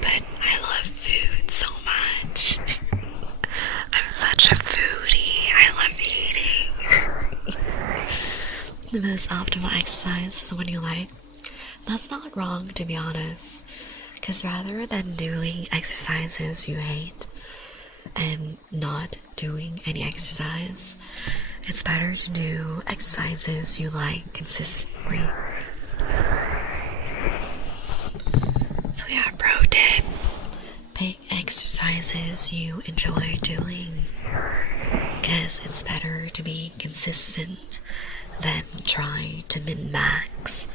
But I love food so much. I'm such a foodie. I love eating. The most optimal exercise is the one you like. That's not wrong, to be honest. Because rather than doing exercises you hate and not doing any exercise, it's better to do exercises you like consistently. So yeah, pro tip. Pick exercises you enjoy doing, because it's better to be consistent than try to min-max.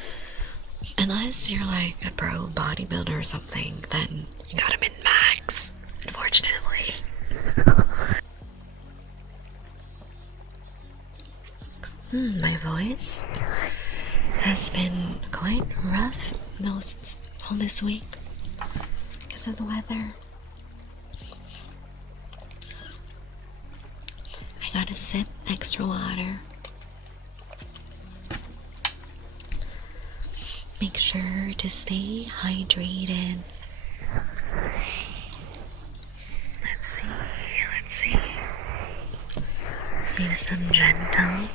Unless you're like a pro bodybuilder or something, then you gotta min-max, unfortunately. My voice has been quite rough all this week because of the weather. I gotta sip extra water. Make sure to stay hydrated. Let's see. Do some gentle.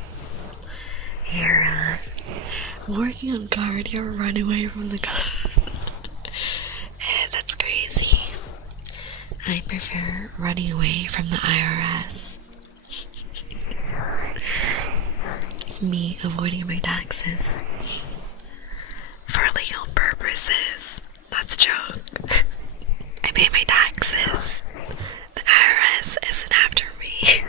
You're working on cardio, run away from the car. That's crazy. I prefer running away from the IRS. Me avoiding my taxes. For legal purposes. That's a joke. I pay my taxes. The IRS isn't after me.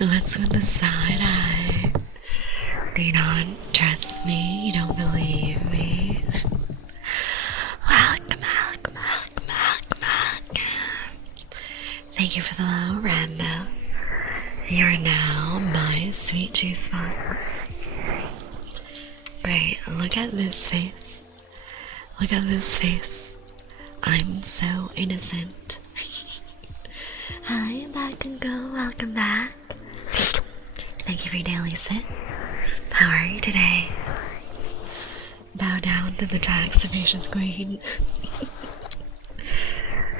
What's with the side eye? Do you not trust me? You don't believe me? Welcome. Thank you for the low Rambo. You are now my sweet juice box. Great, look at this face. Look at this face. I'm so innocent. Hi, back and go. Welcome back. Thank you for your daily sit. How are you today? Bow down to the tax evasion queen.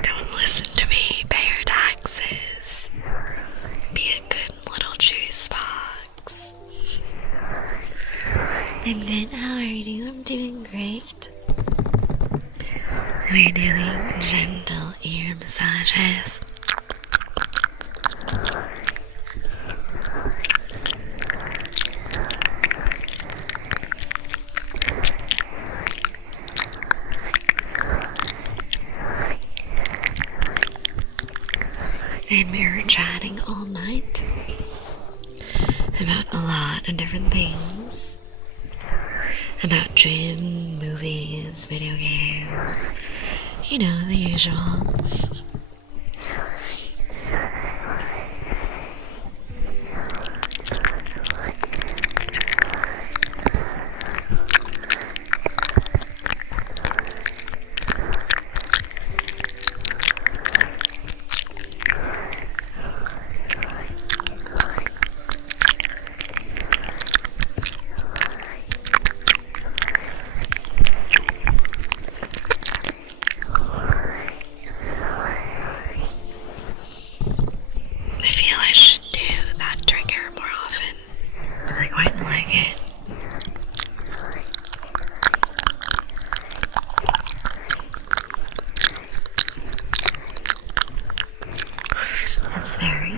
Don't listen to me. Pay your taxes. Be a good little juice box. I'm good. How are you? I'm doing great. We're doing gentle ear massages. And we were chatting all night about a lot of different things. About gym, movies, video games. You know, the usual.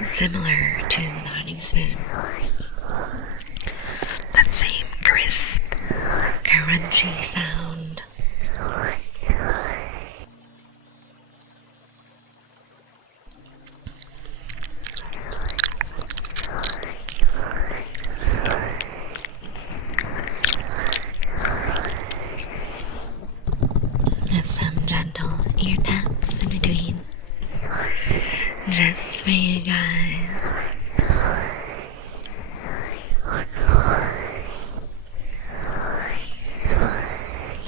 Similar to the honey spoon. That same crisp, crunchy sound. With some gentle ear taps in between. Just for you guys.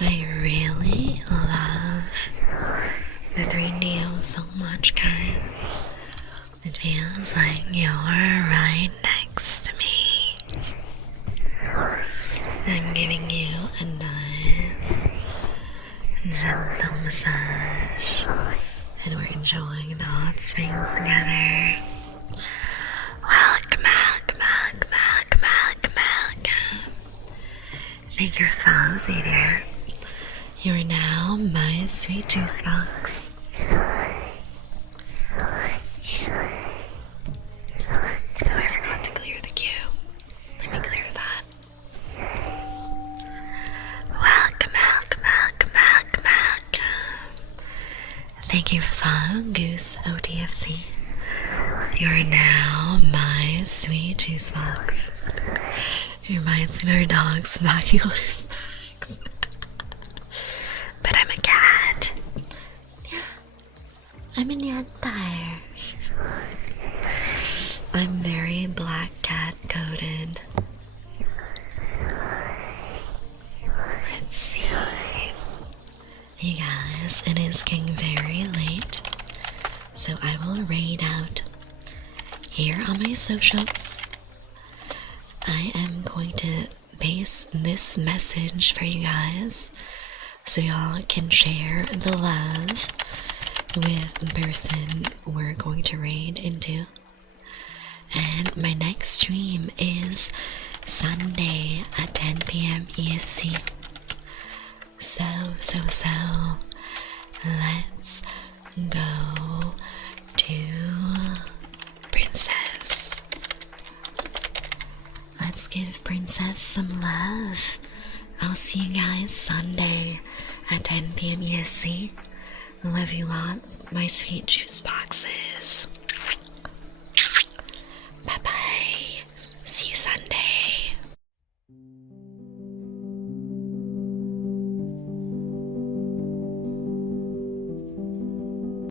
I really love the 3DO so much, guys. It feels like you're right next to me. I'm giving you a nice, gentle massage. And we're enjoying the hot springs together. Welcome. Thank you for following, Xavier. You are now my sweet juice box. Oh, I forgot to clear the queue. Let me clear that. Welcome. Thank you for following Goose OTFC. You are now my sweet juice box. It reminds me of our dogs smacking on his legs. But I'm a cat. Yeah. I'm a neanderthal. I'm very black cat coated. Let's see. You guys, it is getting very late, so I will read out here on my socials. I am going to paste this message for you guys so y'all can share the love with the person we're going to raid into. And my next stream is Sunday at 10 p.m. EST. So, let's go to Princess. Let's give Princess some love. I'll see you guys Sunday at 10 p.m. EST. Love you lots, my sweet juice boxes.